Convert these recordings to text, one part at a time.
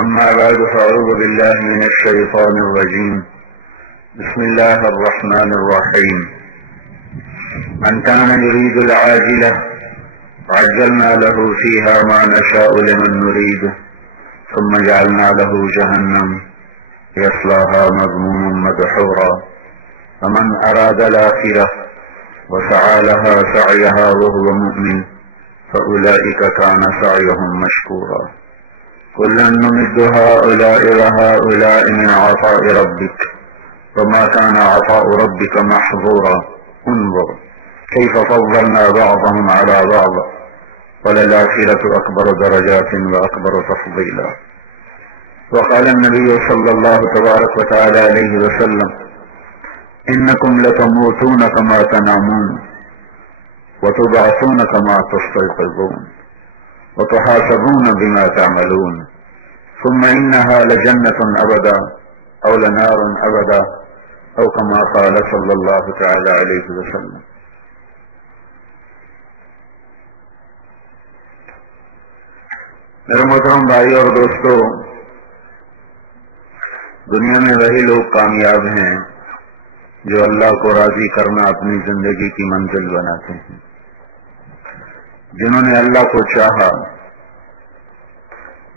أما بعد فأعوذ بالله من الشيطان الرجيم. بسم الله الرحمن الرحيم. من كان يريد العاجلة عجلنا له فيها ما نشاء لمن نريد ثم جعلنا له جهنم يصلاها مذموما مدحورا فمن أراد الآخرة وسعى لها سعيها وهو مؤمن فأولئك كان سعيهم مشكورا. كلا نمد هؤلاء وهؤلاء من عطاء ربك وما كان عطاء ربك محظورا. انظر كيف فضلنا بعضهم على بعض وللآخرة أكبر درجات وأكبر تفضيلا. وقال النبي صلى الله تبارك وتعالى عليه وسلم: إنكم لتموتون كما تنامون وتبعثون كما تستيقظون وتحاسبون بما تعملون ثم إنها لجنة أبدا أو لنار أبدا أو كما قال صلى الله تعالى عليه وسلم. میرے محترم بھائی اور دوستو، دنیا میں وہی لوگ کامیاب ہیں جو اللہ کو راضی کرنا اپنی زندگی کی منزل بناتے ہیں، جنہوں نے اللہ کو چاہا.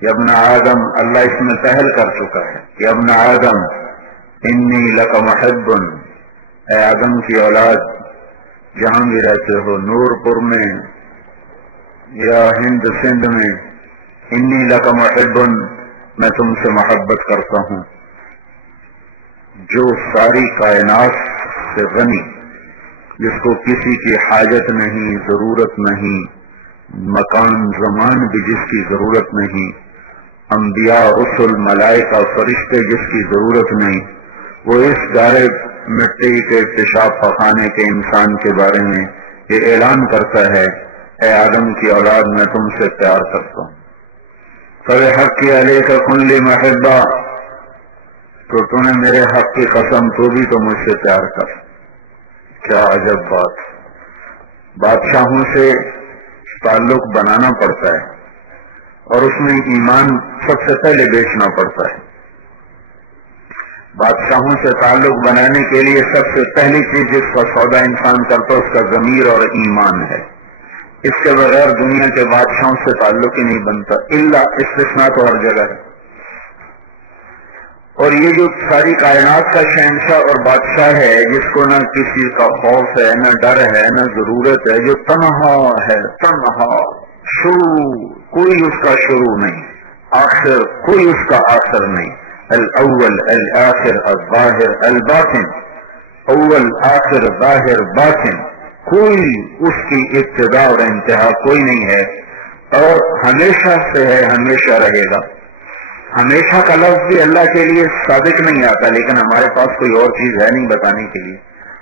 یا ابن آدم، اللہ اس میں پہل کر چکا ہے کہ ابن آدم انی لک محب، اے آدم کی اولاد جہاں بھی رہتے ہو، نور پور میں یا ہند سندھ میں، انی لک محب، میں تم سے محبت کرتا ہوں. جو ساری کائنات سے غنی، جس کو کسی کی حاجت نہیں، ضرورت نہیں، مکان زمان بھی جس کی ضرورت نہیں، انبیاء رسل ملائکہ فرشتے جس کی ضرورت نہیں، وہ اس گارے مٹی کے پیشاب پخانے کے انسان کے بارے میں یہ اعلان کرتا ہے: اے آدم کی اولاد، میں تم سے پیار کرتا ہوں. فَبِحَقِّ عَلَيْكَ كُن لِّي مَحِبًّا، تو تم نے میرے حق کی قسم، تو بھی تو مجھ سے پیار کر. کیا عجب بات! بادشاہوں سے تعلق بنانا پڑتا ہے اور اس میں ایمان سب سے پہلے بیچنا پڑتا ہے. بادشاہوں سے تعلق بنانے کے لیے سب سے پہلی چیز جس کا سودا انسان کرتا ہے اس کا ضمیر اور ایمان ہے. اس کے بغیر دنیا کے بادشاہوں سے تعلق ہی نہیں بنتا، الا استثناء تو ہر جگہ ہے. اور یہ جو ساری کائنات کا شہنشاہ اور بادشاہ ہے، جس کو نہ کسی کا خوف ہے، نہ ڈر ہے، نہ ضرورت ہے، جو تنہا ہے، تنہا، شروع کوئی اس کا شروع نہیں، آخر کوئی اس کا آخر نہیں، الاول الآخر الظاہر الباطن، اول آخر ظاہر باطن، کوئی اس کی ابتدا اور انتہا کوئی نہیں ہے، اور ہمیشہ سے ہے، ہمیشہ رہے گا. ہمیشہ کا لفظ بھی اللہ کے لیے صادق نہیں آتا، لیکن ہمارے پاس کوئی اور چیز ہے نہیں بتانے کے لیے.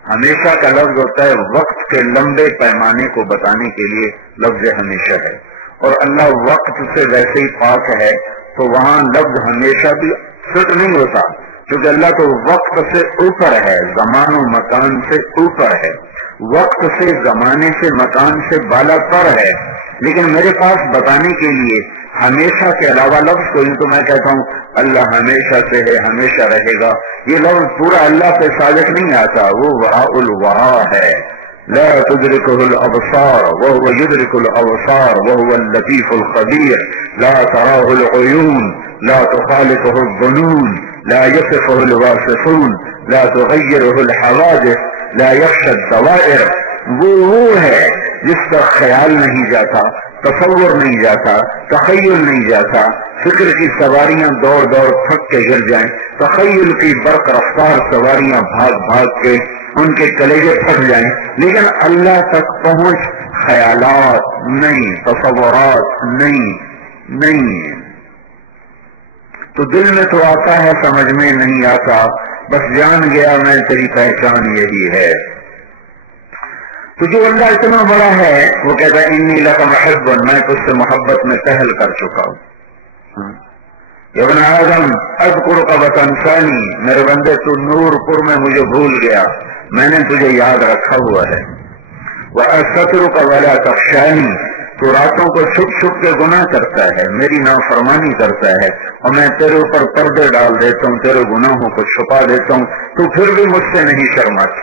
ہمیشہ کا لفظ ہوتا ہے وقت کے لمبے پیمانے کو بتانے کے لیے لفظ ہمیشہ ہے، اور اللہ وقت سے ویسے ہی پاک ہے، تو وہاں لفظ ہمیشہ بھی فٹ نہیں ہوتا، کیونکہ اللہ تو وقت سے اوپر ہے، زمان و مکان سے اوپر ہے، وقت سے، زمانے سے، مکان سے بالا تر ہے. لیکن میرے پاس بتانے کے لیے ہمیشہ کے علاوہ لفظ کوئی، تو میں کہتا ہوں اللہ ہمیشہ سے ہے، ہمیشہ رہے گا. یہ لفظ پورا اللہ پہ صادق نہیں آتا، وہ وراء الورا ہے. لا تدركه الابصار وهو يدرك الابصار وهو اللطيف الخبير. لا تراه العيون لا تخالطه الظنون لا يصفه الواصفون لا تغيره الحوادث لا يخشى الدوائر. وہ ہے جس کا خیال نہیں جاتا، تصور نہیں جاتا، تخیل نہیں جاتا. فکر کی سواریاں دوڑ دوڑ تھک کے گر جائیں، تخیل کی برق رفتار سواریاں بھاگ بھاگ کے ان کے کلیجے پھٹ جائیں، لیکن اللہ تک پہنچ خیالات نہیں، تصورات نہیں. تو دل میں تو آتا ہے، سمجھ میں نہیں آتا، بس جان گیا میں تیری پہچان یہی ہے. تو جو اللہ اتنا بڑا ہے وہ کہتا ہے انی لک محب، میں تجھ سے محبت میں پہل کر چکا ہوں. ابن آدم اذکرک وتنسانی، میرے بندے تو نور پور میں مجھے بھول گیا، میں نے تجھے یاد رکھا ہوا ہے. وَأَسْتَتِرُكَ وَلَا تَخْشَانِي، تو راتوں کو چھپ چھپ کے گناہ کرتا ہے، میری نافرمانی کرتا ہے، اور میں تیرے اوپر پردے ڈال دیتا ہوں، تیرے گناہوں کو چھپا دیتا ہوں، تو پھر بھی مجھ سے نہیں شرماتا۔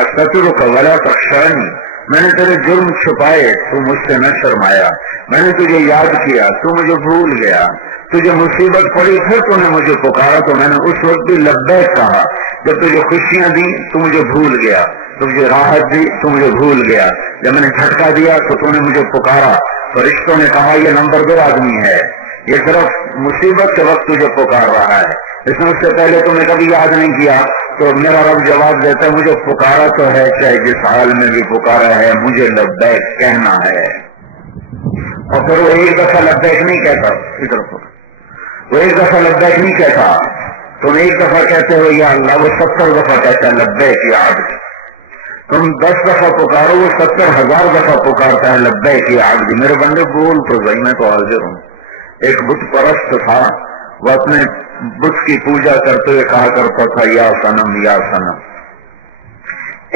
استترک ولا تخشانی، میں نے تیرے جرم چھپائے تو مجھ سے نہ شرمایا، میں نے تجھے یاد کیا تو مجھے بھول گیا، تجھے مصیبت پڑی پھر تو نے مجھے پکارا تو میں نے اس وقت بھی لبیک کہا، جب تجھے خوشیاں دی تو مجھے بھول گیا، تجھے راحت دی تو مجھے بھول گیا، جب میں نے جھٹکا دیا تو نے مجھے پکارا۔ فرشتوں نے کہا یہ نمبر 2 آدمی ہے، یہ صرف مصیبت کے وقت تجھے پکار رہا ہے، اس میں اس سے پہلے تمہیں کبھی یاد نہیں کیا۔ تو میرا رب جواب دیتا ہے مجھے پکارا تو ہے، چاہے جس حال میں بھی پکارا ہے، مجھے لبیک کہنا ہے۔ اور پھر وہ ایک دفعہ لبیک نہیں کہتا، وہ ایک دفعہ لبیک نہیں کہتا، تم ایک دفعہ کہتے ہو یا اللہ، وہ 70 دفعہ کہتا ہے لبیک یا عبد۔ تم 10 دفعہ پکارو، وہ 70,000 دفعہ پکارتا ہے لبیک یا عبد۔ میرے بندے بول تو صحیح، میں تو حاضر ہوں۔ ایک بت پرست تھا، وہ اپنے بت کی پوجا کرتے ہوئے کہا کرتا تھا یا صنم یا صنم۔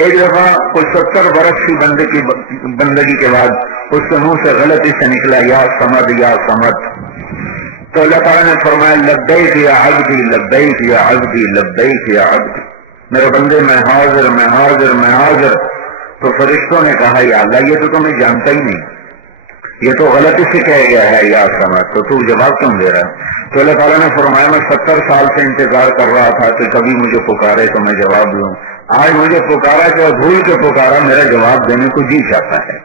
ایک دفعہ کوئی 70 برس کی بندگی کے بعد اس کے منہ سے غلطی سے نکلا یا سمد یا سمد، تو اللہ تعالیٰ نے فرمایا لبیک یا عبدی لبیک یا عبدی لبیک یا عبدی، میرے بندے میں حاضر میں حاضر میں حاضر۔ تو فرشتوں نے کہا یا اللہ یہ تو تمہیں جانتا ہی نہیں، یہ تو غلطی سے کہہ گیا ہے یا سمجھ، تو جواب کیوں دے رہا ہے؟ تو اللہ تعالیٰ نے فرمایا میں 70 سال سے انتظار کر رہا تھا کہ کبھی مجھے پکارے تو میں جواب دوں، آج مجھے پکارا کہ بھول کے پکارا، میرا جواب دینے کو جی چاہتا ہے۔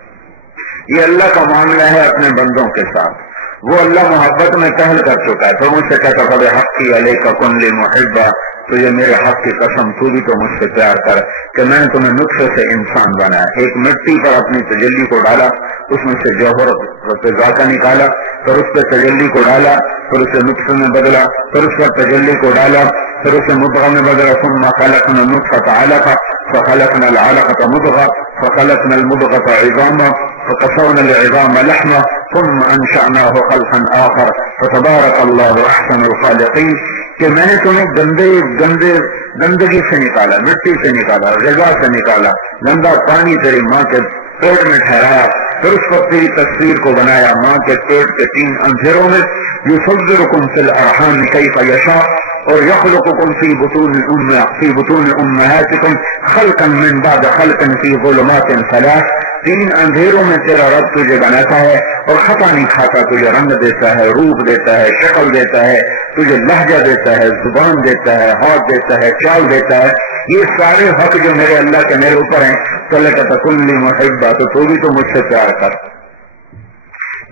یہ اللہ کا معاملہ ہے اپنے بندوں کے ساتھ، وہ اللہ محبت میں پہل کر چکا ہے، تو مجھ سے کہتا بڑے حق کی علیہ کا کنلی محبہ، تو یہ میرے حق کی قسم تو بھی تو مجھ سے پیار کر کہ میں نے تمہیں نطفے سے انسان بنایا، ایک مٹی پر اپنی تجلی کو ڈالا، اس میں سے جوہر ذاتہ نکالا، پھر اس پہ تجلی کو ڈالا، پھر اسے نطفے میں بدلا، پھر اس پر تجلی کو ڈالا، پھر اسے مضغہ میں بدلا، ثم خلقنا النطفة علقة فخلقنا العلقة مضغة فخلقنا المضغة عظاما فكسونا العظام لحما ثم انشأناه خلقا آخر فتبارك الله احسن الخالقين۔ کہ میں نے تمہیں گندگی سے نکالا، مٹی سے نکالا، غذا سے نکالا، گندا پانی تیری ماں کے پیٹ میں ٹھہرایا، پھر اس وقت تیری تصویر کو بنایا ماں کے پیٹ کے 3 اندھیروں میں، یصورکم فی الارحام کیف یشاء اور یخلقکم فی بطون امہاتکم خلقا من بعد خلق فی ظلمات 3۔ 3 اندھیروں میں تیرا رب تجھے بناتا ہے اور خطا نہیں کھاتا، تجھے رنگ دیتا ہے، روپ دیتا ہے، شکل دیتا ہے، تجھے لہجہ دیتا ہے، زبان دیتا ہے، ہاتھ دیتا ہے، چال دیتا ہے، یہ سارے حق جو میرے اللہ کے میرے اوپر ہیں، تو اللہ کہتا کلی محبہ، تو بھی تو مجھ سے پیار کر۔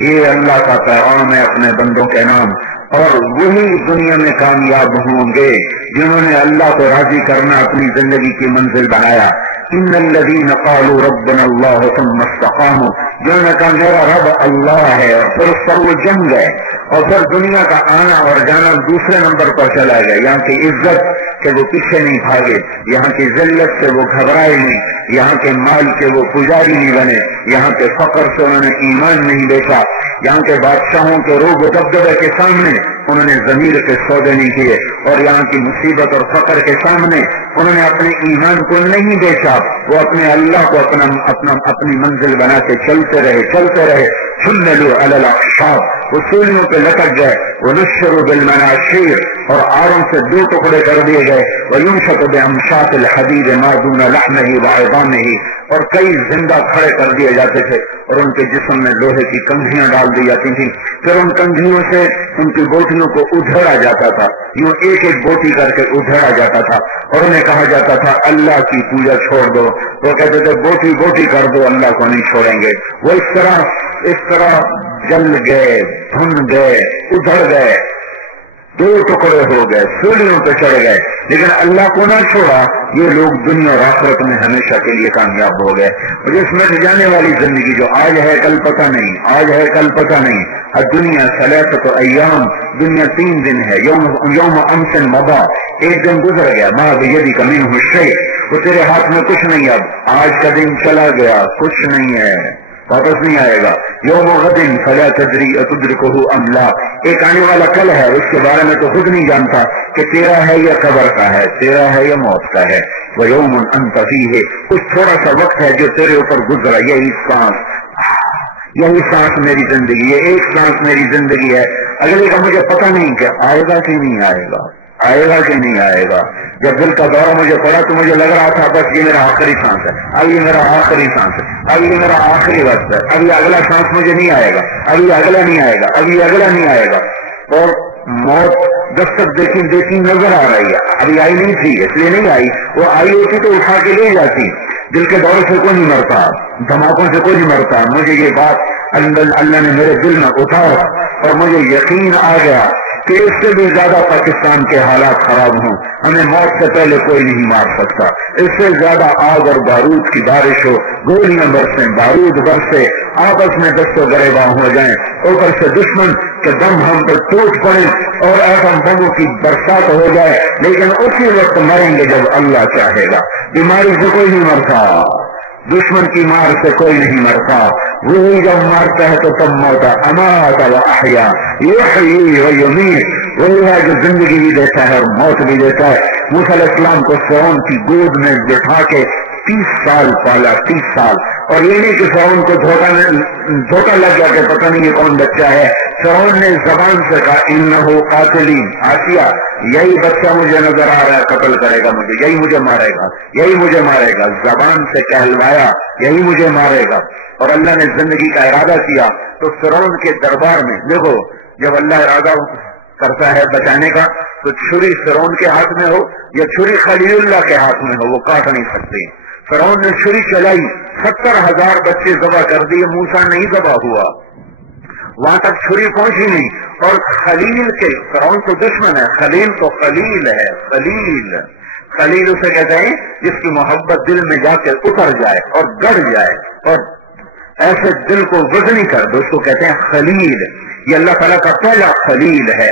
یہ اللہ کا پیغام ہے اپنے بندوں کے نام، اور وہی دنیا میں کامیاب ہوں گے جنہوں نے اللہ کو راضی کرنا اپنی زندگی کی منزل بنایا۔ ان الذين قالوا ربنا الله ثم استقاموا، جنہوں نے کہا میرا رب اللہ ہے اور پھر اس پر وہ جم گئے، اور پھر دنیا کا آنا اور جانا دوسرے نمبر پر چلا گیا، یہاں کی عزت کہ وہ پیچھے نہیں بھاگے، یہاں کی ذلت سے وہ گھبرائے نہیں، یہاں کے مال کے وہ پجاری نہیں بنے، یہاں کے فقر سے انہوں نے ایمان نہیں بیچا، یہاں کے بادشاہوں کے روب و دبدبے کے سامنے انہوں نے ضمیر کے سودے نہیں کیے، اور یہاں کی مصیبت اور فقر کے سامنے انہوں نے اپنے ایمان کو نہیں بیچا، وہ اپنے اللہ کو اپنی منزل بنا کے چلتے رہے۔ حملوا علی الاعشاب، وہ سولیوں پہ لٹک گئے، ونشروا بالمناشیر، اور آروں سے 2 ٹکڑے کر دیے گئے، وینشط بامشاط الحدید ما دون لحمه وعظامه، اور کئی زندہ کھڑے کر دیے جاتے تھے اور ان کے جسم میں لوہے کی کنگھیاں ڈال دی جاتی تھیں، پھر ان کنگھیوں سے ان کی بوٹیوں کو ادھڑا جاتا تھا، یوں ایک ایک بوٹی کر کے ادھڑا جاتا تھا، اور انہیں کہا جاتا تھا اللہ کی پوجا چھوڑ دو، وہ کہتے تھے بوٹی بوٹی کر دو، اللہ کو نہیں چھوڑیں گے۔ وہ اس طرح جل گئے، دھن گئے، ادھڑ گئے، 2 ٹکڑے ہو گئے، سولیوں پہ چڑھ گئے، لیکن اللہ کو نہ چھوڑا، یہ لوگ دنیا اور آخرت میں ہمیشہ کے لیے کامیاب ہو گئے۔ اور جس میں جانے والی زندگی جو آج ہے کل پتہ نہیں، آج ہے کل پتہ نہیں، الدنیا 3 ایام، دنیا 3 دن ہے، یوم امس مضى، ایک دن گزر گیا، ما بیدک منہ شیء، وہ تیرے ہاتھ میں کچھ نہیں، اب آج کا دن چلا گیا، کچھ نہیں ہے، واپس نہیں آئے گا۔ یوم غد فلا تدری اتدرکہ ام لا، ایک آنے والا کل ہے، اس کے بارے میں تو خود نہیں جانتا کہ تیرا ہے یا قبر کا ہے، تیرا ہے یا موت کا ہے۔ ویوم انت فیہ، کچھ تھوڑا سا وقت ہے جو تیرے اوپر گزرا، یہی سانس، یہی سانس میری زندگی ہے، ایک سانس میری زندگی ہے، اگلے کا مجھے پتہ نہیں کہ آئے گا کہ نہیں آئے گا، آئے گا کہ نہیں آئے گا۔ جب دل کا دورہ مجھے پڑا تو مجھے لگ رہا تھا بس یہ میرا آخری سانس ہے، اب یہ میرا آخری سانس ہے، اب یہ میرا آخری وقت ہے، اب یہ اگلا سانس مجھے نہیں آئے گا، اب یہ اگلا نہیں آئے گا، اب یہ اگلا نہیں آئے گا۔ اور موت دستک دیکھی دیکھی نظر آ رہی ہے، ابھی آئی نہیں تھی اس لیے نہیں آئی، وہ آئی ہوتی تو اٹھا کے لے جاتی۔ دل کے دورے سے کوئی نہیں مرتا، دھماکوں سے کوئی نہیں مرتا۔ مجھے یہ بات اللہ نے میرے دل میں اتارا اور مجھے یقین آ گیا کہ اس سے بھی زیادہ پاکستان کے حالات خراب ہوں، ہمیں موت سے پہلے کوئی نہیں مار سکتا۔ اس سے زیادہ آگ اور بارود کی بارش ہو، گولیاں برسیں، بارود برسے، آپس میں دست و گریباں ہو جائیں، اوپر سے دشمن کے دم ہم پر ٹوٹ پڑے اور ایٹم بموں کی برسات ہو جائے، لیکن اسی وقت مریں گے جب اللہ چاہے گا۔ بیماری سے کوئی نہیں مرتا، دشمن کی مار سے کوئی نہیں مرتا، وہی جب مارتا ہے تو تب موتا امات و احیا، یحیی و یمیت، وہی ہے جو زندگی بھی دیتا ہے اور موت بھی دیتا ہے۔ موسیٰ علیہ السلام کو فرعون کی گود میں بٹھا کے 30 سال پالا، 30 سال، اور یہ نہیں کہ فرعون کو دھوکہ لگ گیا کہ پتہ نہیں یہ کون بچہ ہے۔ فرعون نے زبان سے کہا انہو قاتلی، آسیہ یہی بچہ مجھے نظر آ رہا ہے، قتل کرے گا مجھے، یہی مجھے مارے گا، یہی مجھے مارے گا، زبان سے کہلوایا یہی مجھے مارے گا۔ اور اللہ نے زندگی کا ارادہ کیا تو فرعون کے دربار میں دیکھو، جب اللہ ارادہ کرتا ہے بچانے کا تو چھری فرعون کے ہاتھ میں ہو یا چھری خلیل اللہ کے ہاتھ میں ہو، وہ کاٹ نہیں سکتے۔ فرعون نے چھری چلائی، 70,000 بچے ذبح کر دیے، موسیٰ نہیں ذبح ہوا، وہاں تک چھری پہنچی نہیں۔ اور خلیل کے، فرعون تو دشمن ہے، خلیل تو خلیل ہے، خلیل اسے کہتے ہیں جس کی محبت دل میں جا کے اتر جائے اور گڑ جائے اور ایسے دل کو وزنی کر دو، اس کو کہتے ہیں خلیل۔ یہ اللہ تعالیٰ کا پہلا خلیل ہے،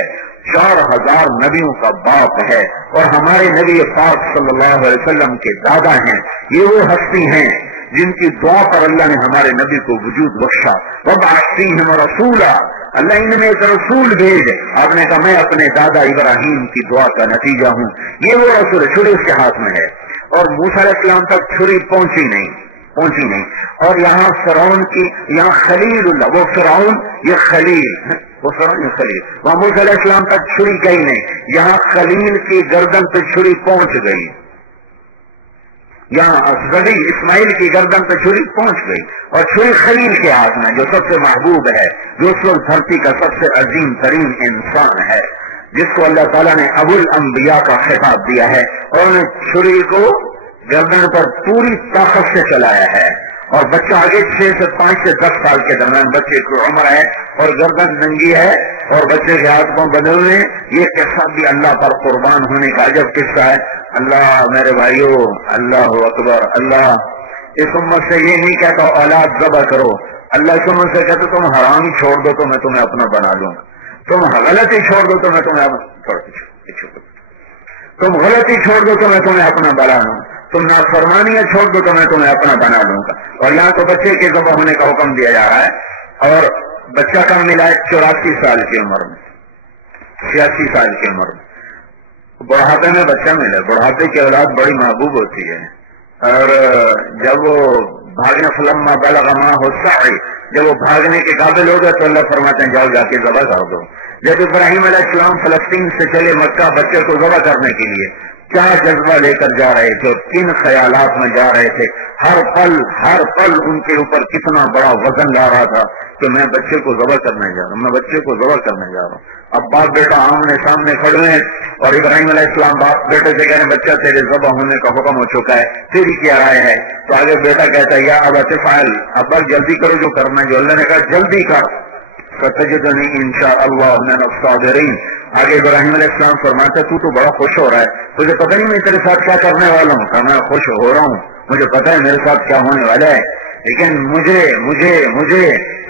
4,000 نبیوں کا باپ ہے اور ہمارے نبی پاک صلی اللہ علیہ وسلم کے دادا ہیں۔ یہ وہ ہستی ہیں جن کی دعا پر اللہ نے ہمارے نبی کو وجود بخشا۔ وَبَعَثْ فِيهِمْ رَسُولًا، اللہ ان میں ایک رسول بھیج۔ آپ نے کہا میں اپنے دادا ابراہیم کی دعا کا نتیجہ ہوں۔ یہ وہ رسول، چھری اس کے ہاتھ میں ہے اور موسیٰ علیہ السلام تک چھری پہنچی نہیں۔ اور یہاں فرعون کی، یہاں خلیل اللہ، وہ فرعون یہ خلیل، وہ فرعون یہ خلیل، وہاں موسیٰ علیہ السلام تک چھری گئی نہیں، یہاں خلیل کی گردن پہ چھری پہنچ گئی، یہاں اصغری اسماعیل کی گردن پہ چھری پہنچ گئی اور چھری خلیل کے ہاتھ میں، جو سب سے محبوب ہے، جو اس وقت دھرتی کا سب سے عظیم ترین انسان ہے، جس کو اللہ تعالیٰ نے ابو الانبیاء کا خطاب دیا ہے، اور انہوں نے چھری کو گردن پر پوری طاقت سے چلایا ہے۔ اور بچہ آگے 6 سے 5 سے 10 سال کے درمیان بچے کی عمر ہے اور گردن ننگی ہے اور بچے کے ہاتھ پاؤں بندھے ہوئے ہیں۔ یہ قصہ بھی اللہ پر قربان ہونے کا عجب قصہ ہے۔ اللہ میرے بھائیو، اللہ اکبر، اللہ اس امت سے یہ نہیں کہتا اولاد ذبح کرو، اللہ اس امت سے کہتا تم حرام چھوڑ دو تو میں تمہیں اپنا بنا لوں گا، تم غلطی چھوڑ دو تو میں تمہیں تم غلطی چھوڑ دو تو میں تمہیں اپنا بنا لوں، تم نافرمانیاں چھوڑ دو تو میں تمہیں اپنا بنا لوں گا۔ اور یہاں تو بچے کے ذبح ہونے کا حکم دیا جا رہا ہے اور بچہ کم ملا ہے 84 سال کی عمر میں، 86 سال کی عمر میں، بڑھاپے میں بچہ ملا۔ بڑھاپے کی اولاد بڑی محبوب ہوتی ہے اور جب وہ بھاگنے فلما بلغ معه السعي، جب وہ بھاگنے کے قابل ہو گئے تو اللہ فرماتے ہیں جاؤ جا کے ذبح کر دو۔ جب ابراہیم علیہ السلام فلسطین سے چلے مکہ بچے کو ذبح کرنے کے لیے، کیا جذبہ لے کر جا رہے تھے، کن خیالات میں جا رہے تھے، ہر پل ان کے اوپر کتنا بڑا وزن لا رہا تھا کہ میں بچے کو ذبح کرنے جا رہا ہوں، میں بچے کو ذبح کرنے جا رہا ہوں۔ اب باپ بیٹا آمنے سامنے کھڑے ہیں اور ابراہیم علیہ السلام باپ بیٹے سے کہہ رہے ہیں بچہ تیرے ذبح ہونے کا حکم ہو چکا ہے، تیری کیا رائے ہے؟ تو آگے بیٹا کہتا ہے یا ابا تفعل، ابا جلدی کرو جو کرنا ہے، جو اللہ نے کہا جلدی کر، فتجدنی انشاءاللہ من الصابرین۔ آگے ابراہیم علیہ السلام فرماتا ہے تو بڑا خوش ہو رہا ہے، تجھے پتہ نہیں میں تیرے ساتھ کیا کرنے والا ہوں؟ کہ میں خوش ہو رہا ہوں، مجھے پتہ ہے میرے ساتھ کیا ہونے والا ہے، لیکن مجھے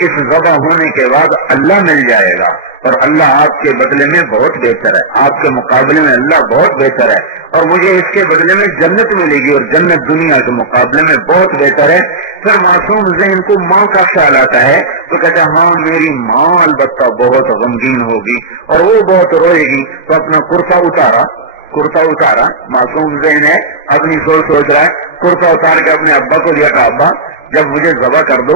اس ذبح ہونے کے بعد اللہ مل جائے گا اور اللہ آپ کے بدلے میں بہت بہتر ہے، آپ کے مقابلے میں اللہ بہت بہتر ہے اور مجھے اس کے بدلے میں جنت ملے گی اور جنت دنیا کے مقابلے میں بہت بہتر ہے۔ پھر معصوم ذہن کو ماں کا خیال آتا ہے تو کہتے ہیں ہاں میری ماں البتہ بہت غمگین ہوگی اور وہ بہت روئے گی، تو اپنا کرتا اتارا، معصوم ذہن ہے، اپنی سوچ رہا ہے، کرتا اتار کے اپنے ابا کو دیا کہ ابا جب مجھے ذبح کر دو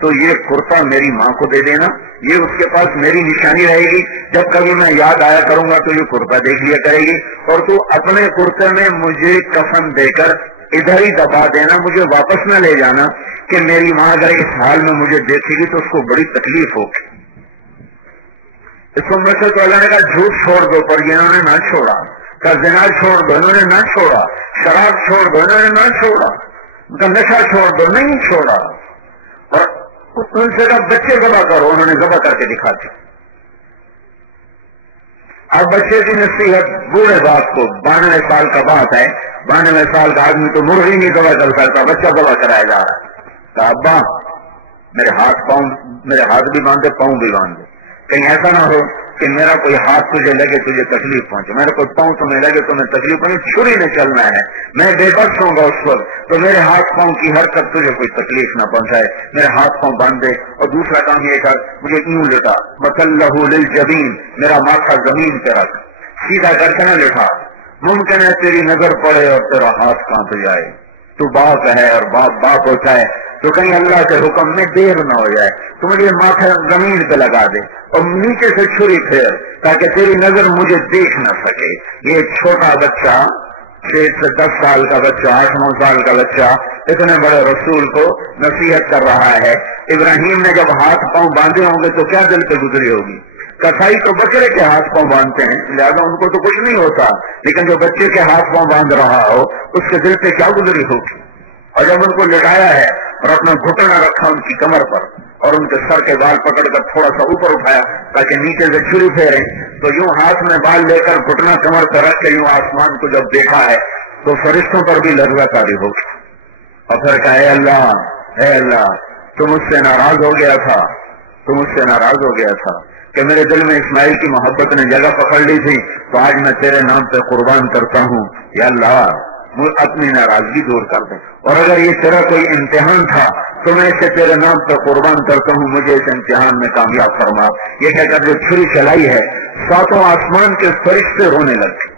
تو یہ کرتا میری ماں کو دے دینا، یہ اس کے پاس میری نشانی رہے گی، جب کبھی میں یاد آیا کروں گا تو یہ کرتا دیکھ لیا کرے گی، اور تو اپنے کرتے میں مجھے کفن دے کر ادھر ہی دبا دینا، مجھے واپس نہ لے جانا کہ میری ماں اگر اس حال میں مجھے دیکھے گی تو اس کو بڑی تکلیف ہوگی۔ اس کو میں سے تو اللہ نے کہا جھوٹ چھوڑ دو، پر یہ انہوں نے نہ چھوڑا، کا زنا چھوڑ دو، انہوں نے نہ چھوڑا، شراب چھوڑ دو، انہوں نے نہ چھوڑا، ان کا نشہ چھوڑ دو، نہیں چھوڑا، اور ان سے کہا بچے ذبح کرو، انہوں نے ذبح کر کے دکھا دیا۔ اب بچے کی نصیحت بوڑھے باپ کو، 92 سال کا بات ہے، 92 سال کا آدمی تو مرغی نہیں ذبح کر سکتا، بچہ ذبح کرایا جا رہا ہے۔ کہا ابا میرے ہاتھ بھی باندھے، پاؤں بھی باندھے، کہیں ایسا نہ ہو کہ میرا کوئی ہاتھ تجھے لگے تجھے تکلیف پہنچے، میرا کوئی پاؤں تمہیں لگے تمہیں تکلیف پہنچے، چھری نے چلنا ہے، میں بے بس ہوں گا اس وقت، تو میرے ہاتھ پاؤں کی حرکت تجھے کوئی تکلیف نہ پہنچائے، میرے ہاتھ پاؤں باندھ دے، اور دوسرا کام یہ کر مجھے یوں لٹا، وَكَلَّهُ لِلْجَبِينِ، میرا ماتھا زمین پہ رکھ، سیدھا کر کے نہ لٹا، ممکن ہے تیری نظر پڑے اور تیرا ہاتھ کانپ جائے، تو باپ ہے اور باپ ہوتا ہے، تو کہیں اللہ کے حکم میں دیر نہ ہو جائے، تو مجھے ماتھا زمین پہ لگا دے اور نیچے سے چھری پھیر تاکہ تیری نظر مجھے دیکھ نہ سکے۔ یہ چھوٹا بچہ 6 سے 10 سال کا بچہ، 8-9 سال کا بچہ اتنے بڑے رسول کو نصیحت کر رہا ہے۔ ابراہیم نے جب ہاتھ پاؤں باندھے ہوں گے تو کیا دل پہ گزری ہوگی؟ کسائی تو بچے کے ہاتھ پاؤں باندھتے ہیں، لہٰذا ان کو تو کچھ نہیں ہوتا، لیکن جو بچے کے ہاتھ پاؤں باندھ رہا ہو اس کے دل پہ کیا گزری ہوگی؟ اور جب ان کو لٹایا ہے اور اپنا گھٹنا رکھا ان کی کمر پر اور ان کے سر کے بال پکڑ کر تھوڑا سا اوپر اٹھایا تاکہ نیچے سے چھری پھیریں، تو یوں ہاتھ میں بال لے کر گھٹنا کمر پر رکھ کے یوں آسمان کو جب دیکھا ہے تو فرشتوں پر بھی لرزہ طاری ہوگی، اور پھر کہا اے اللہ تم مجھ سے ناراض ہو گیا تھا، تم مجھ سے ناراض ہو گیا تھا کہ میرے دل میں اسماعیل کی محبت نے جگہ پکڑ لی تھی، تو آج میں تیرے نام پہ قربان کرتا ہوں، یا اللہ اپنی ناراضگی دور کر دے، اور اگر یہ تیرا کوئی امتحان تھا تو میں اسے تیرے نام پہ قربان کرتا ہوں، مجھے اس امتحان میں کامیاب فرما۔ یہ کہہ کر جو چھری چلائی ہے 7 آسمان کے فرشتے رونے لگے۔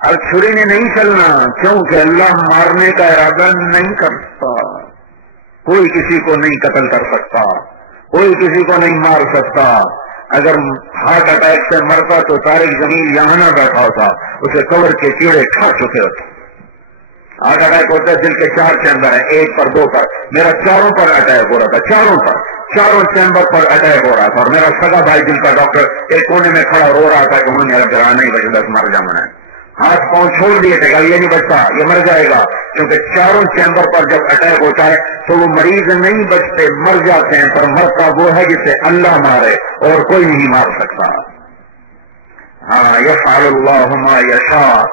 اور چھری نے نہیں چلنا، کیونکہ اللہ مارنے کا ارادہ نہیں کرتا، کوئی کسی کو نہیں قتل کر سکتا، کوئی کسی کو نہیں مار سکتا۔ اگر ہارٹ اٹیک سے مرتا تو طارق جمیل یہاں نہ بیٹھا ہوتا، اسے کور کے کیڑے کھا چکے ہوتے۔ ہارٹ اٹیک ہوتا ہے، دل کے 4 چیمبر ہیں، 1 پر 2 پر، میرا 4 پر اٹیک ہو رہا تھا، 4 چیمبر پر اٹیک ہو رہا تھا، اور میرا سگا بھائی دل کا ڈاکٹر ایک کونے میں کھڑا رو رہا تھا کہ انہوں نے اب نہیں بچے، بس مر جانا ہے، ہاتھ پاؤں چھوڑ دیے تھے کہ یہ نہیں بچتا، یہ مر جائے گا، کیونکہ 4 چیمبر پر جب اٹیک ہوتا ہے تو وہ مریض نہیں بچتے، مر جاتے ہیں، پر مرتا وہ ہے جسے اللہ مارے اور کوئی نہیں مار سکتا۔ ہاں یفعل اللہ ما یشاء،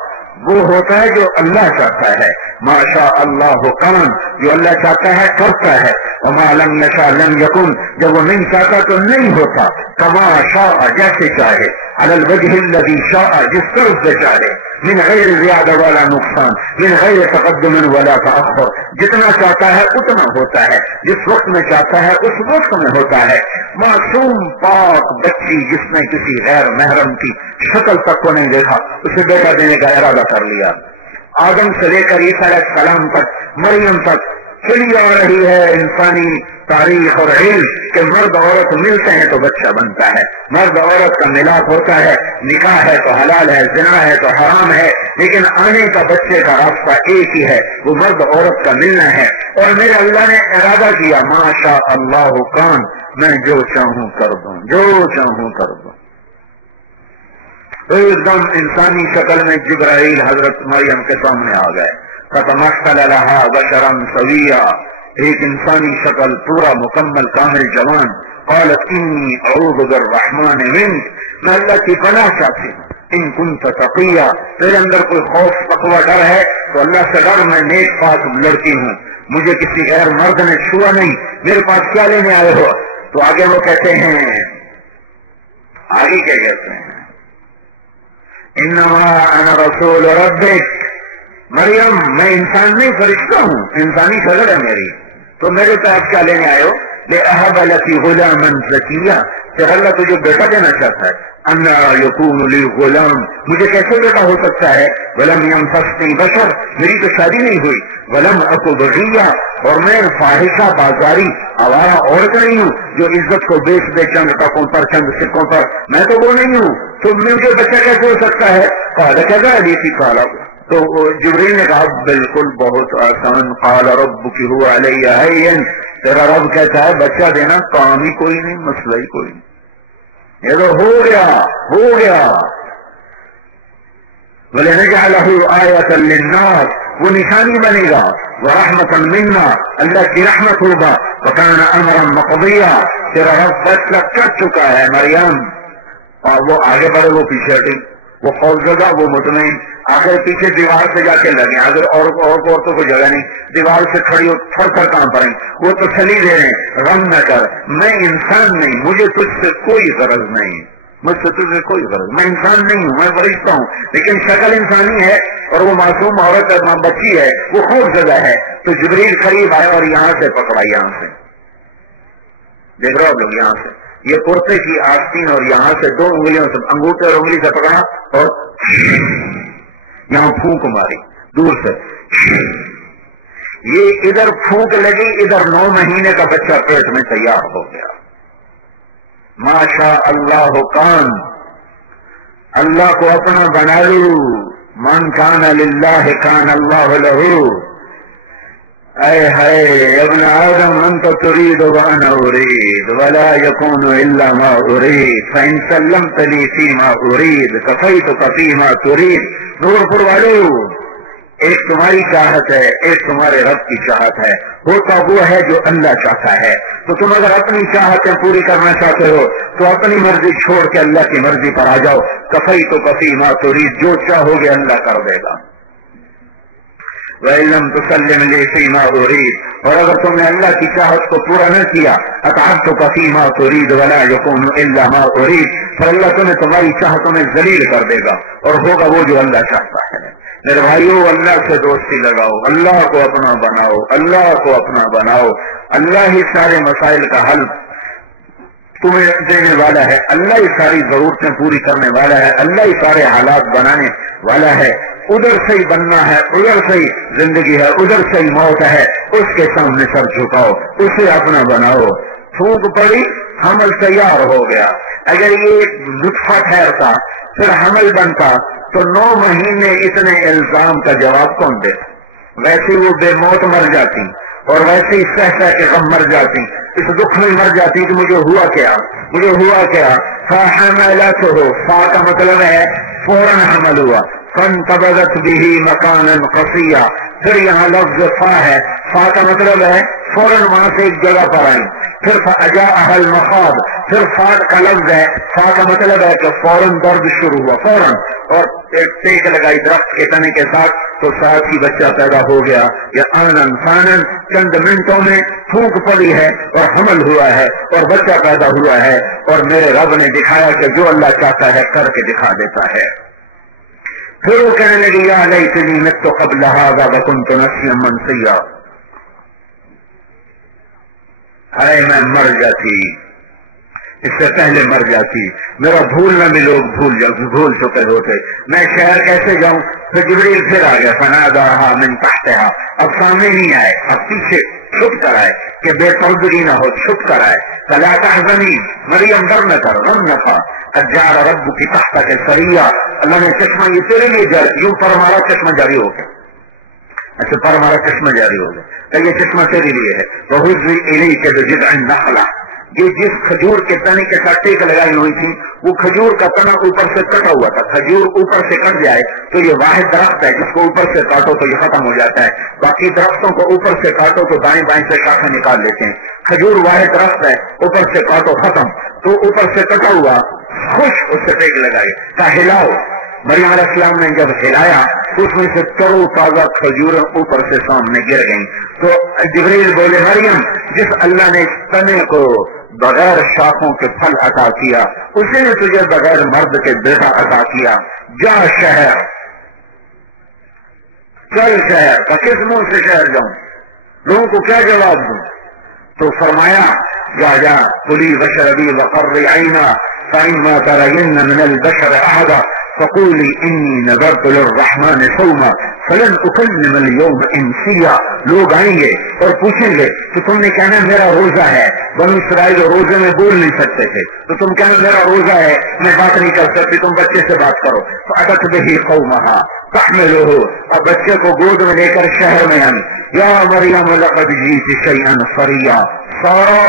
وہ ہوتا ہے جو اللہ چاہتا ہے، ما شاء اللہ کان، جو اللہ چاہتا ہے کرتا ہے، وما لم یشاء لم یکن، جب وہ نہیں چاہتا تو نہیں ہوتا، کما شاء جیسے چاہے، علی الوجہ الذی شاء جس طرح سے چاہے، من غیر زیادہ والا نقصان، من غیر تقدم ولا تأخر، جتنا چاہتا ہے اتنا ہوتا ہے، جس وقت میں چاہتا ہے اس وقت میں ہوتا ہے۔ معصوم پاک بچی جس نے کسی غیر محرم کی شکل تک کو نہیں دیکھا، اسے بیٹا دینے کا ارادہ کر لیا، آدم سے لے کر عیسیٰ علیہ السلام تک، مریم تک چلی آ رہی ہے انسانی تاریخ اور علم کہ مرد عورت ملتے ہیں تو بچہ بنتا ہے، مرد عورت کا ملاپ ہوتا ہے، نکاح ہے تو حلال ہے، زنا ہے تو حرام ہے، لیکن آنے کا بچے کا راستہ ایک ہی ہے، وہ مرد عورت کا ملنا ہے۔ اور میرے اللہ نے ارادہ کیا، ما شاء اللہ کان، میں جو چاہوں کر دوں، جو چاہوں کر دوں۔ ایک دم انسانی شکل میں جبرائیل حضرت مریم کے سامنے آ گئے، فتمثل لها بشرا سویا، ایک انسانی شکل، پورا مکمل کامل جوان، قالت انی اعوذ بالرحمن منک، میں اللہ کی پناہ چاہتی ہوں، ان کنت تقیا، تیرے اندر کوئی خوف تقوی ڈر ہے تو اللہ سے ڈر، میں نیک پاک لڑکی ہوں، مجھے کسی غیر مرد نے چھوا نہیں، میرے پاس کیا لینے آئے ہو؟ تو آگے وہ کہتے ہیں، آگے کیا کہتے ہیں، انما انا رسول ربک، مریم میں انسان نہیں فرشتہ ہوں، انسانی شکل ہے میری، تو میرے پاس کیا لینے آئے ہو؟ لأہب لک غلاما زکیا، کہ اللہ تجھے بیٹا دینا چاہتا ہے، انا یکون لی غلام، مجھے کیسے بیٹا ہو سکتا ہے، ولم یمسسنی بشر، میری تو شادی نہیں ہوئی، ولم اک بغیا، اور میں فاحشہ بازاری آوارہ عورت نہیں ہوں جو عزت کو بیچ دے چند ٹکوں پر چند سکوں پر، میں تو وہ نہیں ہوں، تو مجھے بچہ کیسے ہو سکتا ہے؟ قال كذلك قال، تو جبریل نے کہا بالکل بہت آسان، قال ربك هو علي هين، تیرا رب کہتا ہے بچہ دینا کام ہی کوئی نہیں، مسئلہ ہی کوئی نہیں، یہ تو ہو گیا وَلِنَجْعَلَهُ آيَةً لِلنَّاسِ، وہ نشانی بنے گا، وَرَحْمَةً مِنَّا، اللہ کی رحمت ہوگا، وَكَانَ أَمْرًا مَقْضِيًّا، تیرا رب فیصلہ کر چکا ہے مریم۔ اور وہ آگے بڑھے، وہ پیچھے ہٹے، وہ خوفزدہ، وہ مطمئن، آخر پیچھے دیوار سے جا کے لگے، اگر عورتوں کو جگہ نہیں، دیوار سے کھڑی ہو تھوڑ کر کام پڑیں، وہ تسلی دے رہے ہیں، غم نہ کر، میں انسان نہیں، مجھے تجھ سے کوئی غرض نہیں، مجھ سے تجھے کوئی غرض، میں انسان نہیں ہوں، میں فرشتہ ہوں، لیکن شکل انسانی ہے، اور وہ معصوم عورت بچی ہے، وہ خوف زدہ ہے۔ تو جبریل قریب آئے اور یہاں سے پکڑا، یہاں سے دیکھ رہے ہو لوگ، یہاں سے یہ کرتے کی آستین اور یہاں سے دو انگلیوں سے، انگوٹھے اور انگلی سے پکڑا اور یہاں پھونک ماری دور سے، یہ ادھر پھونک لگی، ادھر 9 مہینے کا بچہ پیٹ میں تیار ہو گیا۔ ماشاء اللہ کان، اللہ کو اپنا بنا لو، من کان للہ کان اللہ لہو، اے ہائے ابن آدم انت تريد وانا اريد ولا يكون الا ما اريد فان سلمت لي فيما اريد كفيتك فيما تريد۔ نور پور والو، ایک تمہاری چاہت ہے، ایک تمہارے رب کی چاہت ہے، ہوتا وہ ہے جو اللہ چاہتا ہے، تو تم اگر اپنی چاہتیں پوری کرنا چاہتے ہو تو اپنی مرضی چھوڑ کے اللہ کی مرضی پر آ جاؤ، کفیتک فیما تريد، جو چاہو گے اللہ کر دے گا۔ وَإِن لَّمْ تُسَلِّمْ لِي فِيمَا أُرِيدُ، اور اگر تم نے اللہ کی چاہت کو پورا نہ کیا، أَطَعْتُكَ فِيمَا تُرِيدُ وَلَا يَكُونُ إِلَّا مَا أُرِيدُ، پھر اللہ تمہیں تمہاری چاہتوں میں ذلیل کر دے گا اور ہوگا وہ جو اللہ چاہتا ہے۔ میرے بھائیو، اللہ سے دوستی لگاؤ، اللہ کو اپنا بناؤ، اللہ کو اپنا بناؤ، اللہ ہی سارے مسائل کا حل تمہیں دینے والا ہے، اللہ ہی ساری ضرورتیں پوری کرنے والا ہے، اللہ ہی سارے حالات بنانے والا ہے۔ ادھر سے ہی بننا ہے، ادھر سے ہی زندگی ہے، ادھر سے ہی موت ہے، اس کے سامنے سر جھکاؤ، اسے اپنا بناؤ۔ پھونک پڑی، حمل تیار ہو گیا۔ اگر یہ نطفہ ٹھہرتا پھر حمل بنتا تو 9 مہینے اتنے الزام کا جواب کون دیتا؟ ویسے وہ بے موت مر جاتی اور ویسے ہی سہ سہ کے غم مر جاتی، اس دکھ میں مر جاتی کہ مجھے ہوا کیا۔ فَحَمَلَتْهُ، فا کا مطلب ہے فوراً حمل ہوا، فَانْتَبَذَتْ بِهِ مَكَانًا قَصِيًّا، پھر یہاں لفظ فا ہے، فا کا مطلب ہے فوراً وہاں سے ایک جگہ پر آئی، پھر فَأَجَاءَهَا الْمَخَاضُ، پھر فا کا لفظ ہے، فا کا مطلب ہے کہ فوراً درد شروع ہوا، فوراً، اور ایک ٹیک لگائی درخت کے تنے کے ساتھ تو ساتھ ہی بچہ پیدا ہو گیا۔ یا آنن فانن، چند منٹوں میں پھونک پڑی ہے اور حمل ہوا ہے اور بچہ پیدا ہوا ہے، اور میرے رب نے دکھایا کہ جو اللہ چاہتا ہے کر کے دکھا دیتا ہے۔ پھر وہ کہنے لگی یا لیتنی مت قبل ھذا وکنت نسیا منسیا، ہائے میں مر جاتی، اس سے پہلے مر جاتی، میرا بھولنا بھی لوگ بھول چکے ہوتے، میں شہر کیسے جاؤں؟ پھر جبریل پھر آ گیا، فناداها من تحتها، اب سامنے نہیں آئے، اب پیچھے چھپ کر آئے کہ بے پردگی نہ ہو، چھپ کر آئے، فلا تحزنی، مریم ڈر نہ کر، غم نہ کھا، قد جعل ربک تحتک سریا، اللہ نے چشمہ یہ تیرے لیے جاری، یوں پر ہمارا چشمہ جاری ہو گیا، اچھا پر ہمارا چشمہ جاری ہو گیا، کہ یہ چشمہ تیرے لیے ہے، وہزی الیک بجذع النخلہ، یہ جس کھجور کے تنے کے ساتھ ٹیک لگائی ہوئی تھی وہ کھجور کا تنا اوپر سے کٹا ہوا تھا، کھجور اوپر سے کٹ جائے تو یہ واحد درخت ہے جس کو اوپر سے کاٹو تو یہ ختم ہو جاتا ہے، باقی درختوں کو اوپر سے کاٹو تو دائیں بائیں سے شاخیں نکال لیتے ہیں، کھجور واحد درخت ہے، اوپر سے کاٹو ختم، تو اوپر سے کٹا ہوا خوش اس سے ٹیک لگائے، کہا ہلاؤ۔ مریم علیہ السلام نے جب ہلایا تو اس میں سے ترو تازہ کھجوریں اوپر سے سامنے گر گئیں، تو جبریل بولے مریم جس اللہ نے اس تنے کو بغیر شاخوں کے پھل عطا کیا اسی نے تجھے بغیر مرد کے بیٹا عطا کیا، جا شہر، چل شہر، کا کس منہ سے شہر جاؤں، لوگوں کو کیا جواب دوں؟ تو فرمایا جا کلی وشربی وقرری عینا فإما ترین من البشر احدا فقولی انی نذرت للرحمن صوما فلن اکلم اليوم انسیا. لوگ آئیں گے اور پوچھیں گے کہ تم نے کہنا میرا روزہ ہے. بنو اسرائیل روزے میں بول نہیں سکتے تھے تو تم کہنا میرا روزہ ہے میں بات نہیں کر سکتی, تم بچے سے بات کرو. فأتت به قومها تحمله, اور بچے کو گود میں لے کر شہر میں آئی. یا مریم لقد جئت شیئا فریا. سارا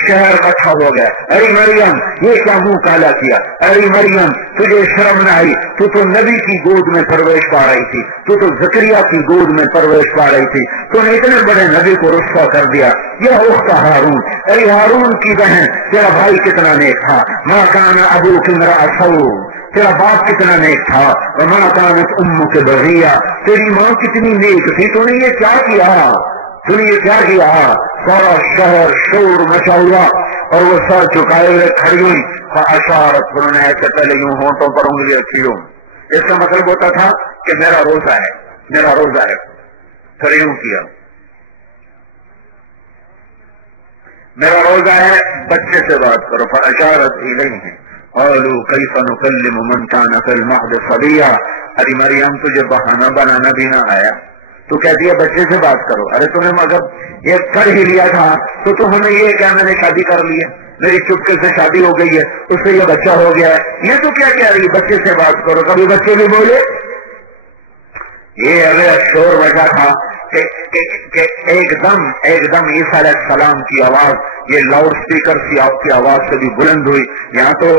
شہر اکٹھا ہو گیا. ارے مریم یہ کیا منہ کالا کیا, ارے مریم تجھے شرم نہ آئی, تو نبی کی گود میں پرورش پا رہی تھی, تو زکریا کی گود میں پرورش پا رہی تھی, تو نے اتنے بڑے نبی کو رسوا کر دیا. یا اخت ہارون, ارے ہارون کی بہن تیرا بھائی کتنا نیک تھا. ما کان ابوک امرأ سوء, تیرا باپ کتنا نیک تھا. وما کانت امک بغیا, تیری ماں کتنی نیک تھی, تو نے یہ کیا کیا, تو نے یہ کیا کیا. سارا شہر شور مچا ہوا اور وہ سر چکائے ہوئے کھڑی ہوئی. فاشارت, انہوں نے ایسے پہلے یوں ہونٹوں پر انگلی رکھی ہوں. اس کا مطلب ہوتا تھا کہ میرا روزہ ہے, میرا روزہ ہے. پھر یوں کیا میرا روزہ ہے, بچے سے بات کرو. فاشارت الیہ قالوا کیف نکلم من کان فی المہد صبیا. ارے مریم تجھے بہانہ بنانا بھی نہ آیا, تو کہتی ہے بچے سے بات کرو. ارے تمہیں مگر یہ کر ہی لیا تھا تو تم ہمیں یہ کیا میں نے شادی کر لی ہے, میری چپکے سے شادی ہو گئی ہے, اس سے یہ بچہ ہو گیا ہے, یہ تو کیا کہہ رہی ہے بچے سے بات کرو. کبھی بچے بھی بولے. یہ اگر شور بجا تھا کہ ایک دم عیسیٰ علیہ السلام کی آواز یہ لاؤڈ اسپیکر کی آپ کی آواز سے بھی بلند ہوئی. یہاں تو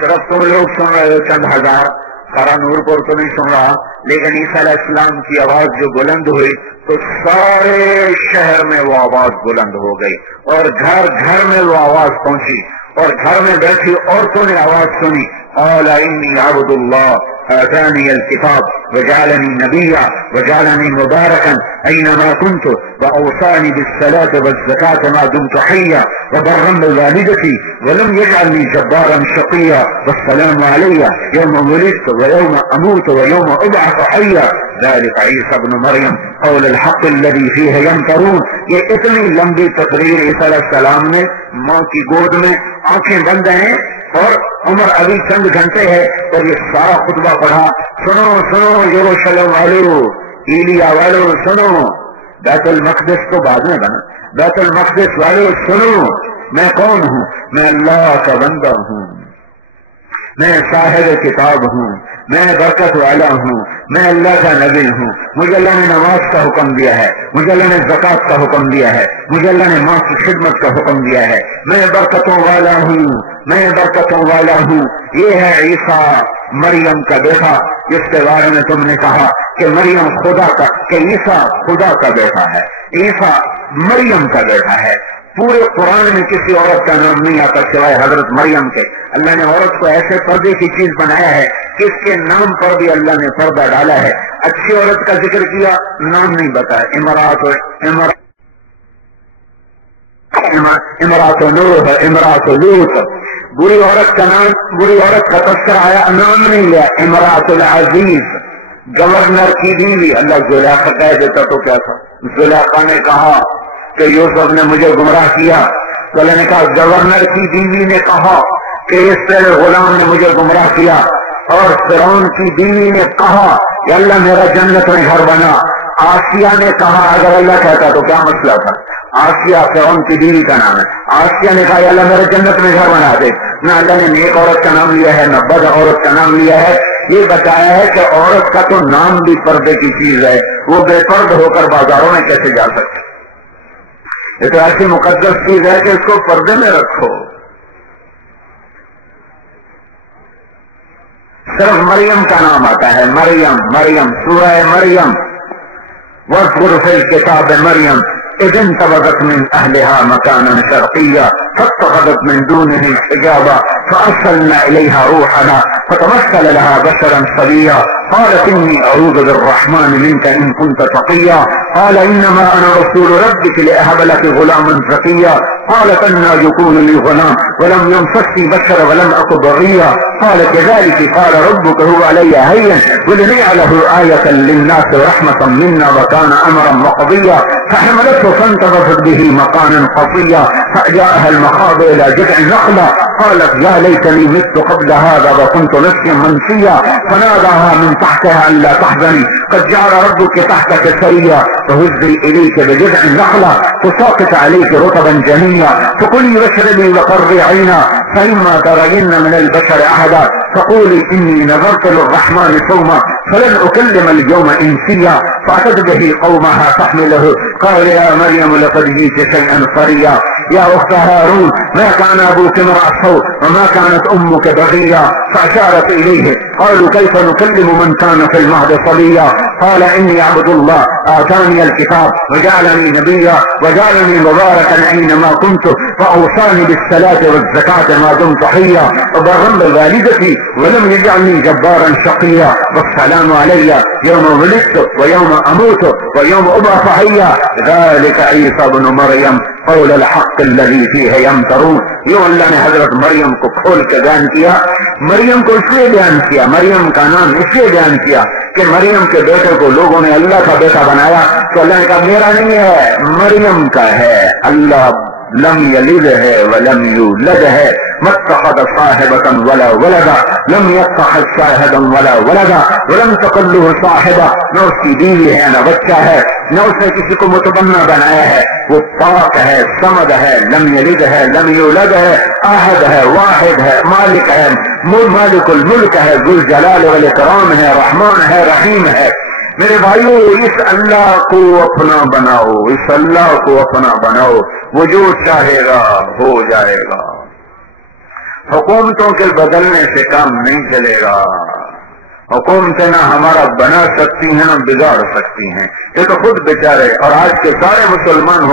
صرف تم لوگ سن رہے ہو, چند ہزار, سارا نور پور تو نہیں سن رہا, لیکن عیسیٰ علیہ السلام کی آواز جو بلند ہوئی تو سارے شہر میں وہ آواز بلند ہو گئی اور گھر گھر میں وہ آواز پہنچی اور گھر میں بیٹھی عورتوں نے آواز سنی. قال انی عبد اللہ آتانی الکتاب وجعلنی نبیا وجعلنی مبارکا اینما کنت واوصانی بالصلاة والزکاة ما دمت حیا وبرا بوالدتی ولم یجعلنی جبارا شقیا والسلام علی یوم ولدت ویوم اموت ویوم ابعث حیا ذلك عیسی ابن مریم قول الحق الذی فیہ یمترون. یہ اتنی لمبی تقریر عیسیٰ علیہ السلام نے ماں کی گود میں, آنکھیں بند ہیں اور عمر ابھی چند گھنٹے ہے, اور یہ سارا خطبہ پڑھا. سنو سنو یروشلم والو, ایلیا والو سنو, بیت المقدس تو بعد میں بنا, بیت المقدس والو سنو, میں کون ہوں, میں اللہ کا بندہ ہوں, میں صاحب کتاب ہوں, میں برکت والا ہوں, میں اللہ کا نبی ہوں. مجھے اللہ نے نماز کا حکم دیا ہے, مجھے اللہ نے زکات کا حکم دیا ہے, مجھے اللہ نے ماں کی خدمت کا حکم دیا ہے. میں برکتوں والا ہوں, میں برکتوں والا ہوں. یہ ہے عیسیٰ مریم کا بیٹا, جس کے بارے میں تم نے کہا کہ مریم خدا کا, کہ عیسیٰ خدا کا بیٹا ہے, عیسیٰ مریم کا بیٹا ہے. پورے قرآن میں کسی عورت کا نام نہیں آتا سوائے حضرت مریم کے. اللہ نے عورت کو ایسے پردے کی چیز بنایا ہے کہ اس کے نام پر بھی اللہ نے پردہ ڈالا ہے. اچھی عورت کا ذکر کیا, نام نہیں بتایا, امرات نوح, امرات لوط. بری عورت کا نام, بری عورت کا تذکرہ آیا, نام نہیں لیا. امرات العزیز, گورنر کی بیوی. اللہ زلیخا کہہ دیتا تو کیا تھا, زلیخا نے کہا کہ یوسف نے مجھے گمراہ کیا, تو اللہ نے کہا گورنر کی بیوی نے کہا کہ اس طرح غلام نے مجھے گمراہ کیا, اور فرعون کی بیوی نے کہا کہ اللہ میرا جنت میں گھر بنا. آسیہ نے کہا, اگر اللہ کہتا تو کیا مسئلہ تھا, آسیہ فرعون کی بیوی کا نام ہے. آسیہ نے کہا اللہ میرے جنت میں گھر بنا دے. نہ اللہ نے نیک عورت کا نام لیا ہے, نہ بد عورت کا نام لیا ہے. یہ بتایا ہے کہ عورت کا تو نام بھی پردے کی چیز ہے, وہ بے پرد ہو کر بازاروں میں کیسے جا سکتے. یہ تو ایسی مقدس چیز ہے کہ اس کو پردے میں رکھو. صرف مریم کا نام آتا ہے, مریم, مریم, سورہ مریم. واذکر فی الکتاب مریم اذ انتبذت من اہلها مکانا شرقیا فاتخذت من دونهم حجابا فارسلنا الیها روحنا فتمثل لها بشرا سویا قالت انی اعوذ بالرحمن منك ان كنت تقیا قال انما انا رسول ربك لاهب لك غلاما زكيا قالت انا يكون لي غلام ولم يمسسني بشر ولم اك بغيا قال كذلك قال ربك هو علي هين ولنجعله آية للناس ورحمة منا وكان امرا مقضيا فحملته فانتبذت به مكانا قصيا فجاءها المخاض الى جذع النخلة قالت يا ليتني مت قبل هذا وكنت نسيا منسيا فناداها من تحتها ألا تحزني قد جعل ربك تحتك سريا فهزي إليك بجذع النخلة تساقط عليك رطبا جنيا فكلي واشربي وقري عينا فإما ترين من البشر أحدا فقولي إني نذرت للرحمن صوما فلن أكلم اليوم إنسيا فأتت به قومها تحمله قال يا مريم لقد جئت شيئا فريا يا أخت هارون ما كان أبوك امرأ سوء وما كانت أمك بغيا فأشارت إليه قالوا كيف نكلم من كان في المهد صبيا قال إني عبد الله آتاني الكتاب وجعلني نبيا وجعلني مباركا أينما كنت وأوصاني بالصلاة والزكاة ما دمت حيا وبرا بوالدتي ولم يجعلني جبارا شقيا والسلام علي يوم ولدت ويوم أموت ويوم أبعث حيا ذلك عيسى بن مريم قول الحق الذي فيه يمترون. یوں اللہ نے حضرت مریم کو کھول کے بیان کیا. مریم کو اس لیے بیان کیا, مریم کا نام اس لیے بیان کیا کہ مریم کے بیٹے کو لوگوں نے اللہ کا بیٹا بنایا تو اللہ نے کہا میرا نہیں ہے, مریم کا ہے. اللہ لم یلد ہے ولم یولد ہے, متخذ صاحبة ولا ولدا لم يتخذ شاهدا ولا ولدا ولم تكن له صاحبة, نہ اس کی بیوی ہے نہ بچہ ہے, نہ اس نے کسی کو متبنہ بنایا ہے. وہ پاک ہے, صمد ہے, لم یلد ہے, لم یولد ہے, احد ہے, واحد ہے, مالک ہے, مالک الملک ہے, ذو الجلال والاکرام ہے, رحمان ہے, رحیم ہے. میرے بھائیو اس اللہ کو اپنا بناؤ, اس اللہ کو اپنا بناؤ, وہ جو چاہے گا ہو جائے گا. حکومتوں کے بدلنے سے کام نہیں چلے گا. حکومتیں نہ ہمارا بنا سکتی ہیں نہ بگاڑ سکتی ہیں. یہ تو خود بیچارے اور آج کے سارے مسلمان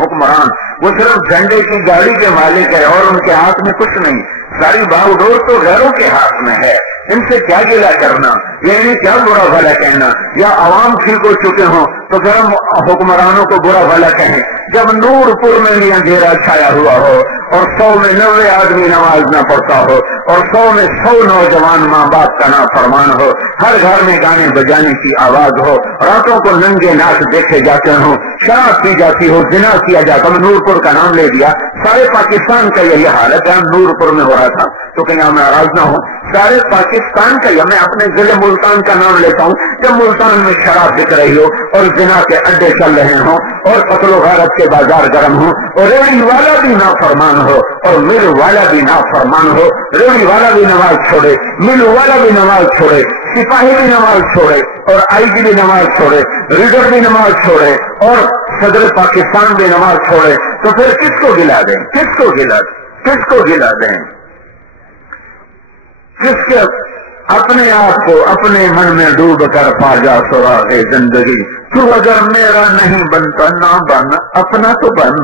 حکمران وہ صرف جھنڈے کی گاڑی کے مالک ہے اور ان کے ہاتھ میں کچھ نہیں. ساری باغ ڈور تو غیروں کے ہاتھ میں ہے. ان سے کیا گلا کرنا, یعنی کیا برا بھلا کہنا, یا عوام ٹھیک ہو چکے ہوں تو پھر ہم حکمرانوں کو برا بھلا کہیں. جب نور پور میں بھی اندھیرا چھایا ہوا ہو اور 100 میں 90 آدمی نماز نہ پڑھتا ہو اور 100 میں 100 نوجوان ماں باپ کا نافرمان ہو, ہر گھر میں گانے بجانے کی آواز ہو, راتوں کو ننگے ناچ دیکھے جاتے ہوں, شراب پی جاتی ہو, زنا کیا جاتا ہو, نور پور کا نام لے دیا. سارے پاکستان کا یہی حالت ہے. نور پور میں ہو رہا تھا تو کہیں میں ناراض نہ ہوں. سارے پاکستان کا, یا میں اپنے ضلع ملتان کا نام لیتا ہوں, جب ملتان میں شراب بک رہی ہو اور زنا کے اڈے چل رہے ہوں اور قتل و غارت کے بازار گرم ہوں اور ریڑھی والا بھی نافرمان ہو اور مل والا بھی نافرمان ہو, ریڑھی والا بھی نماز چھوڑے, مل والا بھی نماز چھوڑے, سپاہی بھی نماز چھوڑے اور آئی جی بھی نماز چھوڑے, ریڈر بھی نماز چھوڑے اور صدر پاکستان بھی نماز چھوڑے, تو پھر کس کو گلا دیں, کس کو گلا دیں, کس کو گلا دیں, کس کے اپنے آپ کو اپنے من میں ڈوب کر پا جا سراغ زندگی. تو اگر میرا نہیں بنتا نہ بن, اپنا تو بن.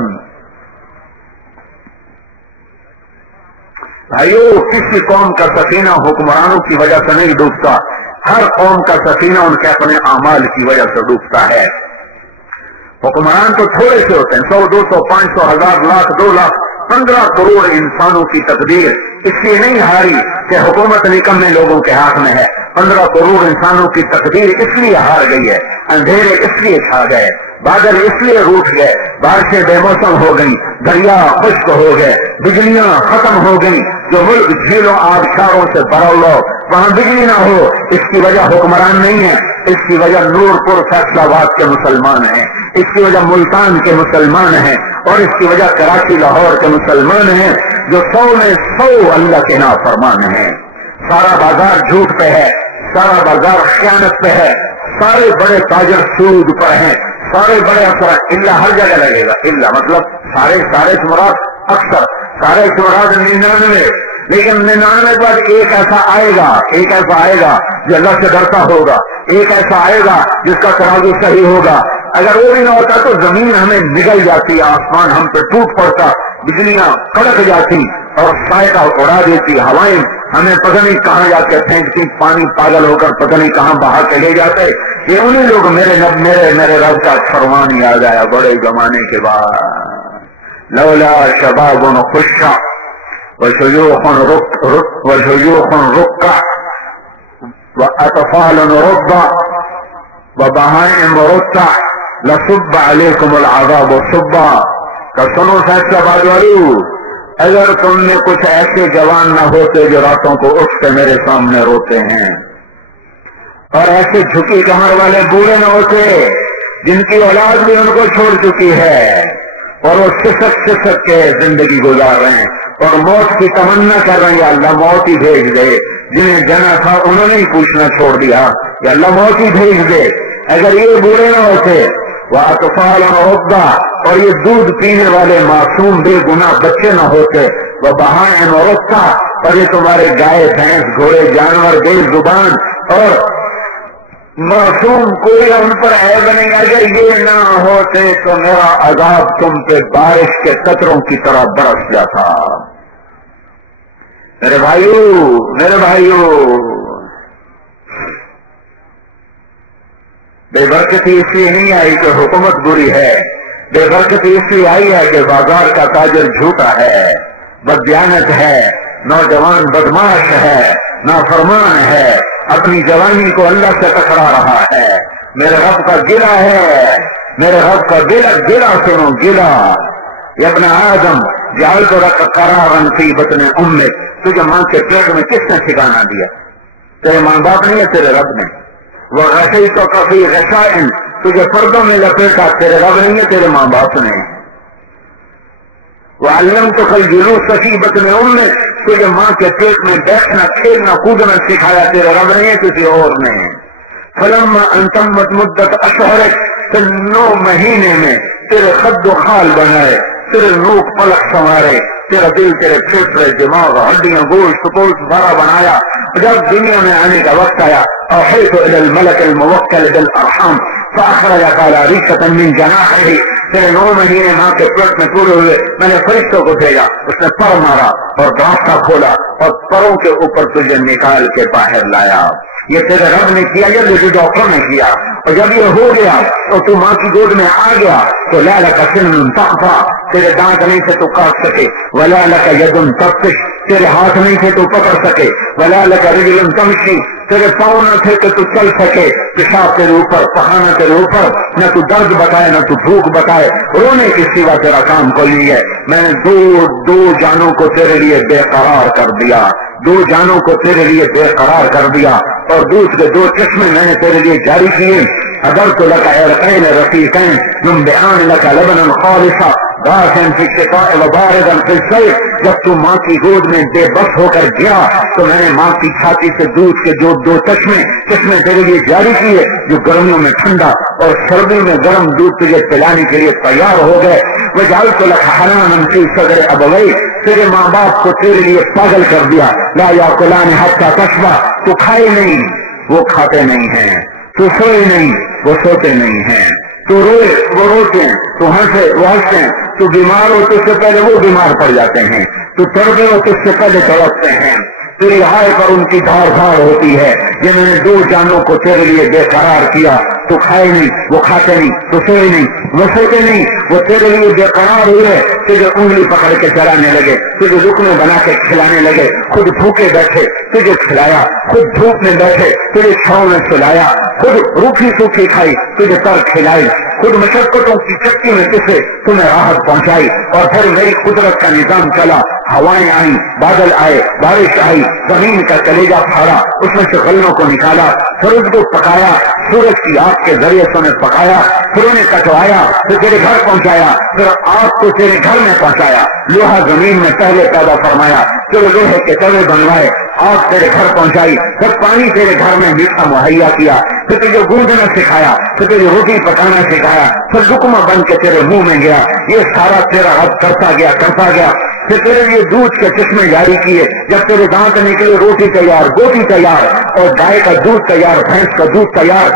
بھائیو کسی قوم کا سفینہ حکمرانوں کی وجہ سے نہیں ڈوبتا, ہر قوم کا سفینہ ان کے اپنے اعمال کی وجہ سے ڈوبتا ہے. حکمران تو تھوڑے سے ہوتے ہیں, 100 200 500 1000 لاکھ 2 لاکھ 15 کروڑ انسانوں کی تقدیر اس لیے نہیں ہاری کہ حکومت نکمے لوگوں کے ہاتھ میں ہے. 15 کروڑ انسانوں کی تقدیر اس لیے ہار گئی ہے. اندھیرے اس لیے چھا گئے, بادل اس لیے روٹ گئے, بارشیں بے موسم ہو گئی, دریا خشک ہو گئے, بجلیاں ختم ہو گئی. جو ملک جھیلوں آبشاروں سے بھرا ہو وہاں بجلی نہ ہو, اس کی وجہ حکمران نہیں ہے, اس کی وجہ نور پور فیصلہ آباد کے مسلمان ہیں, اس کی وجہ ملتان کے مسلمان ہیں, اور اس کی وجہ کراچی لاہور کے مسلمان ہیں جو 100 میں 100 اللہ کے نافرمان ہیں. سارا بازار جھوٹ پہ ہے, سارا بازار خیانت پہ ہے, سارے بڑے تاجر سود پر ہیں, سارے بڑے افسر, اللہ ہر جگہ لگے گا, اللہ مطلب سارے مراد اکثر سارے مراد 99, لیکن 99 کے بعد ایک ایسا آئے گا جو اللہ سے ڈرتا ہوگا, ایک ایسا آئے گا جس کا ترازو صحیح ہوگا. اگر وہ بھی نہ ہوتا تو زمین ہمیں نگل جاتی, آسمان ہم پہ ٹوٹ پڑتا, بجلیاں کڑک جاتی اور سائے کا اڑا دیتی, ہوائیں ہمیں پتہ نہیں کہاں جا کے پھینکتی, پانی پاگل ہو کر پتہ نہیں کہاں بہا کے لے جاتے. یہ انہیں لوگ میرے رب کا فرمان یاد آیا بڑے زمانے کے بعد. لولا شباب خشع وشيوخ ركع واطفال رضع وبهائم رتع لصب عليكم العذاب صبا. کہ سنو فیصلہ آباد والو, اگر تم میں کچھ ایسے جوان نہ ہوتے جو راتوں کو اٹھ کے میرے سامنے روتے ہیں، اور ایسے جھکی کمر والے بوڑھے نہ ہوتے جن کی اولاد بھی ان کو چھوڑ چکی ہے اور وہ سسک کے زندگی گزار رہے ہیں اور موت کی تمنا کر رہے ہیں، یا اللہ موت ہی بھیج دے۔ جنہیں جنا تھا انہوں نے ہی پوچھنا چھوڑ دیا، یا اللہ موت ہی بھیج دے۔ اگر یہ بوڑھے نہ ہوتے، وَأَطْفَالًا عُرْضًا، اور یہ دودھ پینے والے معصوم بے گناہ بچے نہ ہوتے، وَبَهَائِمَ عُرْضًا، اور یہ تمہارے گائے بھینس گھوڑے جانور بے زبان اور معصوم کوئی ان پر عیب نہیں، اگر یہ نہ ہوتے تو میرا عذاب تم پہ بارش کے قطروں کی طرح برس جاتا۔ میرے بھائیو، بے برکتی اس لیے نہیں آئی کہ حکومت بری ہے، بے برکتی اس لیے آئی ہے کہ بازار کا تاجر جھوٹا ہے، بددیانت ہے، نوجوان بدماش ہے، نافرمان ہے، اپنی جوانی کو اللہ سے ٹکرا رہا ہے۔ میرے رب کا گلہ ہے، میرے رب کا گلہ سنو، گلہ۔ یا ابن آدم جعلتک قرارا فی بطن امک، تجھے ماں کے پیٹ میں کس نے ٹھکانہ دیا؟ تیرے ماں باپ نہیں ہے، تیرے رب نے۔ وغشیتک فی غشاء، تجھے پردوں میں لپیٹا، تیرے رب نہیں ہے، تیرے ماں باپ نے۔ وعلمتک الجلوس فی بطن امک، تجھے ماں کے پیٹ میں بیٹھنا کھیلنا کودنا سکھایا، تیرے رب نہیں ہے، کسی اور نے۔ فلما ان تمت مدت اشہرک، پھر 9 مہینے میں تیرے خد و خال بنائے، تیرے نوک پلک سنوارے، تیرا دل تیرے پھیپھڑے دماغ ہڈیاں گوشت پوشت بھرا بنایا۔ جب دنیا میں آنے کا وقت آیا، اوحیت الی الملک الموکل بالارحام فاخرجک علی ریقۃ من جناحہ، تیرے 9 مہینے ماں کے پیٹ میں پورے ہوئے، میں نے فرشتوں کو بھیجا، اس نے پر مارا اور راستہ کھولا اور پروں کے اوپر تجھے نکال کے باہر لایا۔ یہ تیرے رب نے کیا، یہ تیرے ڈاکٹر نے کیا۔ اور جب یہ ہو گیا تو تو ماں کی گود میں آ گیا تو لا لک سن تخفا، تیرے دانت نہیں تھے تو کاٹ سکے، ولا لک ید تبطش، تیرے ہاتھ نہیں تھے تو پکڑ سکے، ولا لک رجل تمشی، تیرے پاؤں نہ تھے کہ تو چل سکے، پیشاب تیرے اوپر، پخانا تیرے اوپر، نہ تو درد بتائے نہ تو بھوک بتائے، رونے کی سوا تیرا کام کوئی نہیں ہے۔ میں نے دو جانوں کو تیرے لیے بے قرار کر دیا، 2 جانوں کو تیرے لیے بے قرار کر دیا، اور دودھ کے 2 چشمے میں نے تیرے لیے جاری کیے۔ عدلت لك عرقين رقيقين ينبعان لك لبنا خالصا دافئا في الشتاء وباردا في الصيف۔ جب تو ماں کی گود میں بے بس ہو کر گیا تو میں نے ماں کی چھاتی سے دودھ کے جو 2 چشمے تیرے لیے جاری کیے، جو گرمیوں میں ٹھنڈا اور سردیوں میں گرم دودھ تجھے پلانے کے لیے تیار ہو گئے۔ وجعلت لك حنانا في صدر ابويك، تیرے ماں باپ کو تیرے لیے پاگل کر دیا۔ لا یاکلان حتی تشبع، تو کھائے نہیں وہ کھاتے نہیں ہیں، تو سوئے نہیں وہ سوتے نہیں ہیں، تو روئے وہ روتے ہیں، تو ہنسے وہ ہنستے ہیں، تو بیمار ہو تو اس سے پہلے وہ بیمار پڑ جاتے ہیں، تو تڑپے ہو تو اس سے پہلے تڑپتے ہیں۔ تیری ہائے پر ان کی دھار دھار ہوتی ہے۔ جنہوں نے 2 جانوں کو تیرے لیے بے قرار کیا، تو کھائے نہیں وہ کھاتے نہیں، تو سوئے نہیں وہ سوتے نہیں، وہ تیرے لیے بے قرار ہوئے، تجھے انگلی پکڑ کے چلانے لگے، تجھے لقمے بنا کے کھلانے لگے، خود بھوکے بیٹھے تجھے کھلایا، خود دھوپ میں بیٹھے تجھے چھاؤں میں سلایا، خود روکھی سوکھی کھائی تجھے تر کھلائی، خود مشقتوں کی چکی میں پسے تمہیں راحت پہنچائی، اور پھر میری قدرت کا نظام چلا، ہوائیں آئیں، بادل آئے، بارش آئی، زمین کا کلیجہ پھاڑا، اس میں سے غلوں کو نکالا، پھر اس کو پکایا، سورج کی آگ کے ذریعے سے انہیں پکایا، پھر انہیں کٹوایا، پھر تیرے گھر پہنچایا، پھر آگ کو تیرے گھر میں پہنچایا، لوہا زمین میں پہلے پیدا فرمایا، پھر لوہے کے توے بنوائے، آگ تیرے گھر پہنچائی، پھر پانی تیرے گھر میں میٹھا مہیا کیا، پھر تجھے گونجنا سکھایا، پھر تجھے روٹی پکانا سکھایا، پھر لقمہ بن کے تیرے منہ میں گیا۔ یہ سارا تیرا رب کرتا گیا۔ پھر تیرے لیے دودھ کے چشمے جاری کیے، جب تیرے دانت نکلے روٹی تیار، گوٹی تیار، اور گائے کا دودھ تیار، بھینس کا دودھ تیار،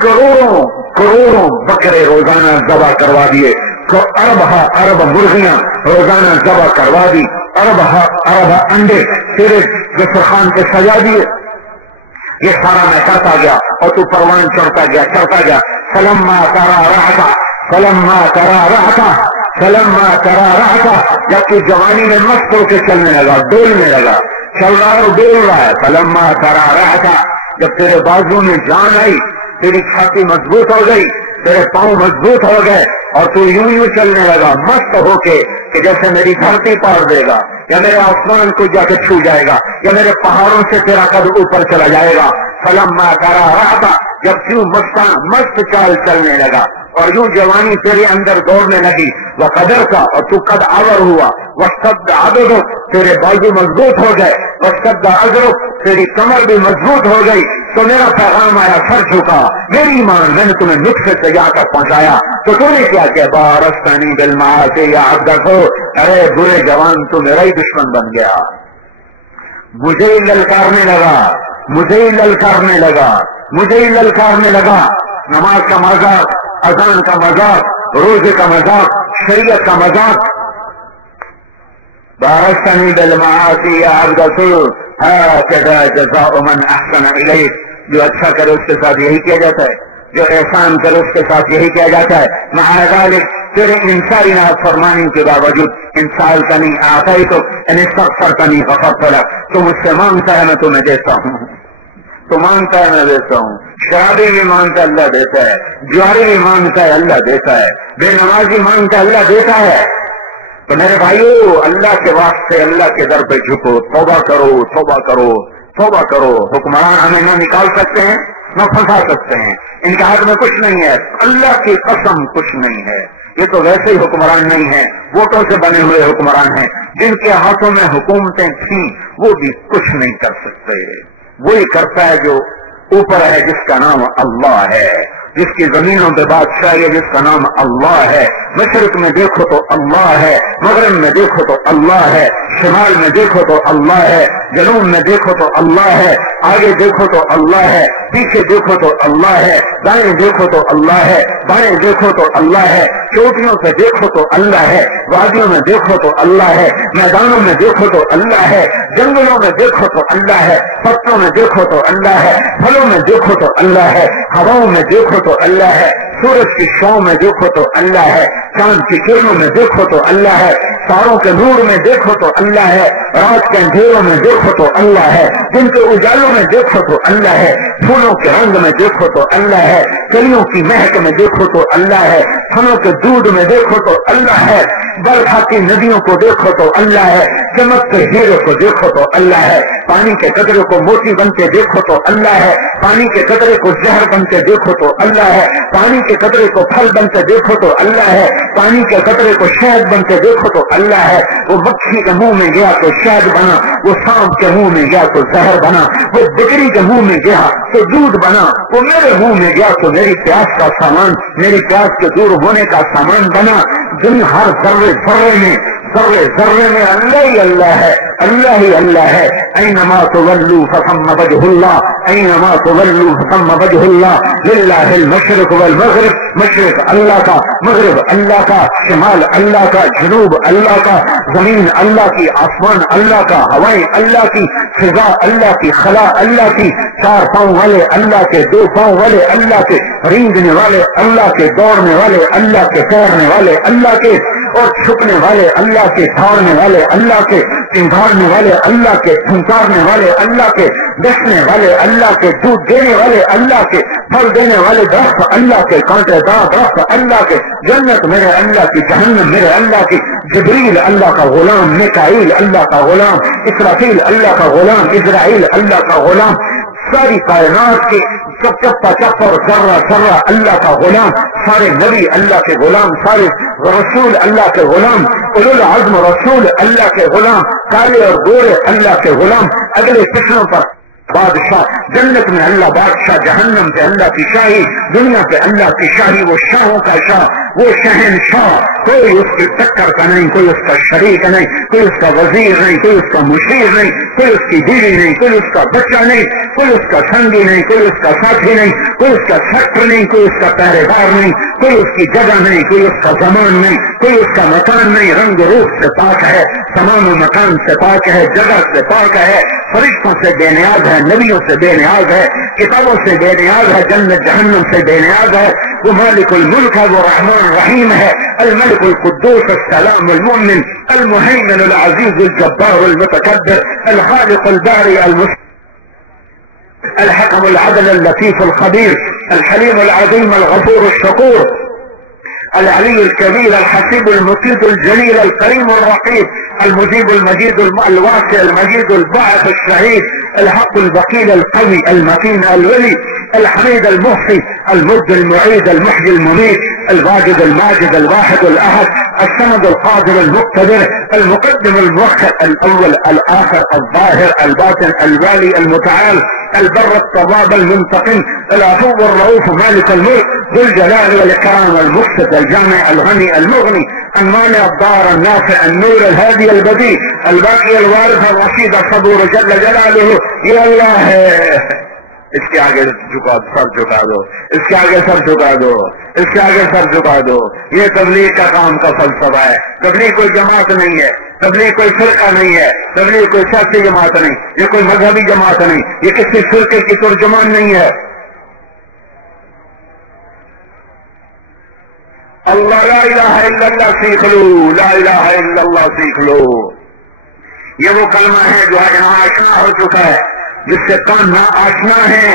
کروڑوں بکرے روزانہ ذبح کروا دیے، ارب مرغیاں روزانہ ذبح کروا دی، ارب انڈے تیرے دسترخوان پہ سجا دیے۔ یہ سارا میں کرتا گیا اور تو پروان چڑھتا گیا۔ فلما ترا رہتا، جب تو جوانی میں مست ہو کے چلنے لگا، ڈولنے لگا، چل رہا ہے اور ڈول رہا ہے۔ فلما ترا رہتا، جب تیرے بازو میں جان آئی، تیری چھاتی مضبوط ہو گئی، تیرے پاؤں مضبوط ہو گئے، اور تو یوں چلنے لگا مست ہو کے کہ جیسے میری دھرتی پاڑ دے گا، یا میرے آسمان کو جا کے چھو جائے گا، یا میرے پہاڑوں سے تیرا قد اوپر چلا جائے گا۔ فلما کرا رہا تھا، جب یوں مست چال چلنے لگا اور یوں جوانی تیرے اندر دوڑنے لگی، وہ قدر کا اور تو قد آور ہوا، واشتد عضدک تیرے بازو مضبوط ہو گئے، واشتد عضلک تیری کمر بھی مضبوط ہو گئی، تو میرا پیغام آیا، سر جھکا، میری ایمان میں نے تمہیں نطفے سے جا کر پہنچایا، تو تو نے کیا کہ بارستنی بالمعاصی یا عبدک، ارے برے جوان تو میرا ہی دشمن بن گیا، مجھے ہی للکارنے لگا، مجھے ہی للکارنے لگا، مجھے ہی للکارنے لگا۔ نماز کا مذاق، اذان کا مذاق، روزے کا مذاق، شریعت کا مذاق۔ بارستنی بالمعاصی یا عبدک ہکذا جزاء من احسن الیک، جو اچھا کرے اس کے ساتھ یہی کیا جاتا ہے، جو احسان کرے اس کے ساتھ یہی کیا جاتا ہے۔ مع ذلک تیرے ان ساری نافرمانی کے باوجود ان سالتنی آتیتک ان استغفرتنی غفرت لک، تو مجھ سے مانگتا ہے میں تمہیں دیتا ہوں، تو مانگتا ہے میں دیتا ہوں، شرابی بھی مانگتا ہے اللہ دیتا ہے، جواری بھی مانگتا ہے اللہ دیتا ہے، بے نمازی مانگتا ہے اللہ دیتا ہے۔ تو میرے بھائیو، اللہ کے واسطے اللہ کے در پہ جھکو، توبہ کرو، توبہ کرو، توبہ کرو۔ حکمران ہمیں نہ نکال سکتے ہیں نہ پھنسا سکتے ہیں، ان کے ہاتھ میں کچھ نہیں ہے، اللہ کی قسم کچھ نہیں ہے۔ یہ تو ویسے ہی حکمران نہیں ہے، ووٹوں سے بنے ہوئے حکمران ہیں، جن کے ہاتھوں میں حکومتیں تھیں وہ بھی کچھ نہیں کر سکتے۔ وہی کرتا ہے جو اوپر ہے، جس کا نام اللہ ہے، جس کی زمینوں پہ بادشاہی ہے، جس کا نام اللہ ہے۔ مشرق میں دیکھو تو اللہ ہے، مغرب میں دیکھو تو اللہ ہے، شمال میں دیکھو تو اللہ ہے، جنوب میں دیکھو تو اللہ ہے، آگے دیکھو تو اللہ ہے، پیچھے دیکھو تو اللہ ہے، دائیں دیکھو تو اللہ ہے، بائیں دیکھو تو اللہ ہے، چوٹیوں پہ دیکھو تو اللہ ہے، وادیوں میں دیکھو تو اللہ ہے، میدانوں میں دیکھو تو اللہ ہے، جنگلوں میں دیکھو تو اللہ ہے، پتوں میں دیکھو تو اللہ ہے، پھلوں میں دیکھو تو اللہ ہے، ہواؤں میں دیکھو تو اللہ ہے، سورج کی شعاؤں میں دیکھو تو اللہ ہے، چاند کی کرنوں میں دیکھو تو اللہ ہے، تاروں کے نور میں دیکھو تو اللہ ہے، رات کے اندھیروں میں دیکھو تو اللہ ہے، دن کے اجالوں میں دیکھو تو اللہ ہے، پھولوں کے رنگ میں دیکھو تو اللہ ہے، کلیوں کی مہک میں دیکھو تو اللہ ہے، پھلوں کے دودھ میں دیکھو تو اللہ ہے، برکھاتی ندیوں کو دیکھو تو اللہ ہے، چمکتے ہیرے کو دیکھو تو اللہ ہے، پانی کے قطرے کو موتی بنتے دیکھو تو اللہ ہے، پانی کے قطرے کو زہر بنتے دیکھو تو اللہ ہے، پانی کے قطرے کو پھل بنتے دیکھو تو اللہ ہے، پانی کے قطرے کو شہد بنتے دیکھو تو اللہ ہے۔ وہ مکھی کے منہ میں گیا تو شہد بنا، وہ سانپ کے منہ میں گیا تو زہر بنا، وہ بکری کے منہ میں گیا تو دودھ بنا، وہ میرے منہ میں گیا تو میری پیاس کا سامان، میری پیاس کے دور ہونے کا سامان بنا۔ دن ہر ذرے ذرے میں اللہ ہی اللہ ہے، اللہ ہی اللہ ہے۔ اینما تولوا فثم وجہ اللہ، اینما تولوا فثم وجہ اللہ، للہ المشرق والمغرب، مشرق اللہ کا، مغرب اللہ کا، شمال اللہ کا، جنوب اللہ کا، زمین اللہ کی، آسمان اللہ کا، ہوائیں اللہ کی، فضا اللہ کی، خلا اللہ کی، چار پاؤں والے اللہ کے، دو پاؤں والے اللہ کے، رینگنے والے اللہ کے، دوڑنے والے اللہ کے، تیرنے والے اللہ کے، اور چھپنے والے اللہ کے، دھاڑنے والے اللہ کے، چنگھاڑنے والے اللہ کے، پھنکارنے والے اللہ کے، دسنے والے اللہ کے، دودھ دینے والے اللہ کے، پھل دینے والے درخت اللہ کے، کانٹے دار درخت اللہ کے، جنت میرے اللہ کی، جہنم میرے اللہ کی، جبریل اللہ کا غلام، میکائیل اللہ کا غلام، اسرافیل اللہ کا غلام، اسرائیل اللہ کا غلام، ساری کائنات کے چپا چپ اور ذرہ ذرہ اللہ کا غلام، سارے نبی اللہ کے غلام، سارے رسول اللہ کے غلام، اولو العزم رسول اللہ کے غلام، کالے اور گورے اللہ کے غلام، اگلے پچھلوں پر بادشاہ، جنت میں اللہ بادشاہ، جہنم پہ اللہ کی شاہی، دنیا پہ اللہ کی شاہی، وہ شاہوں کا شاہ، وہ شہنشاہ، کوئی اس کی ٹکر کا نہیں، کوئی اس کا شریک نہیں، کوئی اس کا وزیر نہیں، کوئی اس کا مشیر نہیں، کوئی اس کی بیوی نہیں، کوئی اس کا بچہ نہیں، کوئی اس کا سنگی نہیں، کوئی اس کا ساتھی نہیں، کوئی اس کا سیکٹر نہیں، کوئی اس کا پہرے دار نہیں، کوئی اس کی جگہ نہیں، کوئی اس کا زمان نہیں، کوئی اس کا مکان نہیں، رنگ روپ سے پاک ہے، تمام مکان سے پاک ہے، جگہ سے پاک ہے، فرشتوں سے بے نیاز ہے، نبیوں سے بے نیاز ہے، کتابوں سے بے نیاز ہے، جنت جہنم سے بے نیاز ہے، وہ مالک الملک ہے، وہ رحمان رحیم ہے، الملک القدوس السلام المؤمن المهيمن العزيز الجبار المتكبر الخالق البارئ الحكم العدل اللطيف الخبير الحليم العظيم الغفور الشكور العلي الكبير الحسيب المقيت الجليل الكريم الرقيب المجيب المجيد الواسع المجيد الباعث الشهيد الحق البقيل القوي المتين الولي الحميد المحصي المد المعيد المحيي المميت الواجد الماجد الواحد الاحد السند القادر المقتدر المقدم المؤخر الاول الاخر الظاهر الباطن الوالي المتعال البر التواب المنتقم العفو الرؤوف مالك الملك ذو الجلال والاكرام المقسط الجامع الغني المغني المانع الضار النافع النور الهادي البديع الباقي الوارث الرشيد الصبور جل جلاله. يا الله اس کے آگے سر جھکا دو، اس کے آگے سر جھکا دو، اس کے آگے سر جھکا دو. یہ تبلیغ کا کام کا فلسفہ ہے. تبلیغ کوئی جماعت نہیں ہے، تبلیغ کوئی فرقہ نہیں ہے، تبلیغ کوئی سیاسی جماعت نہیں، یہ کوئی مذہبی جماعت نہیں، یہ کسی فرقے کی ترجمان نہیں ہے. اللہ لا الہ الا اللہ سیکھ لو، لا الہ الا اللہ سیکھ لو. یہ وہ کلمہ ہے جو آج یہاں آشنا ہو چکا ہے، جس سے کام نہ آشنا ہے.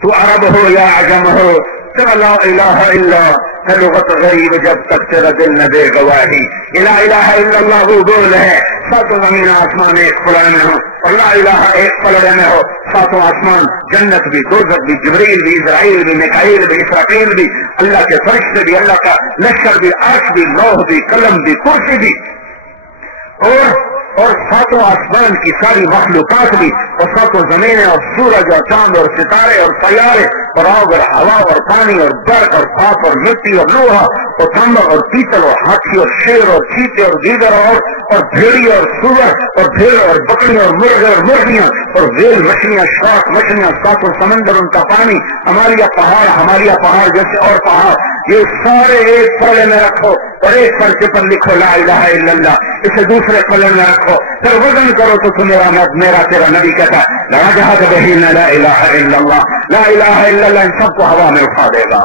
تو عرب ہو یا عجم ہو، تیرا لا الہ الا ہے لغت غریب جب تک تیرا دل نہ دے گواہی. لا الہ الا اللہ وہ بول ہے ساتوں زمین آسمان ایک پلڑے میں ہو، اور لا الہ ایک پلڑے میں ہو. ساتوں آسمان، جنت بھی، دوزخ بھی، جبریل بھی، اسرائیل بھی، میکائیل بھی، اسرافیل بھی، اللہ کے فرشتے بھی، اللہ کا لشکر بھی، عرش بھی، لوح بھی، قلم بھی، کرسی بھی، اور ساتوں آسمان کی ساری مخلوقات بھی، اور ساتوں زمینیں اور سورج اور چاند اور ستارے اور سیارے اور آگ اور ہوا اور پانی اور برق اور پاپ اور مٹی اور لوہا اور تانبا اور پیتل اور ہاتھی اور شیر اور چیتے اور دیگر اور بھیڑی اور سور اور بھیڑ اور بکری اور مرغے اور مرغیاں اور ویل مچھلیاں، شارک مچھلیاں، ساتوں سمندر ان کا پانی، ہماریا پہاڑ جیسے اور پہاڑ، یہ سارے ایک پلڑے میں رکھو اور ایک پرچے پر لکھو لا الہ الا اللہ. اسے دوسرے پلڑے میں رکھو، پھر وزن کرو تو میرا تیرا نبی کہتا لا جہاد بہی لا الہ الا اللہ، لا الہ الا اللہ ان سب کو ہوا میں اٹھا دے گا.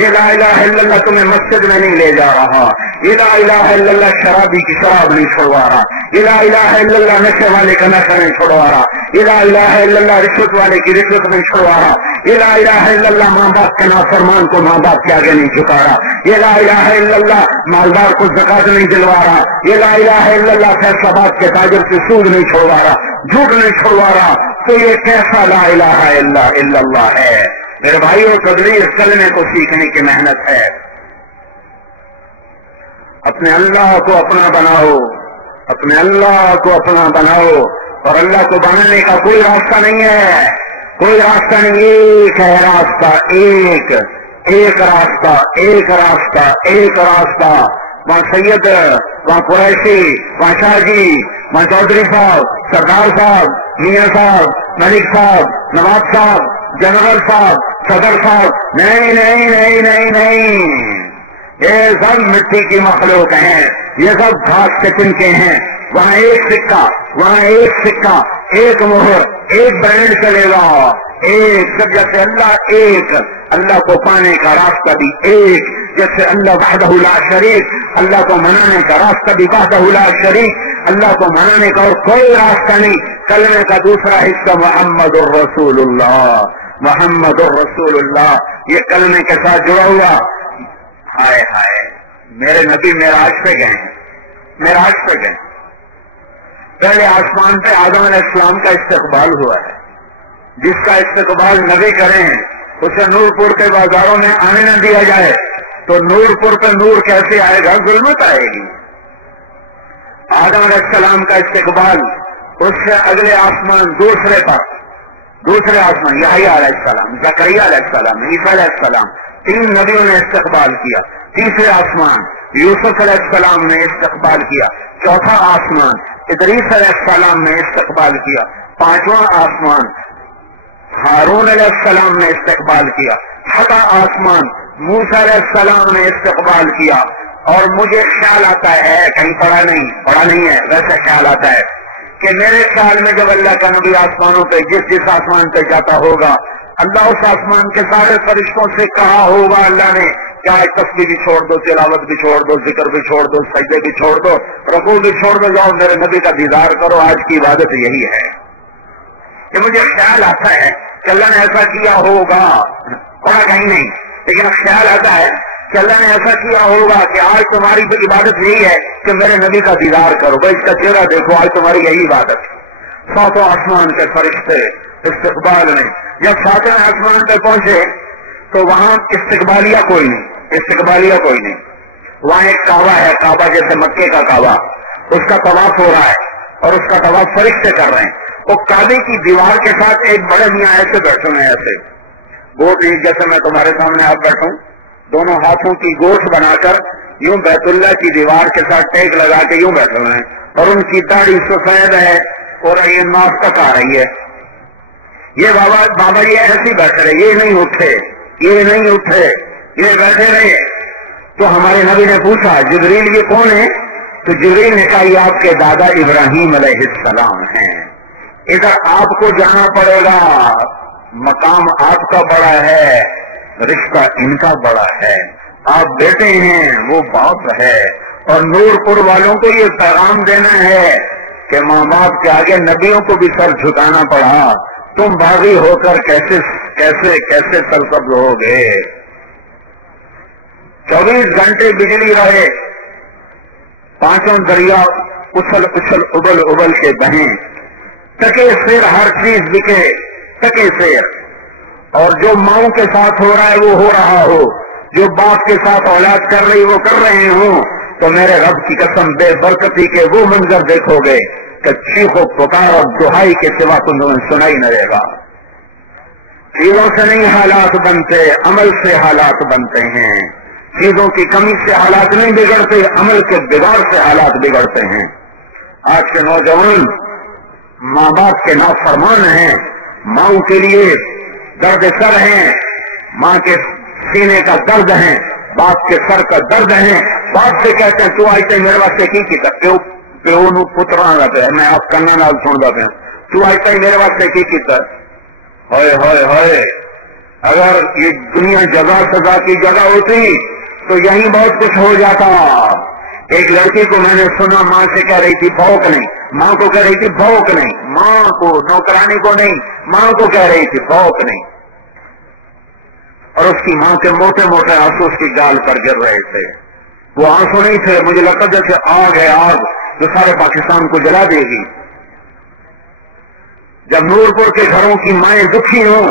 یہ لا الہ الا اللہ تمہیں مسجد میں نہیں لے جا رہا، یہ لا الہ الا اللہ شرابی کی شراب نہیں چھڑوا رہا، یہ لا الہ الا اللہ نشے والے کا نشہ نہیں چھڑوا رہا، یہ لا الہ الا اللہ رشوت والے کی رشوت نہیں چھڑوا رہا، یہ لا الہ الا اللہ ماں باپ کے نافرمان کو ماں باپ کے آگے نہیں جھکا رہا، یہ لا الہ الا اللہ مالدار کو زکات نہیں دلوا رہا، یہ لا الہ الا اللہ فیصل آباد کے تاجر سے سود نہیں چھڑوا رہا، جھوٹ نہیں چھڑوا رہا. تو یہ کیسا لا الہ الا اللہ ہے؟ میرے بھائیوں، تبلیغ کلمے کو سیکھنے کی محنت ہے. اپنے اللہ کو اپنا بناؤ، اپنے اللہ کو اپنا بناؤ. اور اللہ کو بنانے کا کوئی راستہ نہیں ہے، کوئی راستہ نہیں، ایک ہے راستہ، ایک راستہ، ایک راستہ، ایک راستہ. وہاں سید، وہاں قریشی، وہاں شاہ جی، وہاں چودھری صاحب، سردار صاحب، میاں صاحب، ملک صاحب، نواب صاحب، جنرل صاحب، صدر صاحب، نہیں نہیں نہیں نہیں نہیں، یہ سب مٹی کی مخلوق ہیں، یہ سب گھاس کے تنکے ہیں. وہاں ایک سکہ، وہاں ایک سکہ، ایک مہر، ایک برانڈ چلے گا، ایک. سب جیسے اللہ ایک، اللہ کو پانے کا راستہ بھی ایک، جیسے اللہ وحدہ لا شریک، اللہ کو منانے کا راستہ بھی وحدہ لا شریک، اللہ کو منانے کا اور کوئی راستہ نہیں. کلمے کا دوسرا حصہ محمد الرسول اللہ، محمد الرسول اللہ، یہ کلمے کے ساتھ جڑا ہوا. ہائے ہائے، میرے نبی معراج پہ گئے، معراج پہ گئے. پہلے آسمان پہ آدم علیہ السلام کا استقبال ہوا ہے. جس کا استقبال نبی کریں اسے نور پور کے بازاروں میں آنے نہ دیا جائے تو نور پور پہ نور کیسے آئے گا؟ ظلمت آئے گی. آدم علیہ السلام کا استقبال، اس سے اگلے آسمان دوسرے آسمان یحییٰ علیہ السلام، زکریا علیہ السلام، عیسیٰ علیہ السلام، 3 نبیوں نے استقبال کیا. تیسرے آسمان یوسف علیہ السلام نے استقبال کیا. چوتھا آسمان ادریس علیہ السلام نے استقبال کیا. 5واں آسمان ہارون علیہ السلام نے استقبال کیا. 6واں آسمان موسیٰ علیہ السلام نے استقبال کیا. اور مجھے خیال آتا ہے، کہیں پڑھا نہیں ہے، ویسے خیال آتا ہے کہ میرے خیال میں جب اللہ کا نبی آسمانوں پہ جس آسمان پہ جاتا ہوگا، اللہ اس آسمان کے سارے فرشتوں سے کہا ہوگا اللہ نے کیا تسبیح بھی چھوڑ دو، تلاوت بھی چھوڑ دو، ذکر بھی چھوڑ دو، سجدے بھی چھوڑ دو، رکوع بھی چھوڑ دو، جاؤ میرے نبی کا دیدار کرو، آج کی عبادت یہی ہے. کہ مجھے خیال آتا ہے کہ اللہ نے ایسا کیا ہوگا، پڑھا کہیں نہیں، لیکن خیال آتا ہے کہ اللہ نے ایسا کیا ہوگا کہ آج تمہاری عبادت یہی ہے کہ میرے نبی کا دیدار کرو، بھائی اس کا چہرہ دیکھو، آج تمہاری یہی عبادت ہے۔ ساتوں آسمان کے فرشتے استقبال میں جب ساتویں آسمان پہ پہنچے تو وہاں استقبالیہ کوئی نہیں، وہاں ایک کعبہ ہے، کعبہ جیسے مکے کا کعبہ، اس کا طواف ہو رہا ہے اور اس کا طواف فرشتے کر رہے ہیں۔ وہ کعبے کی دیوار کے ساتھ ایک بڑے میاں ایسے بیٹھے ہوئے ہیں، ایسے گوٹ جیسے میں تمہارے سامنے آپ بیٹھوں، دونوں ہاتھوں کی گوٹ بنا کر یوں بیت اللہ کی دیوار کے ساتھ ٹیک لگا کے یوں بیٹھے ہوئے ہیں، اور ان کی داڑھی سفید ہے اور یہ ناک تک آ رہی ہے۔ یہ بابا یہ ایسے بیٹھے رہے، یہ نہیں اٹھے، یہ بیٹھے رہے۔ تو ہمارے نبی نے پوچھا جبریل یہ کون ہے؟ تو جبریل نے کہا یہ آپ کے دادا ابراہیم علیہ السلام ہیں، ادھر آپ کو جانا پڑے گا، مقام آپ کا بڑا ہے، رشتہ ان کا بڑا ہے، آپ بیٹے ہیں وہ باپ ہے۔ اور نور پور والوں کو یہ پیغام دینا ہے کہ ماں باپ کے آگے نبیوں کو بھی سر جھکانا پڑا، تم باغی ہو کر کیسے سرقبض ہو گے۔ 24 گھنٹے بجلی رہے، پانچوں دریا اچھل ابل کے بہیں، ٹکے سیر ہر چیز بکے ٹکے سیر، اور جو ماؤں کے ساتھ ہو رہا ہے وہ ہو رہا ہو، جو باپ کے ساتھ اولاد کر رہی وہ کر رہے ہوں، تو میرے رب کی قسم بے برکتی کے وہ منظر دیکھو گے کہ چیخ و پکار اور دہائی کے سوا تمہیں سنائی نہ رہے گا۔ چیزوں سے نہیں حالات بنتے، عمل سے حالات بنتے ہیں، چیزوں کی کمی سے حالات نہیں بگڑتے، عمل کے بگاڑ سے حالات بگڑتے ہیں۔ آج کے نوجوان ماں باپ کے نافرمان ہیں، ماؤں کے لیے درد سر ہیں، ماں کے سینے کا درد ہے، باپ کے سر کا درد ہے۔ باپ سے کہتے ہیں تو آج تک میرے واسطے کی پیو نو پترا رہتے ہیں، میں آپ کنا نال سن رہتے ہیں، تو آج تک میرے واسطے کی ہوئے اگر یہ دنیا جزا سزا کی جگہ ہوتی تو یہیں بہت کچھ ہو جاتا۔ ایک لڑکی کو میں نے سنا ماں سے کہہ رہی تھی بھوک نہیں، ماں کو کہہ رہی تھی بھوک نہیں، ماں کو نوکرانی کو نہیں، ماں کو کہہ رہی تھی بھوک نہیں، اور اس کی ماں کے موٹے موٹے آنسو اس کی گال پر گر رہے تھے۔ وہ آنسو نہیں تھے، مجھے لگتا جیسے آگ ہے، آگ جو سارے پاکستان کو جلا دے گی۔ جب نورپور کے گھروں کی مائیں دکھی ہوں،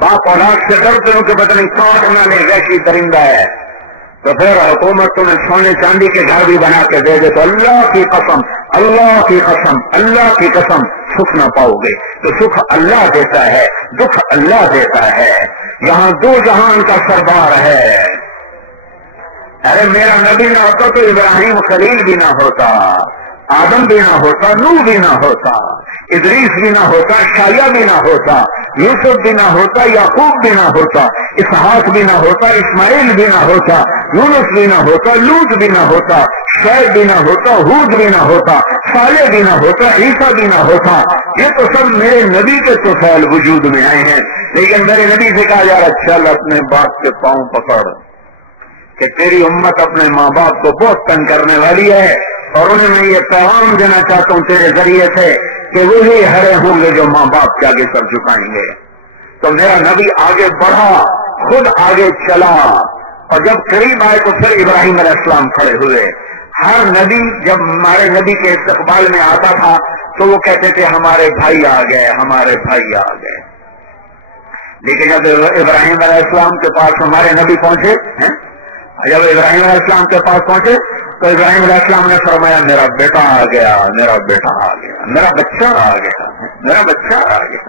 باپ اولاد سے ڈرتے ہوں کہ پتہ نہیں کاٹ نہ لے ویسی درندہ ہے، تو پھر حکومت تمہیں سونے چاندی کے گھر بھی بنا کے دے دے تو اللہ کی قسم سکھ نہ پاؤ گے۔ تو سکھ اللہ دیتا ہے، دکھ اللہ دیتا ہے، یہاں دو جہان کا سردار ہے۔ ارے میرا نبی نہ ہوتا تو ابراہیم خلیل بھی نہ ہوتا، آدم بھی نہ ہوتا، نوح بھی نہ ہوتا، ادریس بھی نہ ہوتا، شایع بھی نہ ہوتا، یوسف بھی نہ ہوتا، یعقوب بھی نہ ہوتا، اسحاق بھی نہ ہوتا، اسماعیل بھی نہ ہوتا، یونس بھی نہ ہوتا، لوط بھی نہ ہوتا، شعیب بھی نہ ہوتا، ہود بھی نہ ہوتا، صالح بھی نہ ہوتا، عیسیٰ بھی نہ ہوتا۔ یہ تو سب میرے نبی کے طفیل وجود میں آئے ہیں۔ لیکن میرے نبی سے کہا جا رہا چل اپنے باپ کے پاؤں پکڑ کہ تیری امت اپنے ماں باپ کو بہت تنگ کرنے والی ہے، اور انہیں میں یہ پیغام دینا چاہتا ہوں تیرے ذریعے سے کہ وہی ہرے ہوں گے جو ماں باپ کے آگے سر جھکائیں گے۔ تو میرا نبی آگے بڑھا، خود آگے چلا، اور جب قریب آئے تو پھر ابراہیم علیہ السلام کھڑے ہوئے۔ ہر نبی جب ہمارے نبی کے استقبال میں آتا تھا تو وہ کہتے تھے ہمارے بھائی آ گئے، ہمارے بھائی آ گئے۔ لیکن جب ابراہیم علیہ السلام کے پاس ہمارے نبی پہنچے، جب ابراہیم علیہ السلام کے پاس پہنچے تو ابراہیم علیہ السلام نے فرمایا میرا بیٹا آ گیا، میرا بیٹا آ گیا، میرا بچہ آ گیا، میرا بچہ آ گیا۔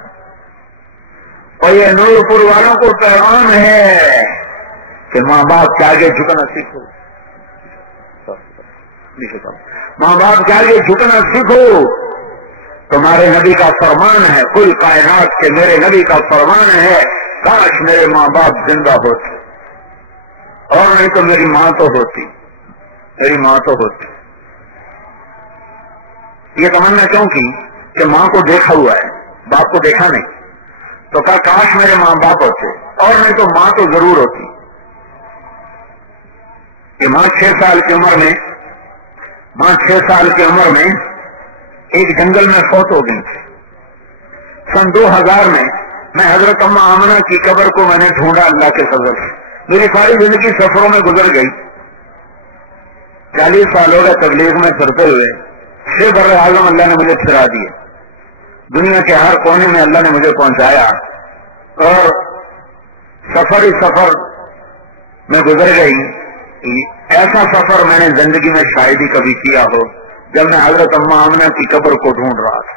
اور یہ نورپور والوں کو پیغام ہے کہ ماں باپ کے آگے جھکنا سیکھو، ماں باپ کے آگے جھکنا سیکھو۔ تمہارے نبی کا فرمان ہے، کل کائنات کے میرے نبی کا فرمان ہے کاش میرے ماں باپ زندہ ہوتے، اور نہیں تو میری ماں تو ہوتی، میری ماں تو ہوتی۔ یہ تمنا کیوں کی کہ ماں کو دیکھا ہوا ہے، باپ کو دیکھا نہیں، تو کہا کاش میرے ماں باپ ہوتے، اور نہیں تو ماں تو ضرور ہوتی۔ کہ ماں 6 سال کی عمر میں ایک جنگل میں فوت ہو گئی تھی۔ سن 2000 میں حضرت اماں آمنہ کی قبر کو میں نے ڈھونڈا اللہ کے فضل سے، میری ساری زندگی سفروں میں گزر گئی، 40 سال ہو گئے تبلیغ میں پھرتے ہوئے، 6 بر اعظم اللہ نے مجھے پھرا دیے، دنیا کے ہر کونے میں اللہ نے مجھے پہنچایا، اور سفر ہی سفر میں گزر گئی۔ ایسا سفر میں نے زندگی میں شاید ہی کبھی کیا ہو جب میں حضرت اماں آمنہ کی قبر کو ڈھونڈ رہا تھا۔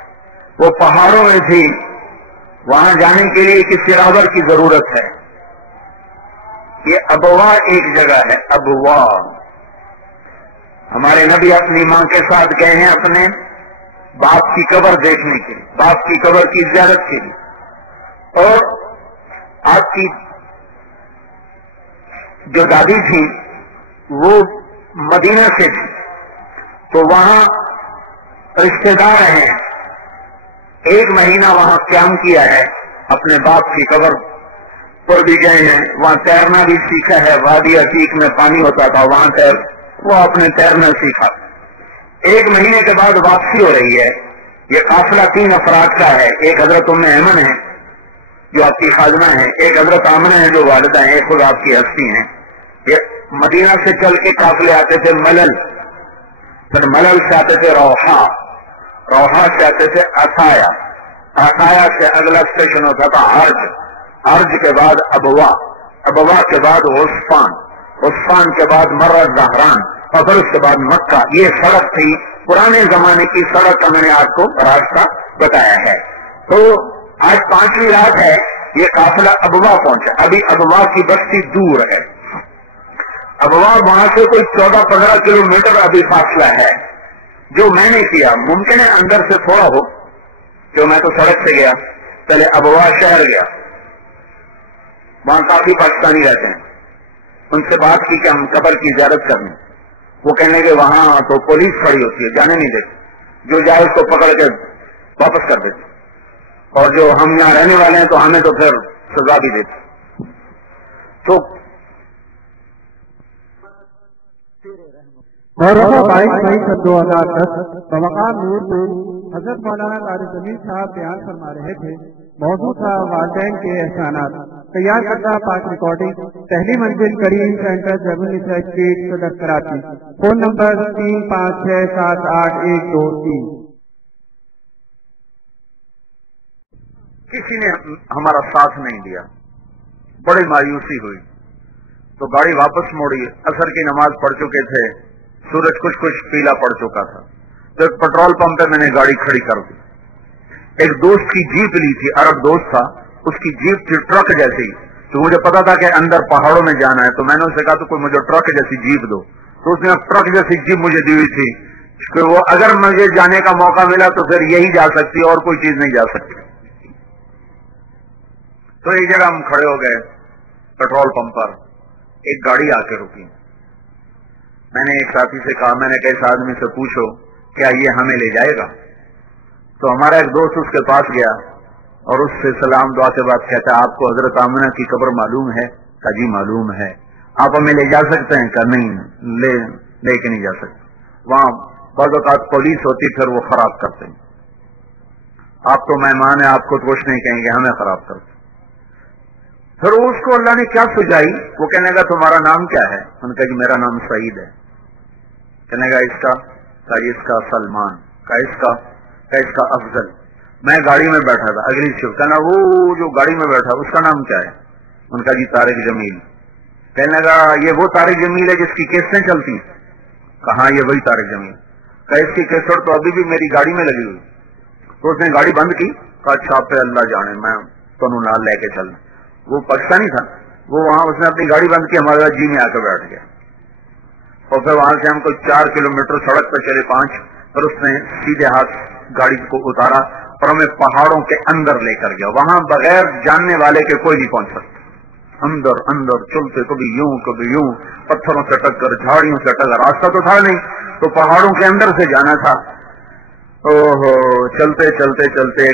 وہ پہاڑوں میں تھی، وہاں جانے کے لیے کسی راہبر کی ضرورت ہے۔ یہ ابوا ایک جگہ ہے، ابوا۔ ہمارے نبی اپنی ماں کے ساتھ گئے ہیں اپنے باپ کی قبر دیکھنے کے لیے، باپ کی قبر کی زیارت کے لیے، اور آپ کی جو دادی تھی وہ مدینہ سے تھی، تو وہاں رشتے دار ہیں، 1 مہینہ وہاں قیام کیا ہے، اپنے باپ کی قبر پر بھی گئے ہیں، وہاں تیرنا بھی سیکھا ہے، وادی عتیق میں پانی ہوتا تھا، وہاں وہ اپنے تیرنا سیکھا۔ 1 مہینے کے بعد واپسی ہو رہی ہے۔ یہ قافلہ 3 افراد کا ہے، ایک حضرت ام ایمن ہے جو آپ کی خادمہ ہے، ایک حضرت آمنہ ہے جو والدہ ہیں، ایک خود آپ کی ہستی ہیں۔ یہ مدینہ سے چل کے قافلے آتے تھے ملل، پھر ملل سے آتے تھے روحا، روحا سے آتے تھے عطایا، عطایا سے اگلا اسٹیشن ہوتا تھا عرج، عرج کے بعد ابوا، ابوا کے بعد عثفان، عثفان کے بعد مرہ زہران، اور پھر اس کے بعد مکہ۔ یہ سڑک تھی، پرانے زمانے کی سڑک کا میں نے آپ کو راستہ بتایا ہے۔ تو آج 5ویں رات ہے، یہ قافلہ ابوا پہنچا۔ ابھی ابوا کی بستی دور ہے، ابوا وہاں سے کوئی 14-15 کلومیٹر ابھی فاصلہ ہے۔ جو میں نے کیا، ممکن ہے اندر سے تھوڑا ہو، جو میں تو سڑک سے گیا، پہلے ابوا شہر گیا، وہاں کافی پاکستانی رہتے ہیں، ان سے بات کی کہ ہم قبر کی زیارت کرنے، وہ کہنے کہ وہاں تو پولیس کھڑی ہوتی ہے، جانے نہیں دیتے، جو جائے اس کو پکڑ کے واپس کر دیتے، اور جو ہم یہاں رہنے والے ہیں تو ہمیں تو پھر سزا بھی دیتے۔ تو مورخہ 22 مئی 2010 بمقام نورپور حضرت مولانا قاری جمیل صاحب بیان فرما رہے تھے۔ موضوع تھا والدین کے احسانات۔ تیار کردہ پاک ریکارڈنگ، پہلی منزل کریم سینٹر جبل نساء اسٹریٹ، صدر کراچی۔ Phone number 35678123۔ کسی نے ہمارا ساتھ نہیں دیا، بڑی مایوسی ہوئی، تو گاڑی واپس موڑی۔ عصر کی نماز پڑھ چکے تھے، سورج کچھ پیلا پڑ چکا تھا، تو ایک پیٹرول پمپ پہ میں نے گاڑی کھڑی کر دی۔ ایک دوست کی جیپ لی تھی، عرب دوست تھا، اس کی جیپ تھی ٹرک جیسی، تو مجھے پتا تھا کہ اندر پہاڑوں میں جانا ہے، تو میں نے اسے کہا تو کوئی مجھے ٹرک جیسی جیپ دو، تو اس نے ٹرک جیسی جیپ مجھے دی ہوئی تھی کہ وہ اگر مجھے جانے کا موقع ملا تو پھر یہی جا سکتی، اور کوئی چیز نہیں جا سکتی۔ تو ایک جگہ ہم کھڑے ہو گئے پیٹرول پمپ پر، ایک گاڑی آ کے رکی، میں نے ایک ساتھی سے کہا، میں نے کہا اس آدمی سے پوچھو کیا یہ ہمیں لے جائے گا؟ تو ہمارا ایک دوست اس کے پاس گیا اور اس سے سلام دعا کے بعد کہتا ہے، آپ کو حضرت آمنہ کی قبر معلوم ہے؟ کہا جی معلوم ہے۔ آپ ہمیں لے جا سکتے ہیں؟ کہا نہیں، لے کے نہیں جا سکتے، وہاں بعض اوقات پولیس ہوتی، پھر وہ خراب کرتے ہیں، آپ تو مہمان ہیں، آپ کو تو کچھ نہیں کہیں گے، ہمیں خراب کرتے۔ پھر اس کو اللہ نے کیا سجائی، وہ کہنے لگا تمہارا نام کیا ہے؟ انہوں نے کہا جی میرا نام سعید ہے۔ کہنے لگا اس کا؟ کہا اس کا سلمان۔ کہا اس کا؟ کہا اس کا افضل۔ میں گاڑی میں بیٹھا تھا، اگلی شفٹ، کہنا وہ جو گاڑی میں بیٹھا اس کا نام کیا ہے؟ ان کا جی طارق جمیل۔ کہنے لگا یہ وہ طارق جمیل ہے جس کی کیسٹیں چلتی؟ کہا یہ وہی طارق جمیل۔ کہا اس کی کیسٹ تو ابھی بھی میری گاڑی میں لگی ہوئی۔ تو اس نے گاڑی بند کی، کہا اچھا پہ اللہ جانے، میں تنوں نال لے کے چلنا۔ وہ پاکستانی تھا، وہ وہاں اس نے اپنی گاڑی بند کی، ہمارے جی میں آ کے بیٹھ گیا، اور پھر وہاں سے ہم کو 4 کلومیٹر سڑک پہ چلے 5، پھر اس نے سیدھے ہاتھ گاڑی کو اتارا اور ہمیں پہاڑوں کے اندر لے کر گیا، وہاں بغیر جاننے والے کے کوئی نہیں پہنچ سکتا، اندر اندر چلتے، کبھی یوں کبھی یوں، پتھروں سے ٹکر، جھاڑیوں سے ٹکر، راستہ تو تھا نہیں، تو پہاڑوں کے اندر سے جانا تھا۔ اوہو، چلتے چلتے چلتے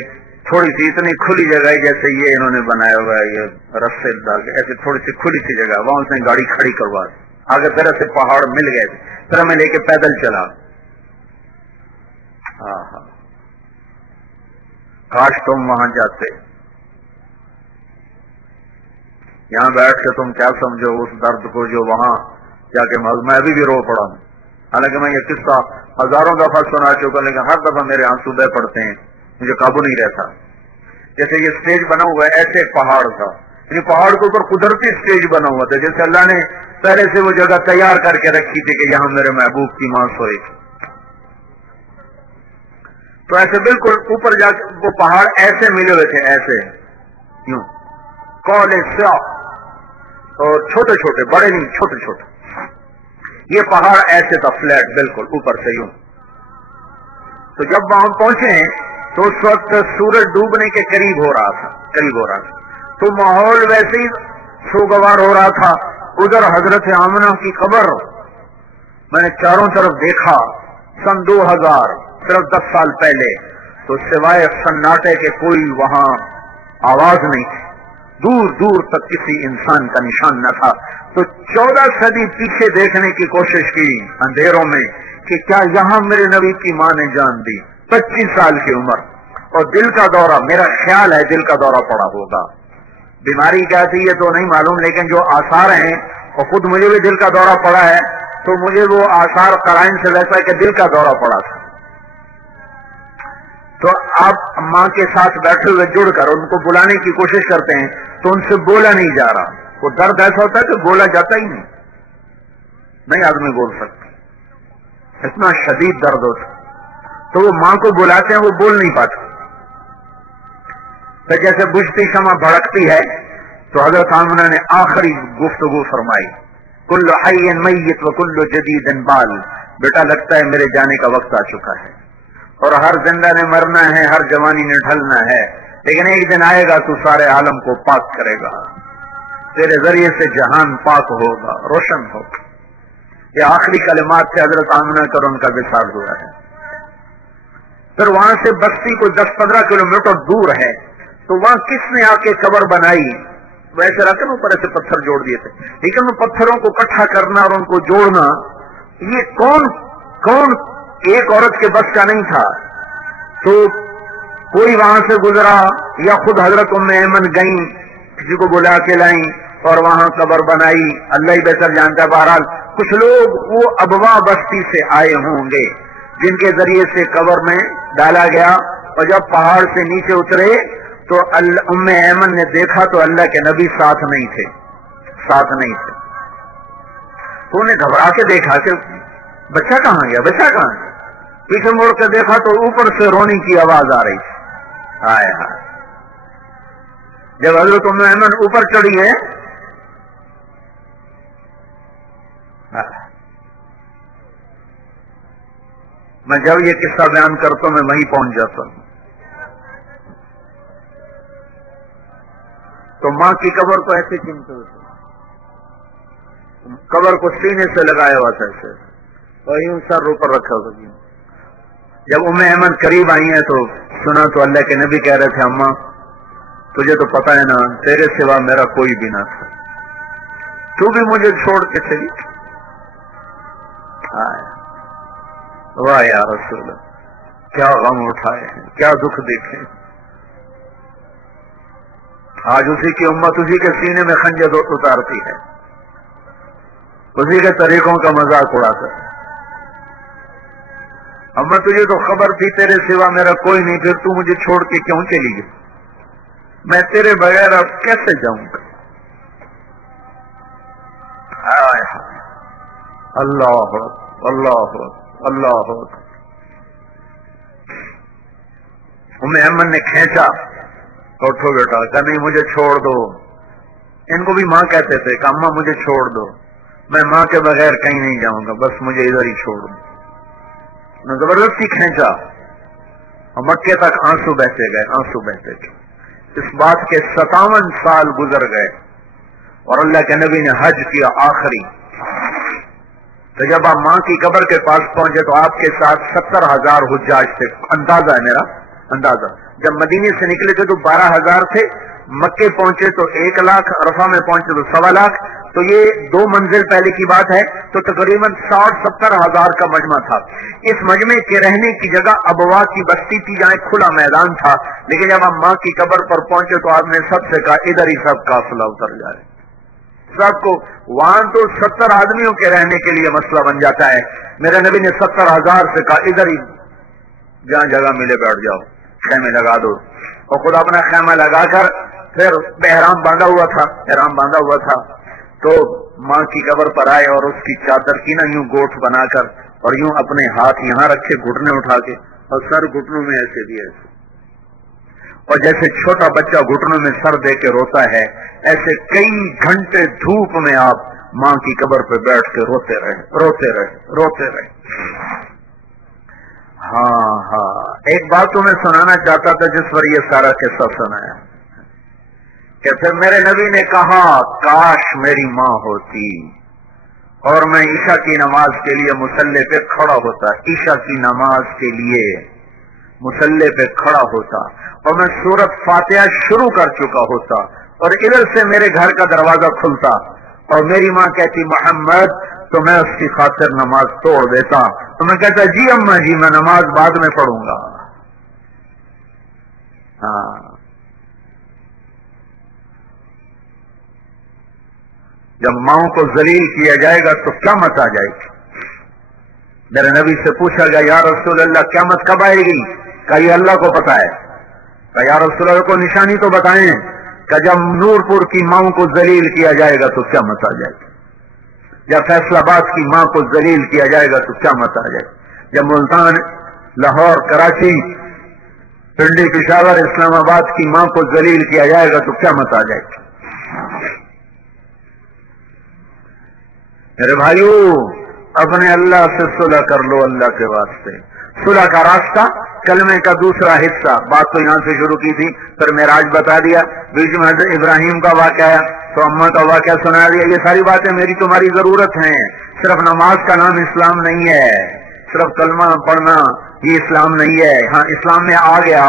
تھوڑی سی اتنی کھلی جگہ جیسے یہ انہوں نے بنایا ہوا ہے، یہ رستے ڈال کے ایسے تھوڑی سی کھلی سی جگہ، وہاں اس نے گاڑی کھڑی کروا دی، آگے طرح سے پہاڑ مل گئے، پھر ہمیں لے کے پیدل چلا۔ کاش تم وہاں جاتے، یہاں بیٹھ کے تم کیا سمجھو اس درد کو جو وہاں جا کے میں ابھی بھی رو پڑا ہوں. حالانکہ میں یہ قصہ ہزاروں دفعہ سنا چکا، لیکن ہر دفعہ میرے آنسو بہ پڑتے ہیں، مجھے قابو نہیں رہتا. جیسے یہ سٹیج بنا ہوا ہے، ایسے ایک پہاڑ تھا، یہ پہاڑ کے اوپر قدرتی سٹیج بنا ہوا تھا، جیسے اللہ نے پہلے سے وہ جگہ تیار کر کے رکھی تھی کہ یہاں میرے محبوب کی ماں سوئے گی. تو ایسے بالکل اوپر جا کے وہ پہاڑ ایسے ملے ہوئے تھے، ایسے یوں کالے سیاہ اور چھوٹے چھوٹے، بڑے نہیں چھوٹے چھوٹے. یہ پہاڑ ایسے تھا فلیٹ بالکل اوپر سے یوں. تو جب وہاں پہنچے تو اس وقت سورج ڈوبنے کے قریب ہو رہا تھا، تو ماحول ویسے ہی سوگوار ہو رہا تھا. ادھر حضرت آمنہ کی قبر میں نے چاروں طرف دیکھا. سن 2000 صرف 10 سال پہلے، تو سوائے سناٹے کے کوئی وہاں آواز نہیں تھی، دور دور تک کسی انسان کا نشان نہ تھا. تو 14 صدی پیچھے دیکھنے کی کوشش کی اندھیروں میں کہ کیا یہاں میرے نبی کی ماں نے جان دی. 25 سال کی عمر اور دل کا دورہ، میرا خیال ہے دل کا دورہ پڑا ہوگا. بیماری کیا تھی یہ تو نہیں معلوم، لیکن جو آثار ہیں، اور خود مجھے بھی دل کا دورہ پڑا ہے، تو مجھے وہ آثار قرائن سے لگتا ہے کہ دل کا دورہ پڑا تھا. تو آپ ماں کے ساتھ بیٹھے ہوئے جڑ کر ان کو بلانے کی کوشش کرتے ہیں تو ان سے بولا نہیں جا رہا. وہ درد ایسا ہوتا ہے کہ بولا جاتا ہی نہیں آدمی بول سکتا، اتنا شدید درد ہوتا. تو وہ ماں کو بلاتے ہیں، وہ بول نہیں پاتا. تو جیسے بجھتی شمع بھڑکتی ہے، تو حضرت آمنہ نے آخری گفتگو فرمائی، کل حی میت و کل جدید بال. بیٹا لگتا ہے میرے جانے کا وقت آ چکا ہے، اور ہر زندہ نے مرنا ہے، ہر جوانی نے ڈھلنا ہے، لیکن ایک دن آئے گا تو سارے عالم کو پاک کرے گا، تیرے ذریعے سے جہان پاک ہوگا، روشن ہوگا. یہ آخری کلمات سے حضرت آمنہ کر ان کا وصال ہوا ہے. پھر وہاں سے بستی کو 10-15 کلومیٹر دور ہے، تو وہاں کس نے آ کے قبر بنائی؟ ویسے رکھے نا اوپر ایسے پتھر جوڑ دیے تھے، لیکن وہ پتھروں کو اکٹھا کرنا اور ان کو جوڑنا یہ کون ایک عورت کے بس کا نہیں تھا. تو کوئی وہاں سے گزرا یا خود حضرت ام ایمن گئیں، کسی کو بلا کے لائیں اور وہاں قبر بنائی. اللہ ہی بہتر جانتا ہے. بہرحال کچھ لوگ وہ ابوا بستی سے آئے ہوں گے جن کے ذریعے سے قبر میں ڈالا گیا، اور جب پہاڑ سے نیچے اترے تو ام ایمن نے دیکھا تو اللہ کے نبی ساتھ نہیں تھے. تو انہیں گھبرا کے دیکھا کہ بچہ کہاں گیا. پیچھے مڑ کے دیکھا تو اوپر سے رونے کی آواز آ رہی تھی. آیا جب حضرت ام ایمن اوپر چڑھی ہے، میں جب یہ قصہ بیان کرتا ہوں میں وہیں پہنچ جاتا ہوں. تو ماں کی قبر کو ایسے چمتے ہوئے، قبر کو سینے سے لگایا ہوا تھا ایسے، اور یوں سر اوپر رکھا ہوا. جب ام ایمن قریب آئی ہیں تو سنا تو اللہ کے نبی کہہ رہے تھے، اماں تجھے تو پتا ہے نا تیرے سوا میرا کوئی بھی نہ تھا، تو بھی مجھے چھوڑ کے چلی. واہ یا رسول اللہ، کیا غم اٹھائے ہیں، کیا دکھ دیکھے. آج اسی کی امت اسی کے سینے میں خنجر اتارتی ہے، اسی کے طریقوں کا مذاق اڑاتا ہے. اما تجھے تو خبر تھی تیرے سوا میرا کوئی نہیں، پھر تو مجھے چھوڑ کے کیوں چلی گئی؟ میں تیرے بغیر اب کیسے جاؤں گا؟ اللہ اللہ اللہ. ام ایمن نے کھینچا، اٹھو بیٹا. کہ نہیں مجھے چھوڑ دو. ان کو بھی ماں کہتے تھے کہ اماں مجھے چھوڑ دو، میں ماں کے بغیر کہیں نہیں جاؤں گا، بس مجھے ادھر ہی چھوڑ دو. زبردستی کھینچا اور مکے تک آنسو بہتے گئے. اس بات کے 57 سال گزر گئے اور اللہ کے نبی نے حج کیا آخری. تو جب آپ ماں کی قبر کے پاس پہنچے تو آپ کے ساتھ 70,000 حجاج تھے. اندازہ ہے میرا اندازہ. جب مدینے سے نکلے تھے تو 12,000 تھے، مکے پہنچے تو 1 لاکھ، عرفہ میں پہنچے تو 1.25 لاکھ. تو یہ 2 منزل پہلے کی بات ہے، تو تقریباً 60-70 ہزار کا مجمع تھا. اس مجمع کے رہنے کی جگہ ابوا کی بستی تھی جہاں کھلا میدان تھا. لیکن جب ہم ماں کی قبر پر پہنچے تو آپ نے سب سے کہا ادھر ہی سب قافلہ اتر جائے. سب کو وہاں تو 70 آدمیوں کے رہنے کے لیے مسئلہ بن جاتا ہے. میرے نبی نے 70,000 سے کہا ادھر ہی جہاں جگہ ملے بیٹھ جاؤ, خیمے لگا دو. اور خود اپنا خیمہ لگا کر پھر احرام باندھا ہوا تھا تو ماں کی قبر پر آئے اور اس کی چادر کی نا یوں گوٹھ بنا کر اور یوں اپنے ہاتھ یہاں رکھے گھٹنے اٹھا کے اور سر گھٹنوں میں ایسے بھی ایسے, اور جیسے چھوٹا بچہ گھٹنوں میں سر دے کے روتا ہے ایسے کئی گھنٹے دھوپ میں آپ ماں کی قبر پہ بیٹھ کے روتے رہے. ہاں ایک بات تو میں سنانا چاہتا تھا جس پر یہ سارا قصہ سنایا کہ پھر میرے نبی نے کہا کاش میری ماں ہوتی اور میں عشاء کی نماز کے لیے مصلی پہ کھڑا ہوتا, عشاء کی نماز کے لیے مصلی پہ کھڑا ہوتا اور میں سورۃ فاتحہ شروع کر چکا ہوتا اور ادھر سے میرے گھر کا دروازہ کھلتا اور میری ماں کہتی محمد, تو میں اس کی خاطر نماز توڑ دیتا. تو میں کہتا جی اماں جی میں نماز بعد میں پڑھوں گا. ہاں جب ماؤں کو ذلیل کیا جائے گا تو قیامت آ جائے گی. میرے نبی سے پوچھا گیا یا رسول اللہ قیامت کب آئے گی؟ کہ یہ اللہ کو پتا ہے. کہ یا رسول اللہ کو نشانی تو بتائیں. کہ جب نور پور کی ماؤں کو ذلیل کیا جائے گا تو قیامت آ جائے گی. جب فیصل آباد کی ماں کو ذلیل کیا جائے گا تو قیامت آ جائے گی. جب ملتان, لاہور, کراچی, پنڈی, پشاور, اسلام آباد کی ماں کو ذلیل کیا جائے گا تو قیامت آ جائے گی. میرے بھائیو اپنے اللہ سے صلح کر لو, اللہ کے واسطے. صلح کا راستہ کلمے کا دوسرا حصہ. بات تو یہاں سے شروع کی تھی, پھر معراج بتا دیا, بیچ میں حضرت ابراہیم کا واقعہ ہے تو اماں کا واقعہ سنا دیا. یہ ساری باتیں میری تمہاری ضرورت ہیں. صرف نماز کا نام اسلام نہیں ہے, صرف کلمہ پڑھنا یہ اسلام نہیں ہے. ہاں اسلام میں آ گیا,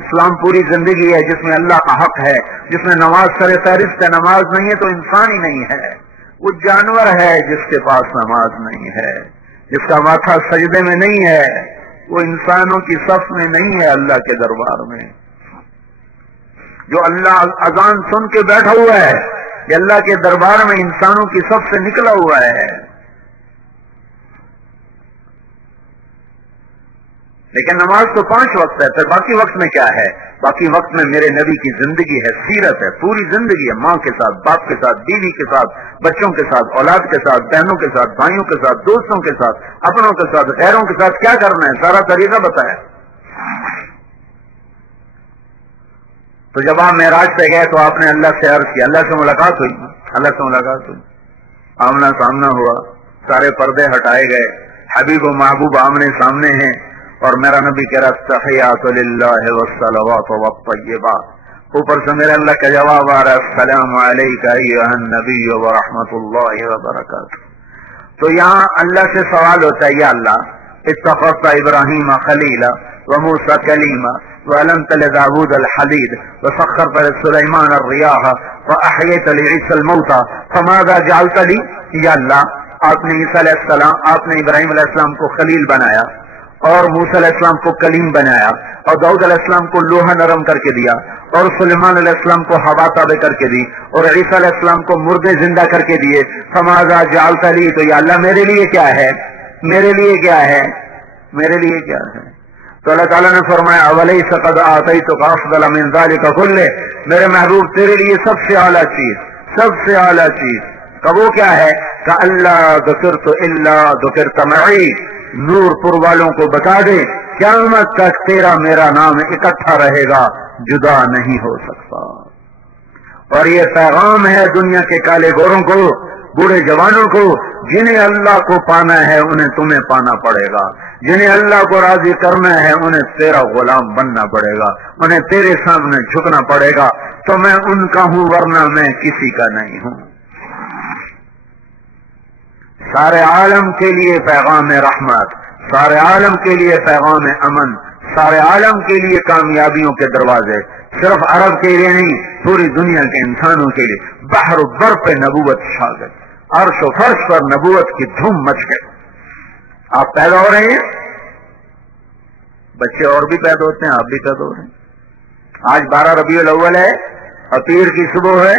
اسلام پوری زندگی ہے جس میں اللہ کا حق ہے, جس میں نماز سر فہرست ہے. نماز نہیں ہے تو انسان ہی نہیں ہے, وہ جانور ہے جس کے پاس نماز نہیں ہے, جس کا ماتھا سجدے میں نہیں ہے, وہ انسانوں کی صف میں نہیں ہے اللہ کے دربار میں. جو اللہ اذان سن کے بیٹھا ہوا ہے یہ اللہ کے دربار میں انسانوں کی صف سے نکلا ہوا ہے. لیکن نماز تو 5 وقت ہے, پھر باقی وقت میں کیا ہے؟ باقی وقت میں میرے نبی کی زندگی ہے, سیرت ہے, پوری زندگی ہے. ماں کے ساتھ, باپ کے ساتھ, بیوی کے ساتھ, بچوں کے ساتھ, اولاد کے ساتھ, بہنوں کے ساتھ, بھائیوں کے ساتھ, دوستوں کے ساتھ, اپنوں کے ساتھ, غیروں کے ساتھ کیا کرنا ہے, سارا طریقہ بتایا. تو جب آپ معراج پہ گئے تو آپ نے اللہ سے عرض کیا, اللہ سے ملاقات ہوئی, آمنا سامنا ہوا, سارے پردے ہٹائے گئے, حبیب و محبوب آمنے سامنے ہیں اور میرا نبی کہہ رہا تحیات للہ والصلوات والطیبات. اوپر سے میرے اللہ کا جواب آ رہا السلام علیکہ ایھا النبی ورحمۃ اللہ وبرکاتہ. تو یہاں اللہ سے سوال ہوتا ہے, یا اللہ اتخذت ابراہیم خلیلا وموسیٰ کلیما وعلمت لداود الحدید وسخرت لسلیمان الریاح واحییت لعیسی الموتى فماذا جعلت لی. یا اللہ آپ نے عیسیٰ علیہ السلام, آپ نے ابراہیم علیہ السلام کو خلیل بنایا اور موسیٰ علیہ السلام کو کلیم بنایا اور داؤد علیہ السلام کو لوہا نرم کر کے دیا اور سلیمان علیہ السلام کو ہوا تابع کر کے دی اور عیسیٰ علیہ السلام کو مردے زندہ کر کے دیے. فماذا جعلت لی, تو یا اللہ میرے لیے کیا ہے, میرے لیے کیا ہے, میرے لیے کیا ہے. تو اللہ تعالیٰ نے فرمایا اولیس قد آتیتک افضل من ذلک کلہ, میرے محبوب تیرے لیے سب سے اعلیٰ چیز, سب سے اعلیٰ چیز کہ وہ کیا ہے, کہ اللہ ذکرت الا ذکرت معی, نور پور والوں کو بتا دے قیامت تک تیرا میرا نام اکٹھا رہے گا, جدا نہیں ہو سکتا. اور یہ پیغام ہے دنیا کے کالے گوروں کو, بوڑھے جوانوں کو, جنہیں اللہ کو پانا ہے انہیں تمہیں پانا پڑے گا, جنہیں اللہ کو راضی کرنا ہے انہیں تیرا غلام بننا پڑے گا, انہیں تیرے سامنے جھکنا پڑے گا. تو میں ان کا ہوں ورنہ میں کسی کا نہیں ہوں. سارے عالم کے لیے پیغام رحمت, سارے عالم کے لیے پیغام امن, سارے عالم کے لیے کامیابیوں کے دروازے, صرف عرب کے لیے نہیں پوری دنیا کے انسانوں کے لیے. بحر و بر پہ نبوت چھا گئی, عرش و فرش پر نبوت کی دھوم مچ گئی. آپ پیدا ہو رہے ہیں, بچے اور بھی پیدا ہوتے ہیں, آپ بھی پیدا ہو رہے ہیں. آج 12 ربیع الاول ہے اور پیر کی صبح ہے,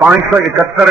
571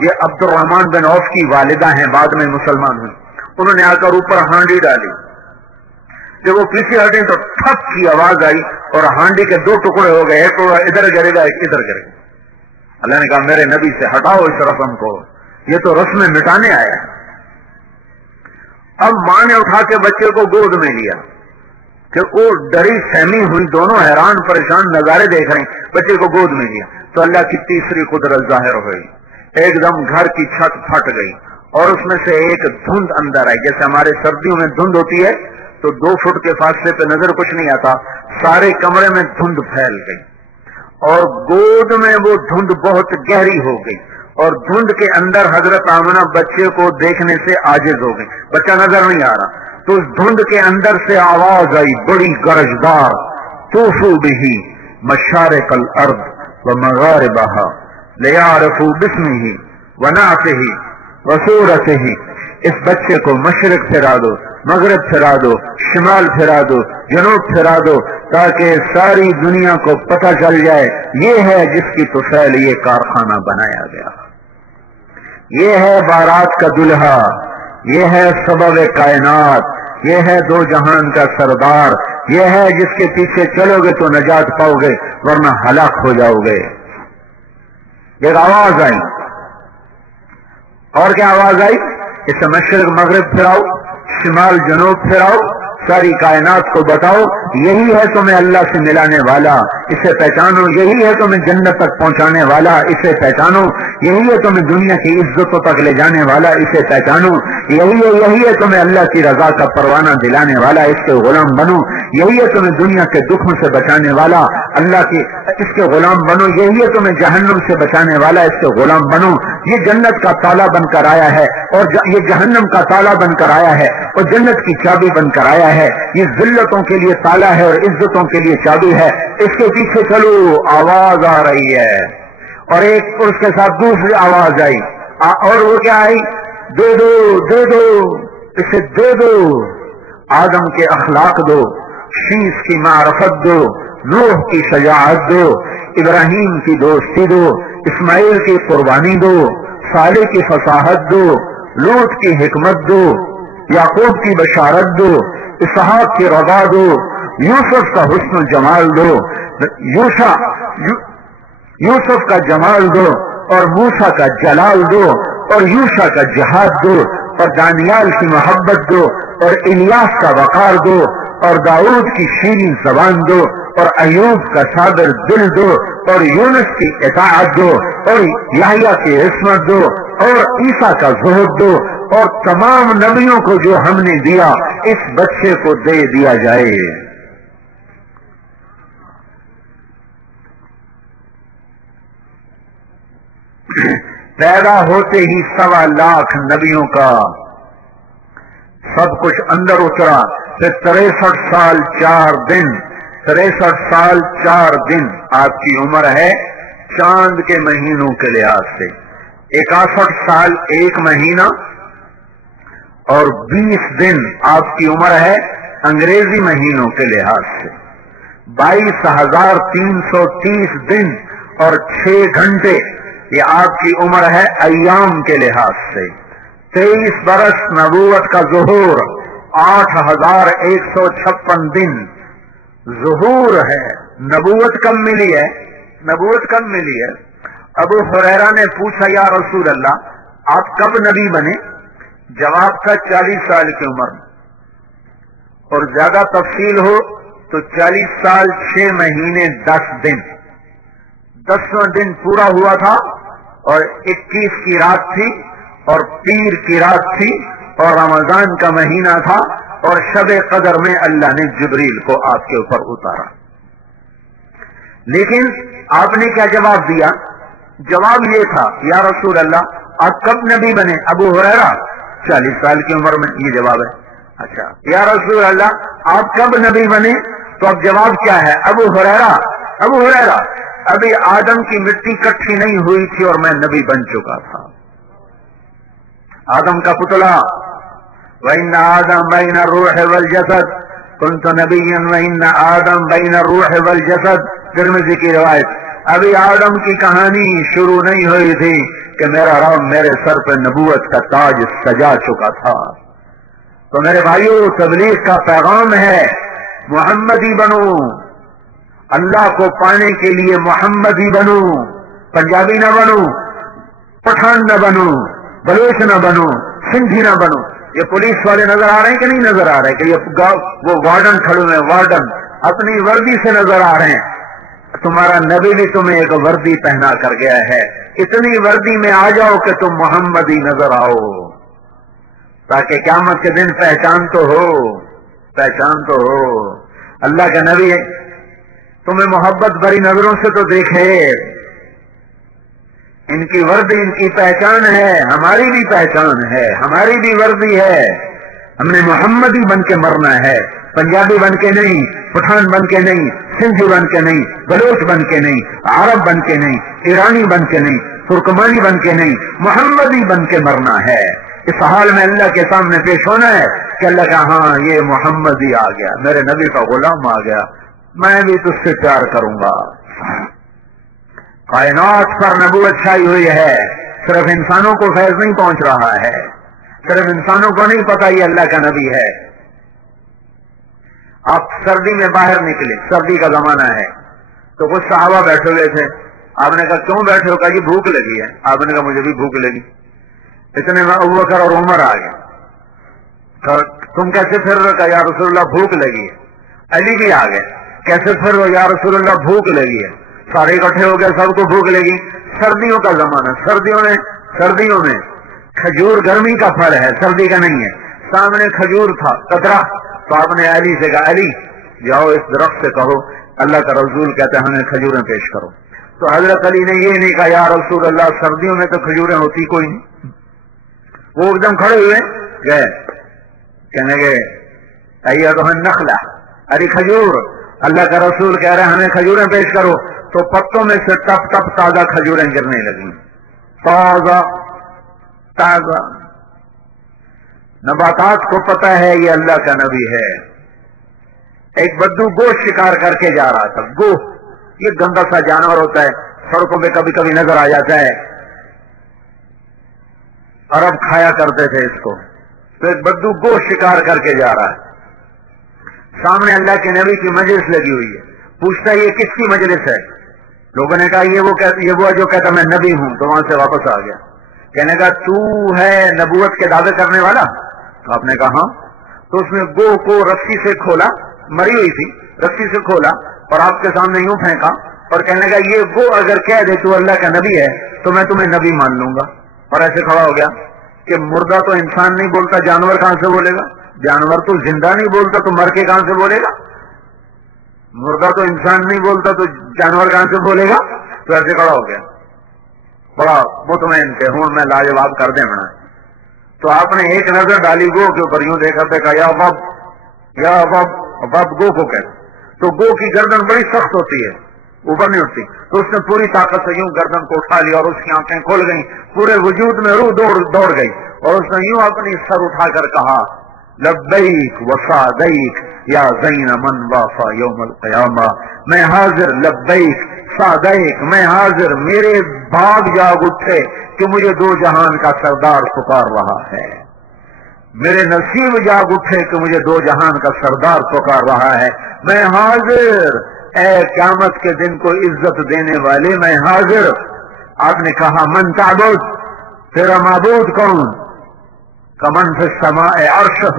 یہ عبد الرحمان بن عوف کی والدہ ہیں، بعد میں مسلمان ہوئی. انہوں نے آ کر اوپر ہانڈی ڈالی. جب وہ پیچھے ہٹے تو ٹھپ کی آواز آئی اور ہانڈی کے 2 ٹکڑے ہو گئے، ایک ادھر گرے گا ایک ادھر گرے گا. اللہ نے کہا میرے نبی سے ہٹاؤ اس رسم کو، یہ تو رسم مٹانے آیا ہے. اب ماں نے اٹھا کے بچے کو گود میں لیا کہ وہ ڈری سہمی ہوئی، دونوں حیران پریشان نظارے دیکھ رہے ہیں، بچے کو گود میں لیا تو اللہ کی تیسری قدرت ظاہر ہوئی. ایک دم گھر کی چھت پھٹ گئی اور اس میں سے ایک دھند اندر آئی. جیسے ہمارے سردیوں میں دھند ہوتی ہے تو 2 فٹ کے فاصلے پہ نظر کچھ نہیں آتا، سارے کمرے میں دھند پھیل گئی اور گود میں وہ دھند بہت گہری ہو گئی اور دھند کے اندر حضرت آمنہ بچے کو دیکھنے سے عاجز ہو گئی، بچہ نظر نہیں آ رہا. تو اس دھند کے اندر سے آواز آئی بڑی گرجدار، طوفوا به مشارق الارض ومغاربها لیعرفوا باسمه ونعته وصورته. اس بچے کو مشرق پھرا دو، مغرب پھرا دو، شمال پھرا دو، جنوب پھرا دو، تاکہ ساری دنیا کو پتہ چل جائے یہ ہے جس کی طفیل یہ کارخانہ بنایا گیا، یہ ہے بارات کا دلہا، یہ ہے سبب کائنات، یہ ہے 2 جہان کا سردار، یہ ہے جس کے پیچھے چلو گے تو نجات پاؤ گے ورنہ ہلاک ہو جاؤ گے. ایک آواز آئی، اور کیا آواز آئی؟ اسے مشرق مغرب پھراؤ، شمال جنوب پھراؤ، ساری کائنات کو بتاؤ یہی ہے تمہیں اللہ سے ملانے والا، اسے پہچانو، یہی ہے تمہیں جنت تک پہنچانے والا، اسے پہچانو، یہی ہے تمہیں دنیا کی عزتوں تک لے جانے والا، اسے پہچانو، یہی ہے تمہیں اللہ کی رضا کا پروانہ دلانے والا، اس کے غلام بنو، یہی ہے تمہیں دنیا کے دکھوں سے بچانے والا، اللہ کی اس کے غلام بنو، یہی ہے تمہیں جہنم سے بچانے والا، اس کے غلام بنو. یہ جنت کا تالا بن کر آیا ہے اور یہ جہنم کا تالا بن کر آیا ہے اور جنت کی چابی بن کر آیا ہے. یہ ذلتوں کے لیے تالا ہے اور عزتوں کے لیے چابی ہے. اس کے پیچھے چلو. آواز آ رہی ہے اور ایک اس کے ساتھ دوسری آواز آئی اور وہ کیا آئی؟ دے دو دے دو، اسے دے دو، آدم کے اخلاق دو، شیش کی معرفت دو، نوح کی شجاعت دو، ابراہیم کی دوستی دو، اسماعیل کی قربانی دو، صالح کی فصاحت دو، لوط کی حکمت دو، یعقوب کی بشارت دو، اسحاق کی رضا دو، یوسف کا حسن و جمال دو، یوسف کا جمال دو اور موسیٰ کا جلال دو اور یوشع کا جہاد دو اور دانیال کی محبت دو اور الیاس کا وقار دو اور داؤد کی شیرین زبان دو اور ایوب کا صابر دل دو اور یونس کی اطاعت دو اور یحییٰ کی عصمت دو اور عیسیٰ کا زہد دو اور تمام نبیوں کو جو ہم نے دیا اس بچے کو دے دیا جائے. پیدا ہوتے ہی 1.25 لاکھ نبیوں کا سب کچھ اندر اترا. پھر 63 سال 4 دن 63 سال 4 دن آپ کی عمر ہے چاند کے مہینوں کے لحاظ سے. 61 سال 1 مہینہ اور 20 دن آپ کی عمر ہے انگریزی مہینوں کے لحاظ سے. 22,330 دن اور 6 گھنٹے یہ آپ کی عمر ہے ایام کے لحاظ سے. 23 برس نبوت کا ظہور، 8,156 دن ظہور ہے. نبوت کب ملی ہے؟ نبوت کب ملی ہے؟ ابو ہریرہ نے پوچھا یا رسول اللہ آپ کب نبی بنے؟ جواب تھا 40 سال کی عمر میں، اور زیادہ تفصیل ہو تو 40 سال 6 مہینے 10 دن. 10واں دن پورا ہوا تھا اور 21 کی رات تھی اور پیر کی رات تھی اور رمضان کا مہینہ تھا اور شب قدر میں اللہ نے جبریل کو آپ کے اوپر اتارا. لیکن آپ نے کیا جواب دیا؟ جواب یہ تھا یا رسول اللہ آپ کب نبی بنے؟ ابو ہریرہ 40 سال کی عمر میں. یہ جواب ہے. اچھا یا رسول اللہ آپ کب نبی بنے؟ تو اب جواب کیا ہے؟ ابو ہریرہ ابھی آدم کی مٹی کٹھی نہیں ہوئی تھی اور میں نبی بن چکا تھا. آدم کا پتلا وَإِنَّ آدَمَ بَيْنَ الرُّوحِ وَالْجَسَدِ كُنْتُ نَبِيًّا وَإِنَّ آدَمَ بَيْنَ الرُّوحِ وَالْجَسَدِ. ترمذی کی روایت. ابھی آدم کی کہانی شروع نہیں ہوئی تھی کہ میرا رب میرے سر پہ نبوت کا تاج سجا چکا تھا. تو میرے بھائیوں، تبلیغ کا پیغام ہے محمدی بنو. اللہ کو پانے کے لیے محمدی بنو، پنجابی نہ بنو، پٹھان نہ بنو، بلوچ نہ بنو، سندھی نہ بنو. یہ پولیس والے نظر آ رہے ہیں کہ نہیں نظر آ رہے ہیں کہ یہ وہ وارڈن کھڑے ہوئے ہیں، وارڈن اپنی وردی سے نظر آ رہے ہیں. تمہارا نبی بھی تمہیں ایک وردی پہنا کر گیا ہے. اتنی وردی میں آ جاؤ کہ تم محمدی نظر آؤ، تاکہ قیامت کے دن پہچان تو ہو، پہچان تو ہو. اللہ کا نبی تمہیں محبت بھری نظروں سے تو دیکھے. ان کی وردی ان کی پہچان ہے، ہماری بھی پہچان ہے، ہماری بھی وردی ہے. ہم نے محمدی بن کے مرنا ہے، پنجابی بن کے نہیں، پٹھان بن کے نہیں، سندھی بن کے نہیں، بلوچ بن کے نہیں، عرب بن کے نہیں، ایرانی بن کے نہیں، ترکمانی بن کے نہیں، محمدی بن کے مرنا ہے. اس حال میں اللہ کے سامنے پیش ہونا ہے کہ اللہ کا ہاں یہ محمدی آ گیا، میرے نبی کا غلام آ گیا، میں بھی تجھ سے پیار کروں گا. کائنات پر نبوت چھائی ہوئی ہے. صرف انسانوں کو فیض نہیں پہنچ رہا ہے، صرف انسانوں کو نہیں پتا یہ اللہ کا نبی ہے. آپ سردی میں باہر نکلے، سردی کا زمانہ ہے، تو کچھ صحابہ بیٹھے ہوئے تھے. آپ نے کہا کیوں بیٹھے ہو؟ کہا جی بھوک لگی ہے. آپ نے کہا مجھے بھی بھوک لگی. اتنے میں ابوبکر اور عمر آ گئے. تم کیسے پھر رہے؟ کہا یا رسول اللہ بھوک لگی ہے. علی بھی آ گئے. کیسے پھر رہے؟ یا رسول اللہ بھوک لگی ہے. سارے اکٹھے ہو گئے، سب کو بھوک لگی. سردیوں کا زمانہ، سردیوں میں کھجور گرمی کا پھل ہے، سردی کا نہیں ہے. سامنے کھجور تھا قطرہ، تو آپ نے علی سے کہا علی جاؤ اس درخت سے کہو اللہ کا رسول کہتے ہیں ہمیں کھجوریں پیش کرو. تو حضرت علی نے یہ نہیں کہا یا رسول اللہ سردیوں میں تو کھجوریں ہوتی کوئی نہیں. وہ ایک دم کھڑے ہوئے گئے، کہنے گے ایتھا النخلہ، ارے کھجور، اللہ کا رسول کہہ رہے ہیں ہمیں کھجوریں پیش کرو. تو پتوں میں سے ٹپ ٹپ تازہ کھجوریں گرنے لگی، تازہ تازہ. نباتات کو پتہ ہے یہ اللہ کا نبی ہے. ایک بدو گوشت شکار کر کے جا رہا تھا. گوہ یہ گندا سا جانور ہوتا ہے، سڑکوں پہ کبھی کبھی نظر آ جاتا ہے. عرب کھایا کرتے تھے اس کو. تو ایک بدو گوشت شکار کر کے جا رہا ہے، سامنے اللہ کے نبی کی مجلس لگی ہوئی ہے. پوچھتا ہے یہ کس کی مجلس ہے؟ لوگوں نے کہا یہ وہ جو کہتا میں نبی ہوں. تو وہاں سے واپس آ گیا. کہنے کا تو ہے نبوت کے دعوے کرنے والا؟ آپ نے کہا ہاں. تو اس نے گو کو رسی سے کھولا، مری ہوئی تھی، رسی سے کھولا اور آپ کے سامنے یوں پھینکا اور کہنے کا یہ گو اگر کہہ دے تو اللہ کا نبی ہے تو میں تمہیں نبی مان لوں گا. اور ایسے کھڑا ہو گیا کہ مردہ تو انسان نہیں بولتا، جانور کہاں سے بولے گا؟ جانور تو زندہ نہیں بولتا تو مر کے کہاں سے بولے گا؟ مردہ تو انسان نہیں بولتا تو جانور کہاں سے بولے گا؟ تو ایسے کھڑا ہو گیا، بڑا مطمئن کہ ہوں میں لاجواب کر دیں میں. تو آپ نے ایک نظر ڈالی گو کے اوپر، یوں دیکھا تھا کہ یا باب گو کو کہتے. تو گو کی گردن بڑی سخت ہوتی ہے، اوپر نہیں اٹھتی. تو اس نے پوری طاقت سے یوں گردن کو اٹھا لیا اور اس کی آنکھیں کھل گئیں، پورے وجود میں روح دوڑ گئی اور اس نے یوں اپنی سر اٹھا کر کہا لبیک وسعدیک یا زین من وافا یوم القیامہ. میں حاضر، لبیک سعدیک، میں حاضر، میرے بھاگ جاگ اٹھے کہ مجھے دو جہان کا سردار پکار رہا ہے. میرے نصیب جاگ اٹھے کہ مجھے دو جہان کا سردار پکار رہا ہے. میں حاضر، اے قیامت کے دن کو عزت دینے والے میں حاضر. آپ نے کہا من تعبد، تیرا معبود کون؟ کمن فی السماء عرشہ،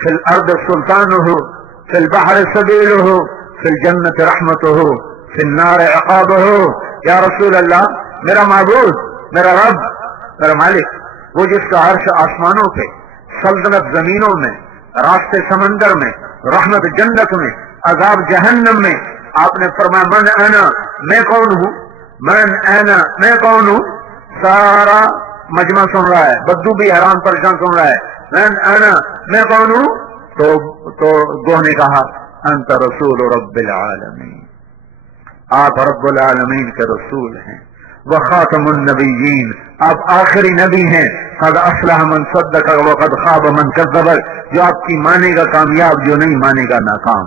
فی الارض سلطانہ، فی البحر سبیلہ، فی الجنت رحمتہ، فی النار عقابہ. یا رسول اللہ میرا معبود، میرا رب، میرا مالک، وہ جس کا عرش آسمانوں پہ، سلطنت زمینوں میں، راستے سمندر میں، رحمت جنت میں، عذاب جہنم میں. آپ نے فرمایا من انا، میں کون ہوں؟ من انا، میں کون ہوں؟ سارا مجمع سن رہا ہے، بدو بھی حیران پریشان سن رہا ہے. من انا، میں کون ہوں؟ تو گوہ نے کہا انت رسول رب العالمین، آپ رب العالمین کے رسول ہیں. وخاتم النبیین، آپ آخری نبی ہیں. قد افلح من صدق وقد خاب من کذب، جو آپ کی مانے گا کامیاب، جو نہیں مانے گا ناکام.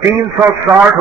360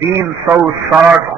360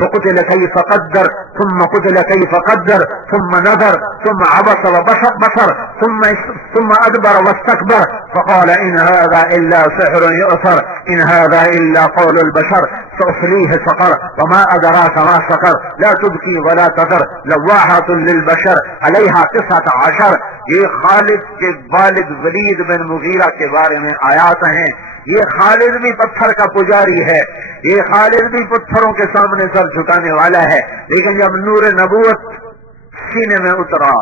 فقتل كيف قدر ثم قتل كيف قدر ثم نظر ثم عبس وبصر ثم أدبر واستكبر فقال إن هذا إلا سحر يؤثر إن هذا إلا قول البشر سأصليه سقر وما أدراك ما سقر لا تبكي ولا تذر لواحة للبشر عليها 19. یہ خالد کے والد ولید بن مغیرہ کے بارے میں آیات ہیں. یہ خالد بھی پتھر کا پجاری ہے, یہ خالد بھی پتھروں کے سامنے سر جھکانے والا ہے, لیکن جب نور نبوت سینے میں اترا,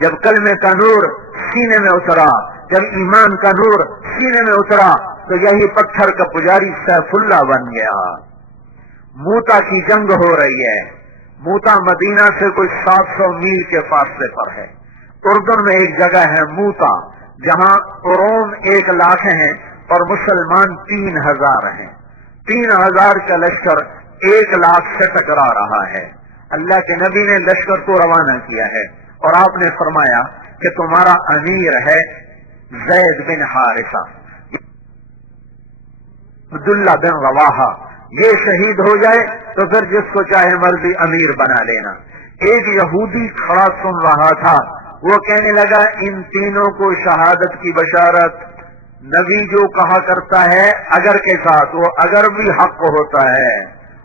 جب کلمے کا نور سینے میں اترا, جب ایمان کا نور سینے میں اترا, تو یہی پتھر کا پجاری سیف اللہ بن گیا. موتا کی جنگ ہو رہی ہے. موتا مدینہ سے کوئی 700 میل کے فاصلے پر ہے. اردن میں ایک جگہ ہے موتا, جہاں روم 1 لاکھ ہیں اور مسلمان 3000 ہیں. 3000 کا لشکر 1 لاکھ سے ٹکرا رہا ہے. اللہ کے نبی نے لشکر کو روانہ کیا ہے اور آپ نے فرمایا کہ تمہارا امیر ہے زید بن حارثہ, عبداللہ بن رواحہ. یہ شہید ہو جائے تو پھر جس کو چاہے مرضی امیر بنا لینا. ایک یہودی کھڑا سن رہا تھا, وہ کہنے لگا ان تینوں کو شہادت کی بشارت. نبی جو کہا کرتا ہے اگر کے ساتھ, وہ اگر بھی حق ہوتا ہے,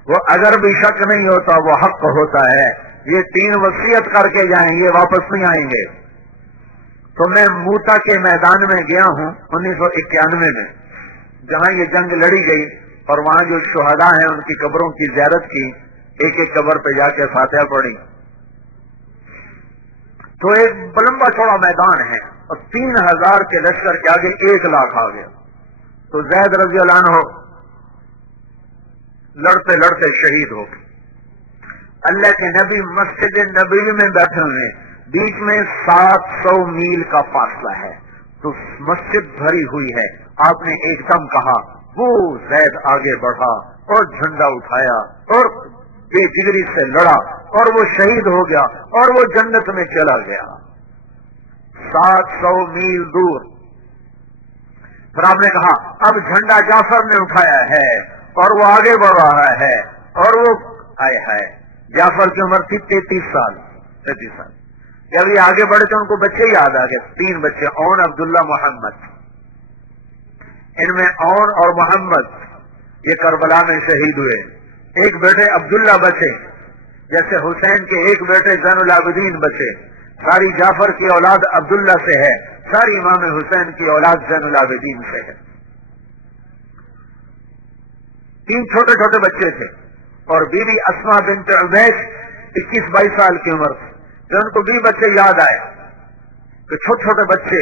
وہ اگر بھی شک نہیں ہوتا, وہ حق ہوتا ہے. یہ 3 وصیت کر کے جائیں, یہ واپس نہیں آئیں گے. تو میں موتا کے میدان میں گیا ہوں 1991 میں, جہاں یہ جنگ لڑی گئی, اور وہاں جو شہداء ہیں ان کی قبروں کی زیارت کی. ایک ایک قبر پہ جا کے فاتحہ پڑھی. تو ایک لمبا چوڑا میدان ہے اور 3000 کے لشکر کے آگے 1 لاکھ آ گیا. تو زید رضی اللہ عنہ لڑتے لڑتے شہید ہو گئے. اللہ کے نبی مسجد نبوی میں بیٹھے ہوئے, بیچ میں 700 میل کا فاصلہ ہے. تو مسجد بھری ہوئی ہے. آپ نے ایک دم کہا, وہ زید آگے بڑھا اور جھنڈا اٹھایا اور بے جگری سے لڑا اور وہ شہید ہو گیا اور وہ جنت میں چلا گیا 700 میل دور. پھر آپ نے کہا اب جھنڈا جعفر نے اٹھایا ہے اور وہ آگے بڑھ رہا ہے, اور وہ آئے ہے. جعفر کی عمر تھی 33 سال. جب یہ آگے بڑھے تو ان کو بچے یاد آ گئے, 3 بچے, اون, عبداللہ, محمد. ان میں اون اور محمد یہ کربلا میں شہید ہوئے. ایک بیٹے عبداللہ بچے, جیسے حسین کے ایک بیٹے زین العابدین بچے. ساری جعفر کی اولاد عبداللہ سے ہے, ساری امام حسین کی اولاد زین العابدین سے ہے. 3 چھوٹے چھوٹے بچے تھے, اور بیوی اسما بنت عمیش 21-22 سال کی عمر تھی. جب ان کو بھی بچے یاد آئے کہ چھوٹے چھوٹے بچے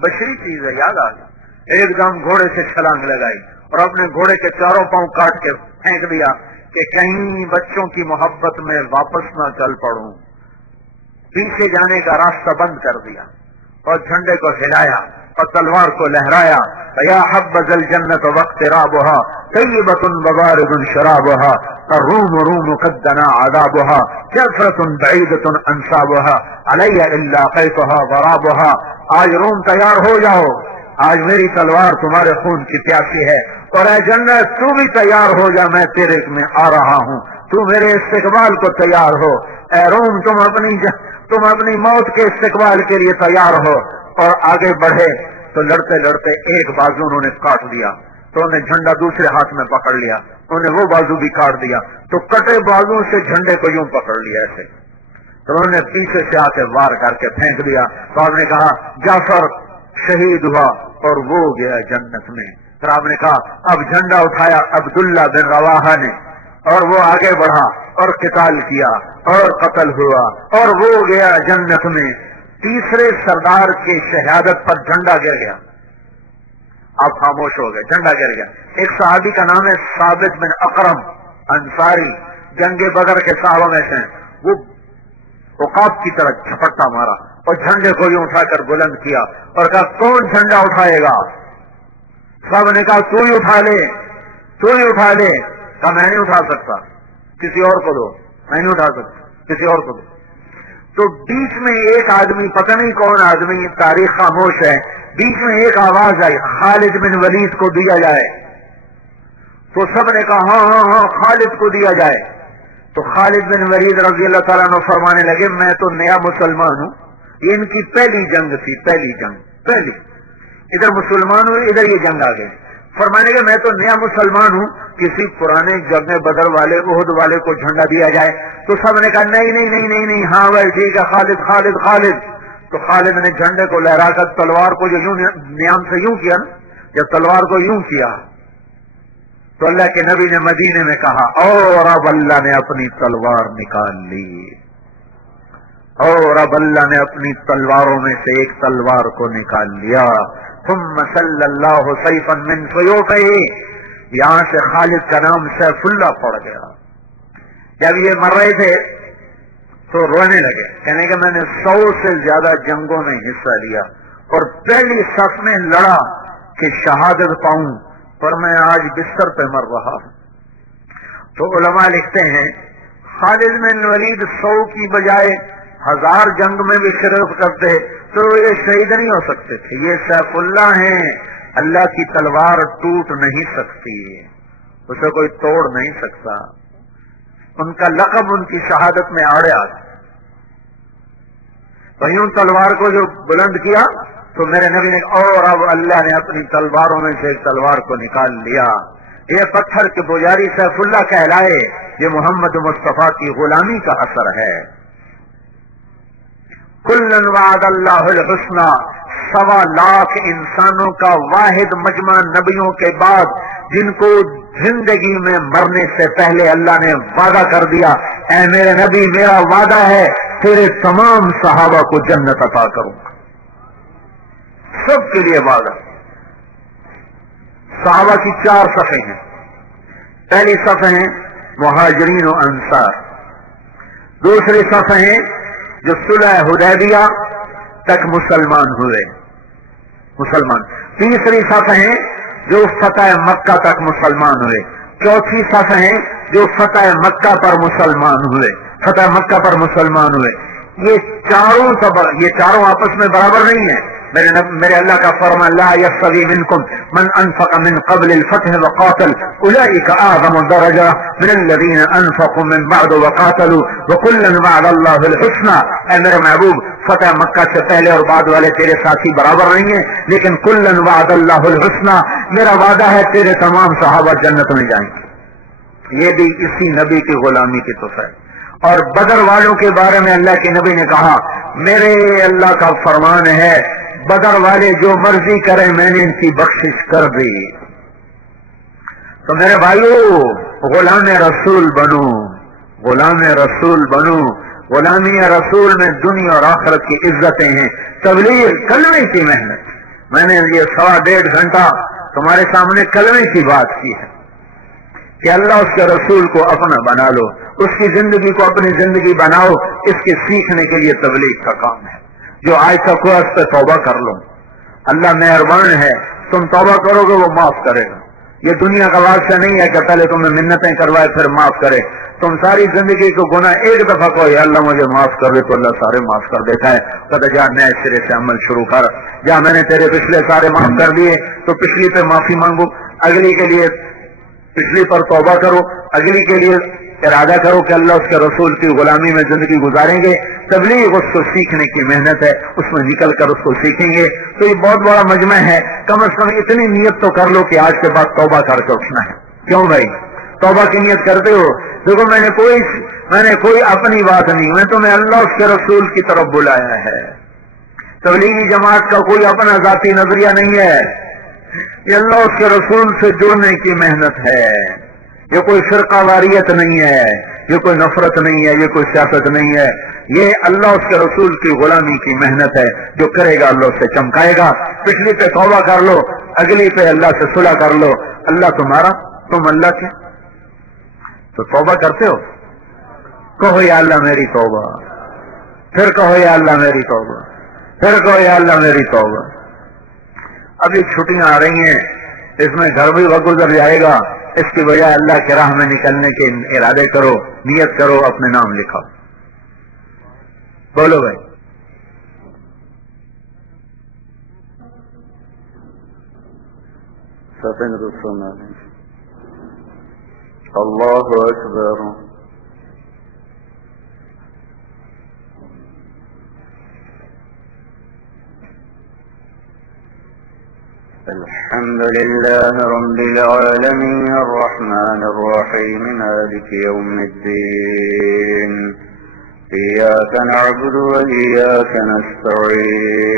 بشری چیز ہے, یاد آ گئی. ایک دم گھوڑے سے چھلانگ لگائی اور اپنے گھوڑے کے 4 پاؤں کاٹ کے پھینک دیا کہ کہیں بچوں کی محبت میں واپس نہ چل پڑوں. پیچھے جانے کا راستہ بند کر دیا اور جھنڈے کو ہلایا اور تلوار کو لہرایا. یا حبذ الجنت واقترابها طیبۃ وبارد شرابها الروم روم قد دنا عذابها جعفرۃ بعیدۃ انصابها علی الا قیتها ضرابها. آج روم تیار ہو جاؤ, آج میری تلوار تمہارے خون کی پیاسی ہے, اور اے جنت تو بھی تیار ہو جا, میں تیرے میں آ رہا ہوں, تو میرے استقبال کو تیار ہو. اے روم تم اپنی موت کے استقبال کے لیے تیار ہو. اور آگے بڑھے تو لڑتے لڑتے ایک بازو انہوں نے کاٹ دیا, تو انہیں جھنڈا دوسرے ہاتھ میں پکڑ لیا, انہیں وہ بازو بھی کاٹ دیا, تو کٹے بازو سے جھنڈے کو یوں پکڑ لیا ایسے. تو انہوں نے پیچھے سے آ کے وار کر کے پھینک دیا. تو آپ نے کہا جعفر شہید ہوا اور وہ گیا جنت میں. پھر آپ نے کہا اب جھنڈا اٹھایا عبداللہ بن رواحہ نے, اور وہ آگے بڑھا اور قتال کیا اور قتل ہوا اور وہ گیا جنت میں. تیسرے سردار کی شہادت پر جھنڈا گر گیا. آپ خاموش ہو گئے, جھنڈا گر گیا. ایک صحابی کا نام ہے ثابت بن اقرم انصاری, جنگ بدر کے صحابہ میں سے. وہ عقاب کی طرح جھپٹا مارا اور جھنڈے کو یوں اٹھا کر بلند کیا اور کہا کون جھنڈا اٹھائے گا؟ سب نے کہا تو ہی اٹھا لے, تو ہی اٹھا لے. کہا میں نہیں اٹھا سکتا, کسی اور کو دو. میں نہیں اٹھا سکتا, کسی اور کو دو. تو بیچ میں ایک آدمی, پتہ نہیں کون آدمی, تاریخ خاموش ہے, بیچ میں ایک آواز آئی خالد بن ولید کو دیا جائے. تو سب نے کہا ہاں ہاں ہاں خالد کو دیا جائے. تو خالد بن ولید رضی اللہ تعالیٰ عنہ فرمانے لگے میں تو نیا مسلمان ہوں، یہ ان کی پہلی جنگ تھی، پہلی ادھر مسلمان ہوں، ادھر یہ جنگ آ گئی۔ فرمانے لگے میں تو نیا مسلمان ہوں، کسی پرانے جنگ بدر والے احد والے کو جھنڈا دیا جائے۔ تو سب نے کہا نہیں نہیں نہیں نہیں نہیں، ہاں بھائی ٹھیک ہے، خالد خالد خالد۔ تو خالد نے جھنڈے کو لہرا کر تلوار کو جو یوں نیام سے یوں کیا نا، جب تلوار کو یوں کیا تو اللہ کے نبی نے مدینے میں کہا اور اب اللہ نے اپنی تلوار نکال لی، اور اب اللہ نے اپنی تلواروں میں سے ایک تلوار کو نکال لیا۔ ثم صلی اللہ سیفا من سیوفہ، یہاں سے خالد کا نام سیف اللہ پڑ گیا۔ جب یہ مر رہے تھے تو رونے لگے، کہنے کہ میں نے 100 سے زیادہ جنگوں میں حصہ لیا اور پہلی صف میں لڑا کہ شہادت پاؤں، پر میں آج بستر پہ مر رہا ہوں۔ تو علماء لکھتے ہیں خالد بن ولید 100 کی بجائے 1000 جنگ میں بھی شرکت کرتے تو یہ شہید نہیں ہو سکتے تھے۔ یہ سیف اللہ ہیں، اللہ کی تلوار ٹوٹ نہیں سکتی، اسے کوئی توڑ نہیں سکتا۔ ان کا لقب ان کی شہادت میں آڑے آتا۔ تو یوں تلوار کو جو بلند کیا تو میرے نبی نے اور اب اللہ نے اپنی تلواروں میں سے ایک تلوار کو نکال لیا۔ یہ پتھر کے پجاری سیف اللہ کہلائے، یہ محمد مصطفیٰ کی غلامی کا اثر ہے۔ کلن وعد اللہ الحسنی، 1.25 لاکھ انسانوں کا واحد مجمع نبیوں کے بعد جن کو زندگی میں مرنے سے پہلے اللہ نے وعدہ کر دیا، اے میرے نبی میرا وعدہ ہے تیرے تمام صحابہ کو جنت عطا کروں گا، سب کے لیے وعدہ۔ صحابہ کی 4 صفیں ہیں۔ پہلی صف ہیں مہاجرین و انصار، دوسری صف ہیں جو صلح حدیبیہ تک مسلمان ہوئے، تیسری صف ہیں جو فتح مکہ تک مسلمان ہوئے، چوتھی صف ہیں جو فتح مکہ پر مسلمان ہوئے۔ یہ چاروں آپس میں برابر نہیں ہیں۔ میرے اللہ کا فرمان لا یستوی منکم من انفق من قبل الفتح وقاتل اولئک اعظم درجہ من الذین انفقوا من بعد وقاتلوا وکلا وعد اللہ الحسنی۔ اے میرے محبوب، فتح مکہ سے پہلے اور بعد والے تیرے ساتھی برابر نہیں ہیں، لیکن کلا وعد اللہ الحسنی، میرا وعدہ ہے تیرے تمام صحابہ جنت میں جائیں گے۔ یہ بھی اسی نبی کی غلامی کی توفیق۔ اور بدر والوں کے بارے میں اللہ کے نبی نے کہا میرے اللہ کا فرمان ہے بدر والے جو مرضی کریں میں نے ان کی بخشش کر دی۔ تو میرے بھائیو، غلام رسول بنو، غلامی رسول میں دنیا اور آخرت کی عزتیں ہیں۔ تبلیغ کلمے کی محنت، میں نے یہ 1.5 گھنٹہ تمہارے سامنے کلمے کی بات کی ہے کہ اللہ اس کے رسول کو اپنا بنا لو، اس کی زندگی کو اپنی زندگی بناؤ۔ اس کے سیکھنے کے لیے تبلیغ کا کام ہے۔ جو آج تک ہوا اس پہ توبہ کر لو، اللہ مہربان ہے، تم توبہ کرو گے وہ معاف کرے گا۔ یہ دنیا کا واقعہ نہیں ہے کہ پہلے تمہیں منتیں کروائے پھر معاف کرے۔ تم ساری زندگی کو گناہ ایک دفعہ کہو یا اللہ مجھے معاف کر دے تو اللہ سارے معاف کر دیتا ہے۔ کہتا جا نئے سرے سے عمل شروع کر، جا میں نے تیرے پچھلے سارے معاف کر دیے تو پچھلی پہ معافی مانگو، اگلی کے لیے پچھلی پر توبہ کرو، اگلی کے لیے ارادہ کرو کہ اللہ اس کے رسول کی غلامی میں زندگی گزاریں گے۔ تبلیغ اس کو سیکھنے کی محنت ہے، اس میں نکل کر اس کو سیکھیں گے۔ تو یہ بہت بڑا مجمع ہے، کم از کم اتنی نیت تو کر لو کہ آج کے بعد توبہ کر کے اٹھنا ہے۔ کیوں بھائی توبہ کی نیت کرتے ہو؟ دیکھو میں نے کوئی اپنی بات نہیں، میں تمہیں اللہ اس کے رسول کی طرف بلایا ہے۔ تبلیغی جماعت کا کوئی اپنا ذاتی نظریہ نہیں ہے، یہ اللہ اس کے رسول سے جڑنے کی محنت ہے۔ یہ کوئی فرقہ واریت نہیں ہے، یہ کوئی نفرت نہیں ہے، یہ کوئی سیاست نہیں ہے، یہ اللہ اس کے رسول کی غلامی کی محنت ہے۔ جو کرے گا اللہ سے چمکائے گا۔ پچھلی پہ توبہ کر لو، اگلی پہ اللہ سے صلح کر لو، اللہ تمہارا تم اللہ کے۔ تو توبہ کرتے ہو؟ کہو یا اللہ میری توبہ، پھر کہو یا اللہ میری توبہ، پھر کہو یا اللہ میری توبہ۔ ابھی چھٹیاں آ رہی ہیں، اس میں گھر بھی وقت گزر جائے گا، اس کی بجائے اللہ کے راہ میں نکلنے کے ارادے کرو، نیت کرو، اپنے نام لکھو۔ بولو بھائی اللہ اکبر الحمد لله رب العالمين الرحمن الرحيم مالك يوم الدين إياك نعبد وإياك نستعين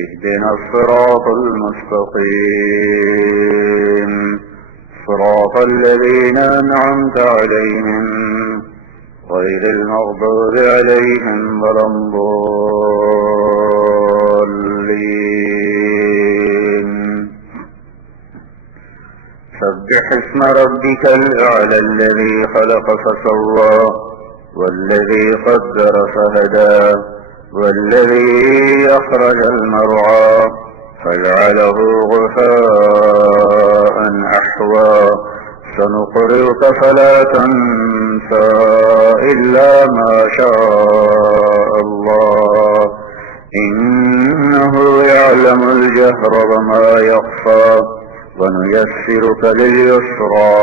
اهدنا الصراط المستقيم صراط الذين أنعمت عليهم غير المغضوب عليهم ولا الضالين. سبح اسم ربك الأعلى الذي خلق فسوى والذي قدر فهدى والذي أخرج المرعى فجعله غثاء أحوى سنقرئك فلا تنسى إلا ما شاء الله إنه يعلم الجهر وما يخفى ونيسرك لليسرى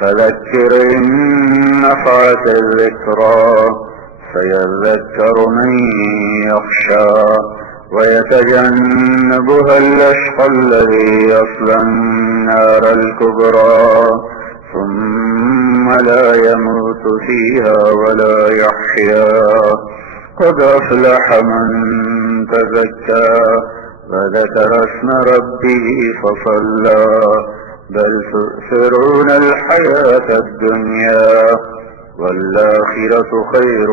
فذكر إن نفعت الذكرى سيذكر من يخشى ويتجنبها الأشقى الذي يصلى النار الكبرى ثم لا يموت فيها ولا يحيا قد أفلح من تزكى وذكر اسم ربه فصلى بل تؤثرون الحياة الدنيا والآخرة خير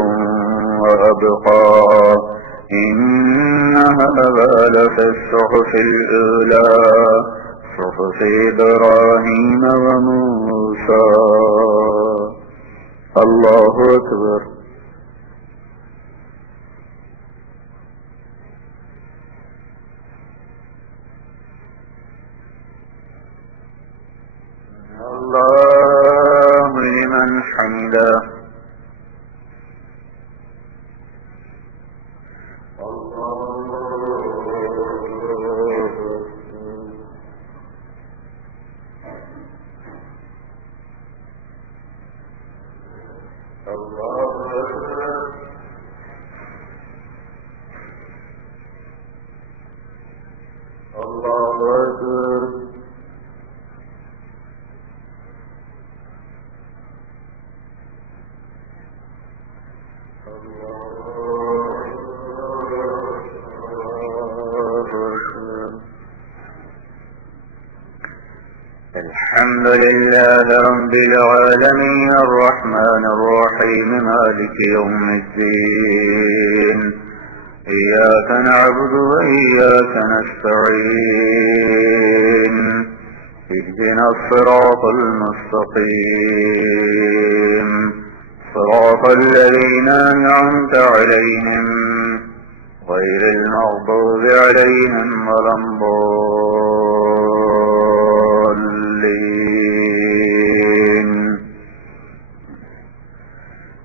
وأبقى إن هذا لفي الصحف الأولى صحف إبراهيم وموسى. الله أكبر. الله لمن حمده. الحمد لله رب العالمين الرحمن الرحيم مالك يوم الدين إياك نعبد وإياك نستعين اهدنا الصراط المستقيم صراط الذين أنعمت عليهم غير المغضوب عليهم ولا الضالين.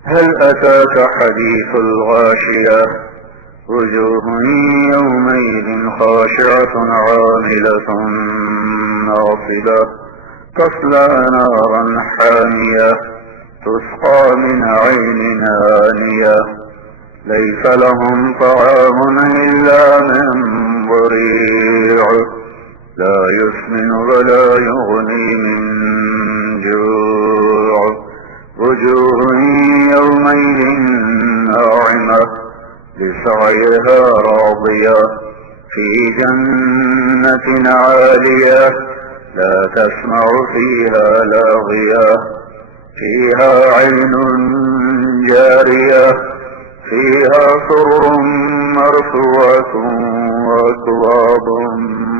هل أتاك حديث الغاشية وجوه يومئذ خاشعة عاملة ناصبة تصلى نارا حامية تسقى من عين آنية ليس لهم طعام إلا من ضريع لا يسمن ولا يغني من جوع وجوه يومئذ ناعمة لسعيها راضية في جنة عالية لا تسمع فيها لاغية فيها عين جارية فيها سرر مرفوعة وأكواب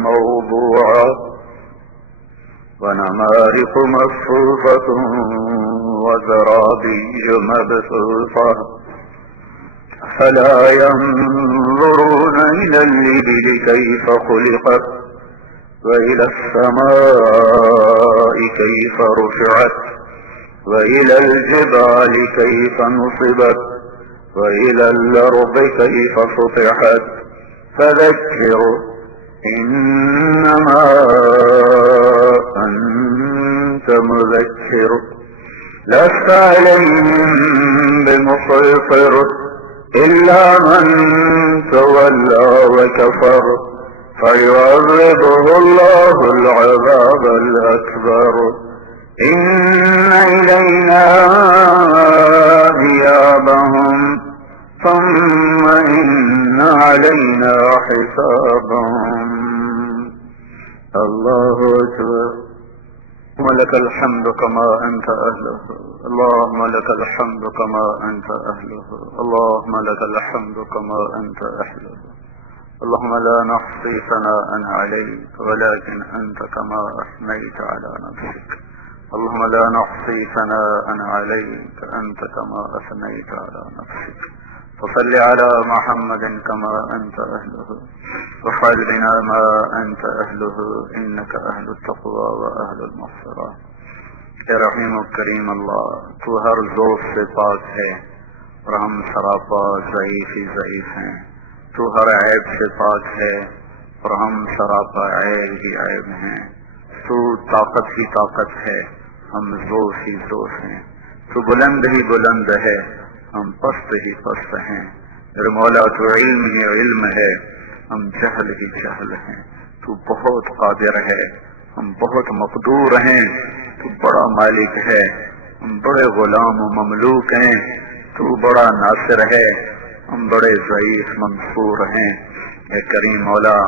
موضوعة ونمارق مصفوفة وزرابي مبثوثة فلا ينظرون إلى الإبل كيف خلقت وإلى السماء كيف رفعت وإلى الجبال كيف نصبت وإلى الأرض كيف سطحت فذكر إنما أنت مذكر لست عليهم بمسيطر إلا من تولى وكفر فيعذبه الله العذاب الأكبر إن إلينا إيابهم ثم إن علينا حسابهم. الله أكبر. ولك الحمد كما أنت أهله، اللهم لك الحمد كما أنت أهله، اللهم لك الحمد كما أنت أهله. اللهم لا نحصي ثناء عليك ولكن أنت كما أثنيت على نفسك. اللهم لا نحصي ثناء عليك أنت كما أثنيت على نفسك. فصل على محمد كما أنت أهله وفعل بنا ما أنت أهله إنك أهل التقوى وأهل المغفرة. اے رحیم و کریم اللہ، تو ہر ذوق سے پاک ہے اور ہم سراپا ضعیف ہی ضعیف ہیں. تو ہر عیب سے پاک ہے اور ہم سراپا عیب ہی عیب ہیں. تو طاقت ہی طاقت ہے، ہم ذوق ہی ذوق ہیں. تو بلند ہی بلند ہے، ہم پست ہی پست ہیں. میرے مولا تو علم ہی علم ہے، ہم جہل ہی جہل ہیں. تو بہت قادر ہے، ہم بہت مقدور ہیں. تو بڑا مالک ہے، ہم بڑے غلام و مملوک ہیں. تو بڑا ناصر ہے، ہم بڑے ضعیف منصور ہیں. اے کریم مولا،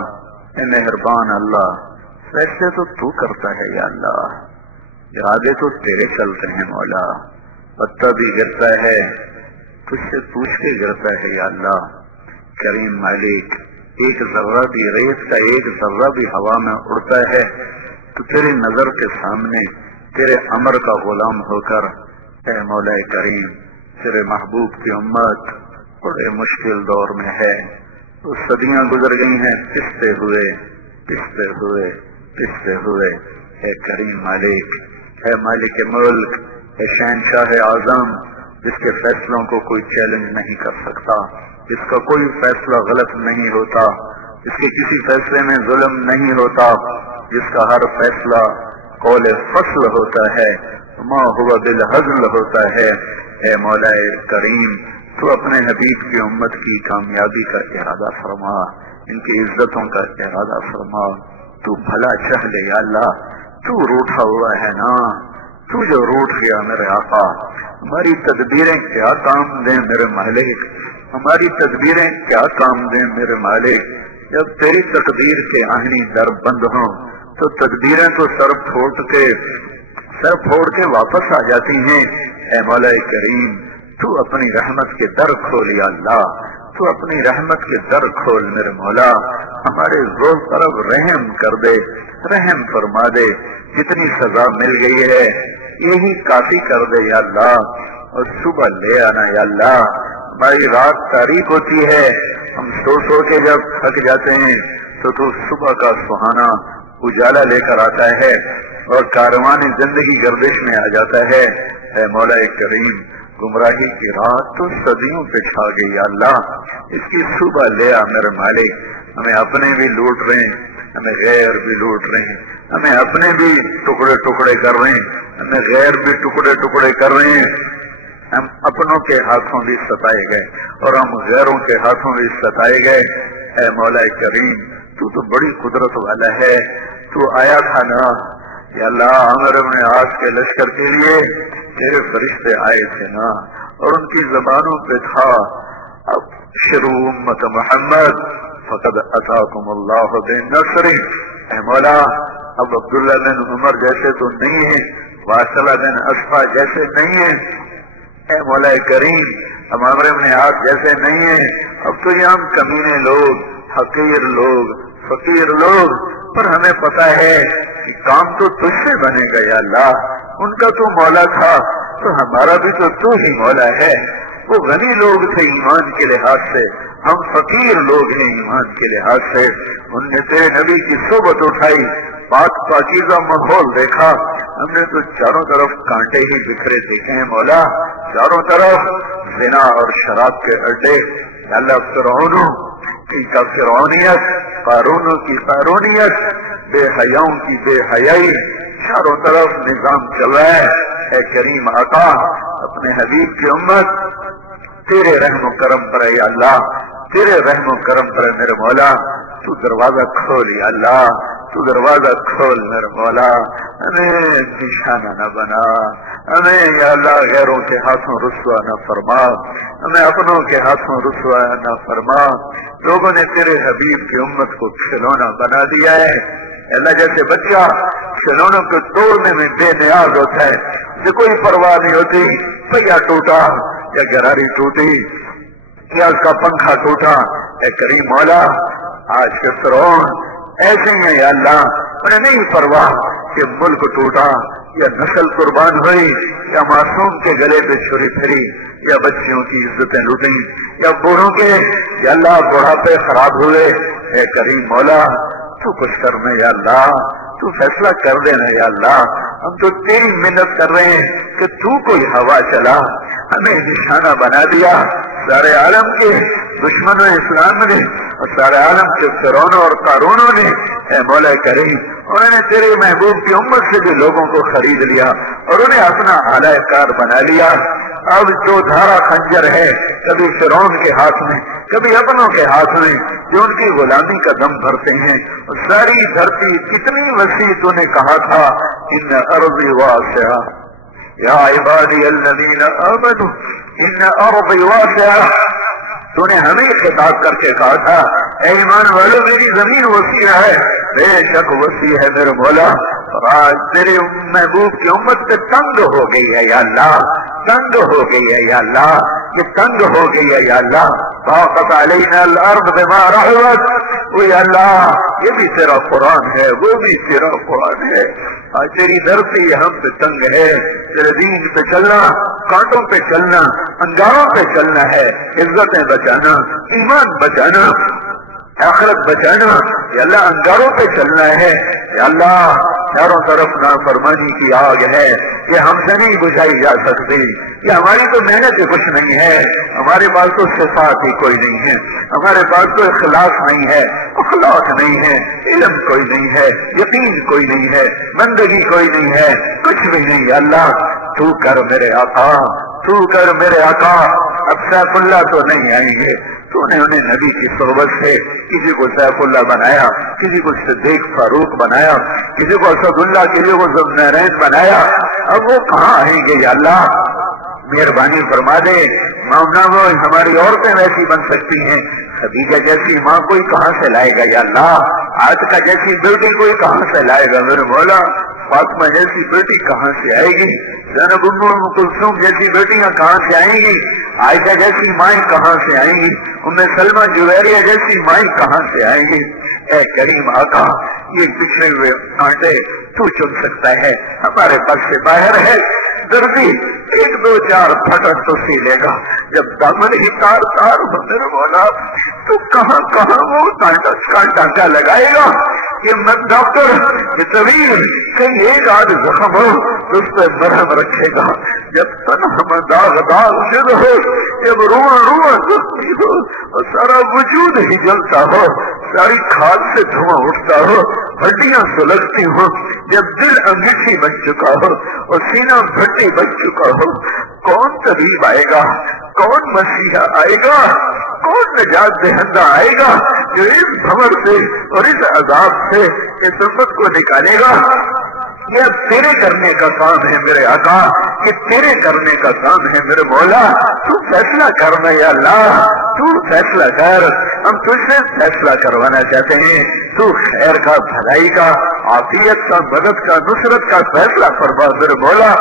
اے مہربان اللہ، فیصلے تو کرتا ہے یا اللہ، ارادے تو تیرے چلتے ہیں مولا. پتا بھی گرتا ہے، تجھ سے پوچھ کے گرتا ہے یا اللہ. کریم مالک، ایک ذرہ بھی ریت کا ایک ذرہ بھی ہوا میں اڑتا ہے تو تیری نظر کے سامنے تیرے امر کا غلام ہو کر اے مولا کریم، تیرے محبوب کی امت بڑے مشکل دور میں ہے. تو صدیاں گزر گئی ہیں پستے ہوئے پستے ہوئے پستے ہوئے. اے کریم مالک، اے مالک ملک، اے شہنشاہ اعظم، جس کے فیصلوں کو کوئی چیلنج نہیں کر سکتا، جس کا کوئی فیصلہ غلط نہیں ہوتا، جس کے کسی فیصلے میں ظلم نہیں ہوتا، جس کا ہر فیصلہ قول فصل ہوتا ہے، ما ہوا بالحزل ہوتا ہے. اے مولا کریم، تو اپنے حبیب کی امت کی کامیابی کا ارادہ فرما، ان کی عزتوں کا ارادہ فرما. تو بھلا چاہ لے یا اللہ. تو روٹھا ہوا ہے نا، تو جو روٹ گیا میرے آقا. ہماری تدبیریں کیا کام دیں میرے مالک، ہماری تدبیریں کیا کام دیں میرے مالک. جب تیری تقدیر کے آہنی در بند ہوں تو تدبیریں تو سر پھوڑ کے واپس آ جاتی ہیں. اے مولا کریم، تو اپنی رحمت کے در کھول یا اللہ، تو اپنی رحمت کے در کھول میرے مولا. ہمارے زور طرف رحم کر دے، رحم فرما دے. جتنی سزا مل گئی ہے یہی کافی کر دے یا اللہ، اور صبح لے آنا یا اللہ. ہماری رات تاریک ہوتی ہے، ہم سو کے جب تھک جاتے ہیں تو صبح کا سہانا اجالا لے کر آتا ہے اور کاروان زندگی گردش میں آ جاتا ہے. اے مولا کریم، گمراہی کی رات تو صدیوں پہ چھا گئی یا اللہ، اس کی صبح لے آ میرے مالک. ہمیں اپنے بھی لوٹ رہے ہیں، ہمیں غیر بھی لوٹ رہے ہیں، ہمیں اپنے بھی ٹکڑے ٹکڑے کر رہے ہیں، ہمیں غیر بھی ٹکڑے ٹکڑے کر رہے ہیں. ہم اپنوں کے ہاتھوں بھی ستائے گئے اور ہم غیروں کے ہاتھوں بھی ستائے گئے. اے مولا کریم، تو بڑی قدرت والا ہے. تو آیا تھا نا یا اللہ، عمر بن عاص کے لشکر کے لیے تیرے فرشتے آئے تھے نا، اور ان کی زبانوں پہ تھا اب شروع امت محمد فقد اتاکم اللہ بنصر. اے مولا، اب عبداللہ بن عمر جیسے تو نہیں ہیں، واصلہ بن اصفا جیسے نہیں ہیں. اے مولا کریم، اب عمر بن عاص جیسے نہیں ہیں. اب تو یہ ہم کمینے لوگ، حقیر لوگ، فقیر لوگ، پر ہمیں پتا ہے کہ کام تو تجھ سے بنے گا یا اللہ. ان کا تو مولا تھا تو ہمارا بھی تو ہی مولا ہے. وہ غنی لوگ تھے ایمان کے لحاظ سے، ہم فقیر لوگ ہیں ایمان کے لحاظ سے. ان نے تیرے نبی کی صحبت اٹھائی، پاک پاکیزہ ماحول دیکھا، ہم نے تو چاروں طرف کانٹے ہی بکھرے دیکھے ہیں مولا. چاروں طرف زنا اور شراب کے اڈے. اللہ فرعونوں کی کا فرعونیت، قارونوں کی قارونیت، بے حیاؤں کی بے حیائی، چاروں طرف نظام چل رہا ہے. اے کریم آقا، اپنے حبیب کی امت تیرے رحم و کرم پر ہے یا اللہ، تیرے رحم و کرم پر ہے میرے مولا. تو دروازہ کھول یا اللہ، تو دروازہ کھول میرے مولا، ہمیں نشانہ نہ بنا، ہمیں یا اللہ غیروں کے ہاتھوں رسوا نہ فرما، ہمیں اپنوں کے ہاتھوں رسوا نہ فرما۔ لوگوں نے تیرے حبیب کی امت کو کھلونا بنا دیا ہے اللہ، جیسے بچہ کھلونوں کو توڑنے میں بے نیاز ہوتا ہے، اسے کوئی پرواہ نہیں ہوتی، پہیا ٹوٹا یا گراری ٹوٹی یا اس کا پنکھا ٹوٹا۔ اے کریم مولا، آج کے فرعون ایسے ہی ہیں یا اللہ، انہیں نہیں پرواہ کہ ملک ٹوٹا یا نسل قربان ہوئی یا معصوم کے گلے پہ چھری پھری یا بچیوں کی عزتیں لوٹیں یا بوڑھوں کے یا اللہ بڑھاپے خراب ہوئے۔ اے کریم مولا، تو کچھ کرنا یا اللہ، تو فیصلہ کر دینا یا اللہ، ہم تو تیری محنت کر رہے ہیں کہ تو کوئی ہوا چلا، ہمیں نشانہ بنا دیا سارے عالم کے دشمنوں اسلام نے اور سارے عالم کے فرعونوں اور قارونوں نے۔ اے مولا کریم، انہوں نے تیرے محبوب کی امت سے بھی لوگوں کو خرید لیا اور انہیں اپنا اعلی کار بنا لیا۔ اب جو دھارا خنجر ہے کبھی فرعون کے ہاتھ میں کبھی اپنوں کے ہاتھ میں، جو ان کی غلامی کا دم بھرتے ہیں، اور ساری دھرتی کتنی وسیع تو نے کہا تھا ان ارضی واسعہ یا عبادی الذین آمنوا ان ارضی واسعہ، تو نے ہمیں خطاب کر کے کہا تھا اے ایمان والو میری زمین وسیع ہے، بے شک وسیع ہے میرے مولا، اور آج تیرے محبوب کی امت پہ تنگ ہو گئی ہے یا اللہ، تنگ ہو گئی ہے یا اللہ، یہ تنگ ہو گئی ہے یا اللہ، ضاقت علینا الارض بما رحبت۔ وہ یا اللہ، یہ بھی تیرا قرآن ہے، وہ بھی تیرا قرآن ہے، آج تیری دھرتی ہم پہ تنگ ہے، تیرے دین پہ چلنا، کانٹوں پہ چلنا، انگاروں پہ چلنا ہے، عزتیں بچانا، ایمان بچانا، آخرت بچانا، یا اللہ انگاروں پہ چلنا ہے یا اللہ، چاروں طرف نافرمانی کی آگ ہے، یہ ہم سے نہیں بجھائی جا سکتی، یہ ہماری تو محنت ہی کچھ نہیں ہے، ہمارے پاس تو صفات ہی کوئی نہیں ہے، ہمارے پاس تو اخلاص نہیں ہے، اخلاق نہیں ہے، علم کوئی نہیں ہے، یقین کوئی نہیں ہے، بندگی کوئی نہیں ہے، کچھ بھی نہیں ہے۔ اللہ تو کر میرے آقا، تو کر میرے آقا۔ اب سیف اللہ تو نہیں آئیں گے، تو نے انہیں نبی کی صحبت سے کسی کو سیف اللہ بنایا، کسی کو صدیق فاروق بنایا، کسی کو اسد اللہ، کسی کو ذوالنورین بنایا، اب وہ کہاں آئیں گے یا اللہ؟ مہربانی فرما دے، معاملہ وہ ہماری عورتیں ویسی بن سکتی ہیں، خدیجہ جیسی ماں کوئی کہاں سے لائے گا یا اللہ، عاتقہ جیسی بیٹی کوئی کہاں سے لائے گا میرے مولا، فاطمہ جیسی بیٹی کہاں سے آئے گی، زینب ام کلثوم جیسی بیٹیاں کہاں سے آئیں گی، عائشہ جیسی مائیں کہاں سے آئیں گی، ام سلمہ جویریہ جیسی مائیں کہاں سے آئیں گی۔ اے کریم آقا، یہ پچھڑے ہوئے کانٹے تو چن سکتا ہے، ہمارے پاس سے باہر ہے، دردی ایک دو چار پھٹک تو سی لے گا، جب دامن ہی تار تار ہو میرے مولا، تو کہاں کہاں وہ کانٹا کا لگائے گا؟ یہ مت ڈاکٹر، یہ طبیب کہیں ایک آدھ زخم ہو تو اس پہ مرہم رکھے گا، جب تنہا داغ داغ شد ہو، جب روح روح زخمی ہو اور سارا وجود ہی جلتا ہو، ساری کھال سے دھواں اٹھتا ہو، ہڈیاں سلگتی ہو، جب دل انگیٹھی بن چکا ہو اور سینہ بھٹی بن چکا ہو، کون طبیب آئے گا؟ کون مسیحا آئے گا؟ کون نجات دہندہ آئے گا جو اس بھور سے اور اس عذاب سے اس امت کو نکالے گا؟ یہ اب تیرے کرنے کا کام ہے میرے آقا، یہ تیرے کرنے کا کام ہے میرے مولا، تو فیصلہ کرنا یا اللہ، تو فیصلہ کر، ہم تجھ سے فیصلہ کروانا چاہتے ہیں، تو خیر کا، بھلائی کا، عافیت کا، مدد کا، نصرت کا فیصلہ فرما میرے مولا،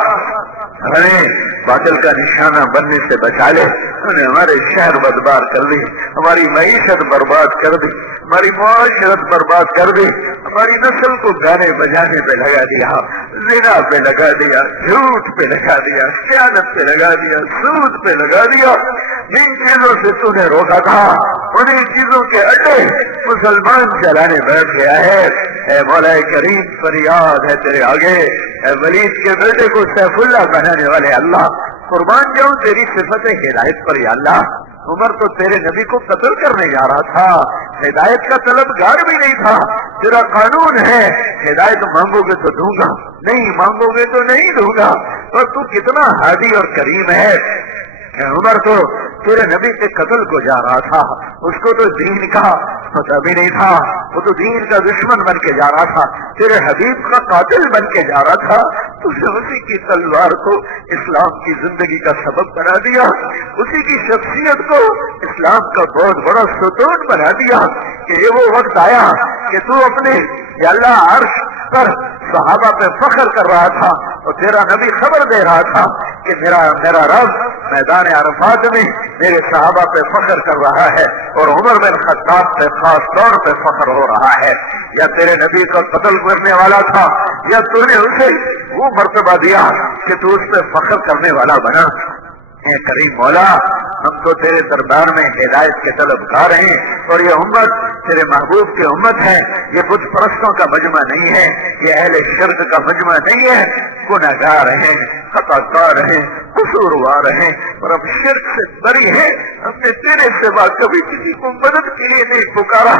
ہمیں باطل کا نشانہ بننے سے بچا لے، انہیں ہمارے شہر برباد کر دی، ہماری معیشت برباد کر دی، ہماری معاشرت برباد کر دی، ہماری نسل کو گانے بجانے پہ لگا دیا، زنا پہ لگا دیا، جھوٹ پہ لگا دیا، خیانت پہ لگا دیا، سود پہ لگا دیا، جن چیزوں سے تو نے روکا تھا انہیں چیزوں کے اڈے مسلمان چلانے بیٹھ گیا ہے۔ اے مولا کریم، فریاد ہے تیرے آگے، اے ولید کے بیٹے کو سیف اللہ بنانے والے اللہ، قربان جاؤں تیری صفت ہدایت پر یا اللہ۔ عمر تو تیرے نبی کو قتل کرنے جا رہا تھا، ہدایت کا طلبگار بھی نہیں تھا، تیرا قانون ہے ہدایت مانگو گے تو دوں گا، نہیں مانگو گے تو نہیں دوں گا، اور تو کتنا ہادی اور کریم ہے، عمر تو تیرے نبی کے قتل کو جا رہا تھا، اس کو تو دین کا پتہ بھی نہیں تھا، وہ تو دین کا دشمن بن کے جا رہا تھا، تیرے حبیب کا قاتل بن کے جا رہا تھا، تو نے اسی کی تلوار کو اسلام کی زندگی کا سبب بنا دیا، اسی کی شخصیت کو اسلام کا بہت بڑا ستون بنا دیا کہ یہ وہ وقت آیا کہ تو اپنے یا اللہ عرش پر صحابہ پہ فخر کر رہا تھا اور تیرا نبی خبر دے رہا تھا کہ میرا رب میدان عرفات میں میرے صحابہ پہ فخر کر رہا ہے اور عمر بن خطاب پہ خاص طور پہ فخر ہو رہا ہے. یا تیرے نبی کا قتل کرنے والا تھا یا تو نے اسے وہ مرتبہ دیا کہ تو اس پہ فخر کرنے والا بنا. اے کریم مولا، ہم تو تیرے دربار میں ہدایت کے طلبگار ہیں اور یہ امت تیرے محبوب کی امت ہے، یہ بت پرستوں کا مجمع نہیں ہے، یہ اہل شرک کا مجمع نہیں ہے. گنہگار ہیں، خطا کار ہیں، قصوروار ہیں اور اب شرک سے بری ہیں. ہم نے تیرے سوا کبھی کسی کو مدد کے لیے نہیں پکارا،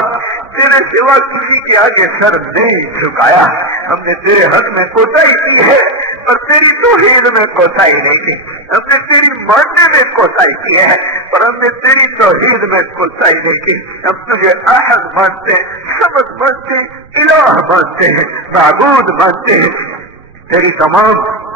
تیرے سوا کسی کے آگے سر نہیں جھکایا. ہم نے تیرے حق میں کوتاہی کی ہے اور تیری توحید میں کوتاہی نہیں کی. ہم نے تیری ماننے میں کوتاہی کی ہے اور ہم نے تیری توحید میں کوتاہی نہیں کی. ہم تجھے احد مانتے ہیں، سمد مانتے ہیں، الہ مانتے ہیں، معبود مانتے ہیں. تیری تمام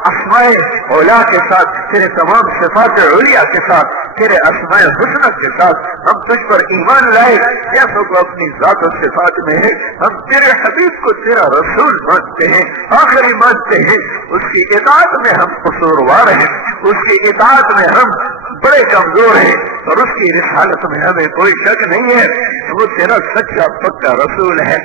اسماء اولا کے ساتھ، تیرے تمام صفات علیہ کے ساتھ، تیرے اسماء حسنہ کے ساتھ ہم تجھ پر ایمان لائے. جیسا کو اپنی ذات و صفات میں ہے، ہم تیرے حبیب کو تیرا رسول مانتے ہیں، آخری مانتے ہیں. اس کی اطاعت میں ہم قصوروار ہیں، اس کی اطاعت میں ہم بڑے کمزور ہیں اور اس کی رسالت میں ہمیں کوئی شک نہیں ہے. وہ تیرا سچا پکا رسول ہے.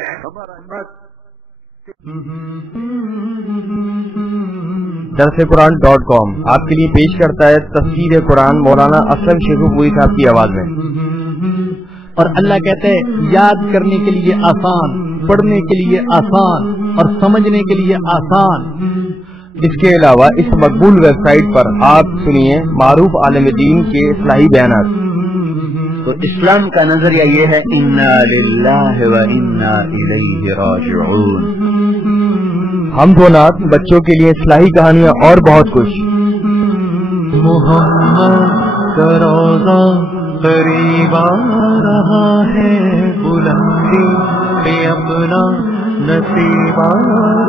درسقرآن.com آپ کے لیے پیش کرتا ہے تفسیر قرآن مولانا اسلم شیخوپوری صاحب کی آواز میں. اور اللہ کہتے ہیں یاد کرنے کے لیے آسان، پڑھنے کے لیے آسان اور سمجھنے کے لیے آسان. اس کے علاوہ اس مقبول ویب سائٹ پر آپ سنیے معروف عالم دین کے اصلاحی بیانات. تو اسلام کا نظریہ یہ ہے انا للہ و انا الیہ راجعون. حمد و نعت، بچوں کے لیے اصلاحی کہانیاں اور بہت کچھ. محمد کا روضہ قریب آ رہا ہے، بلندی پہ اپنا نصیب آ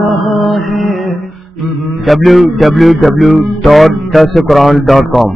رہا ہے. www.darsequran.com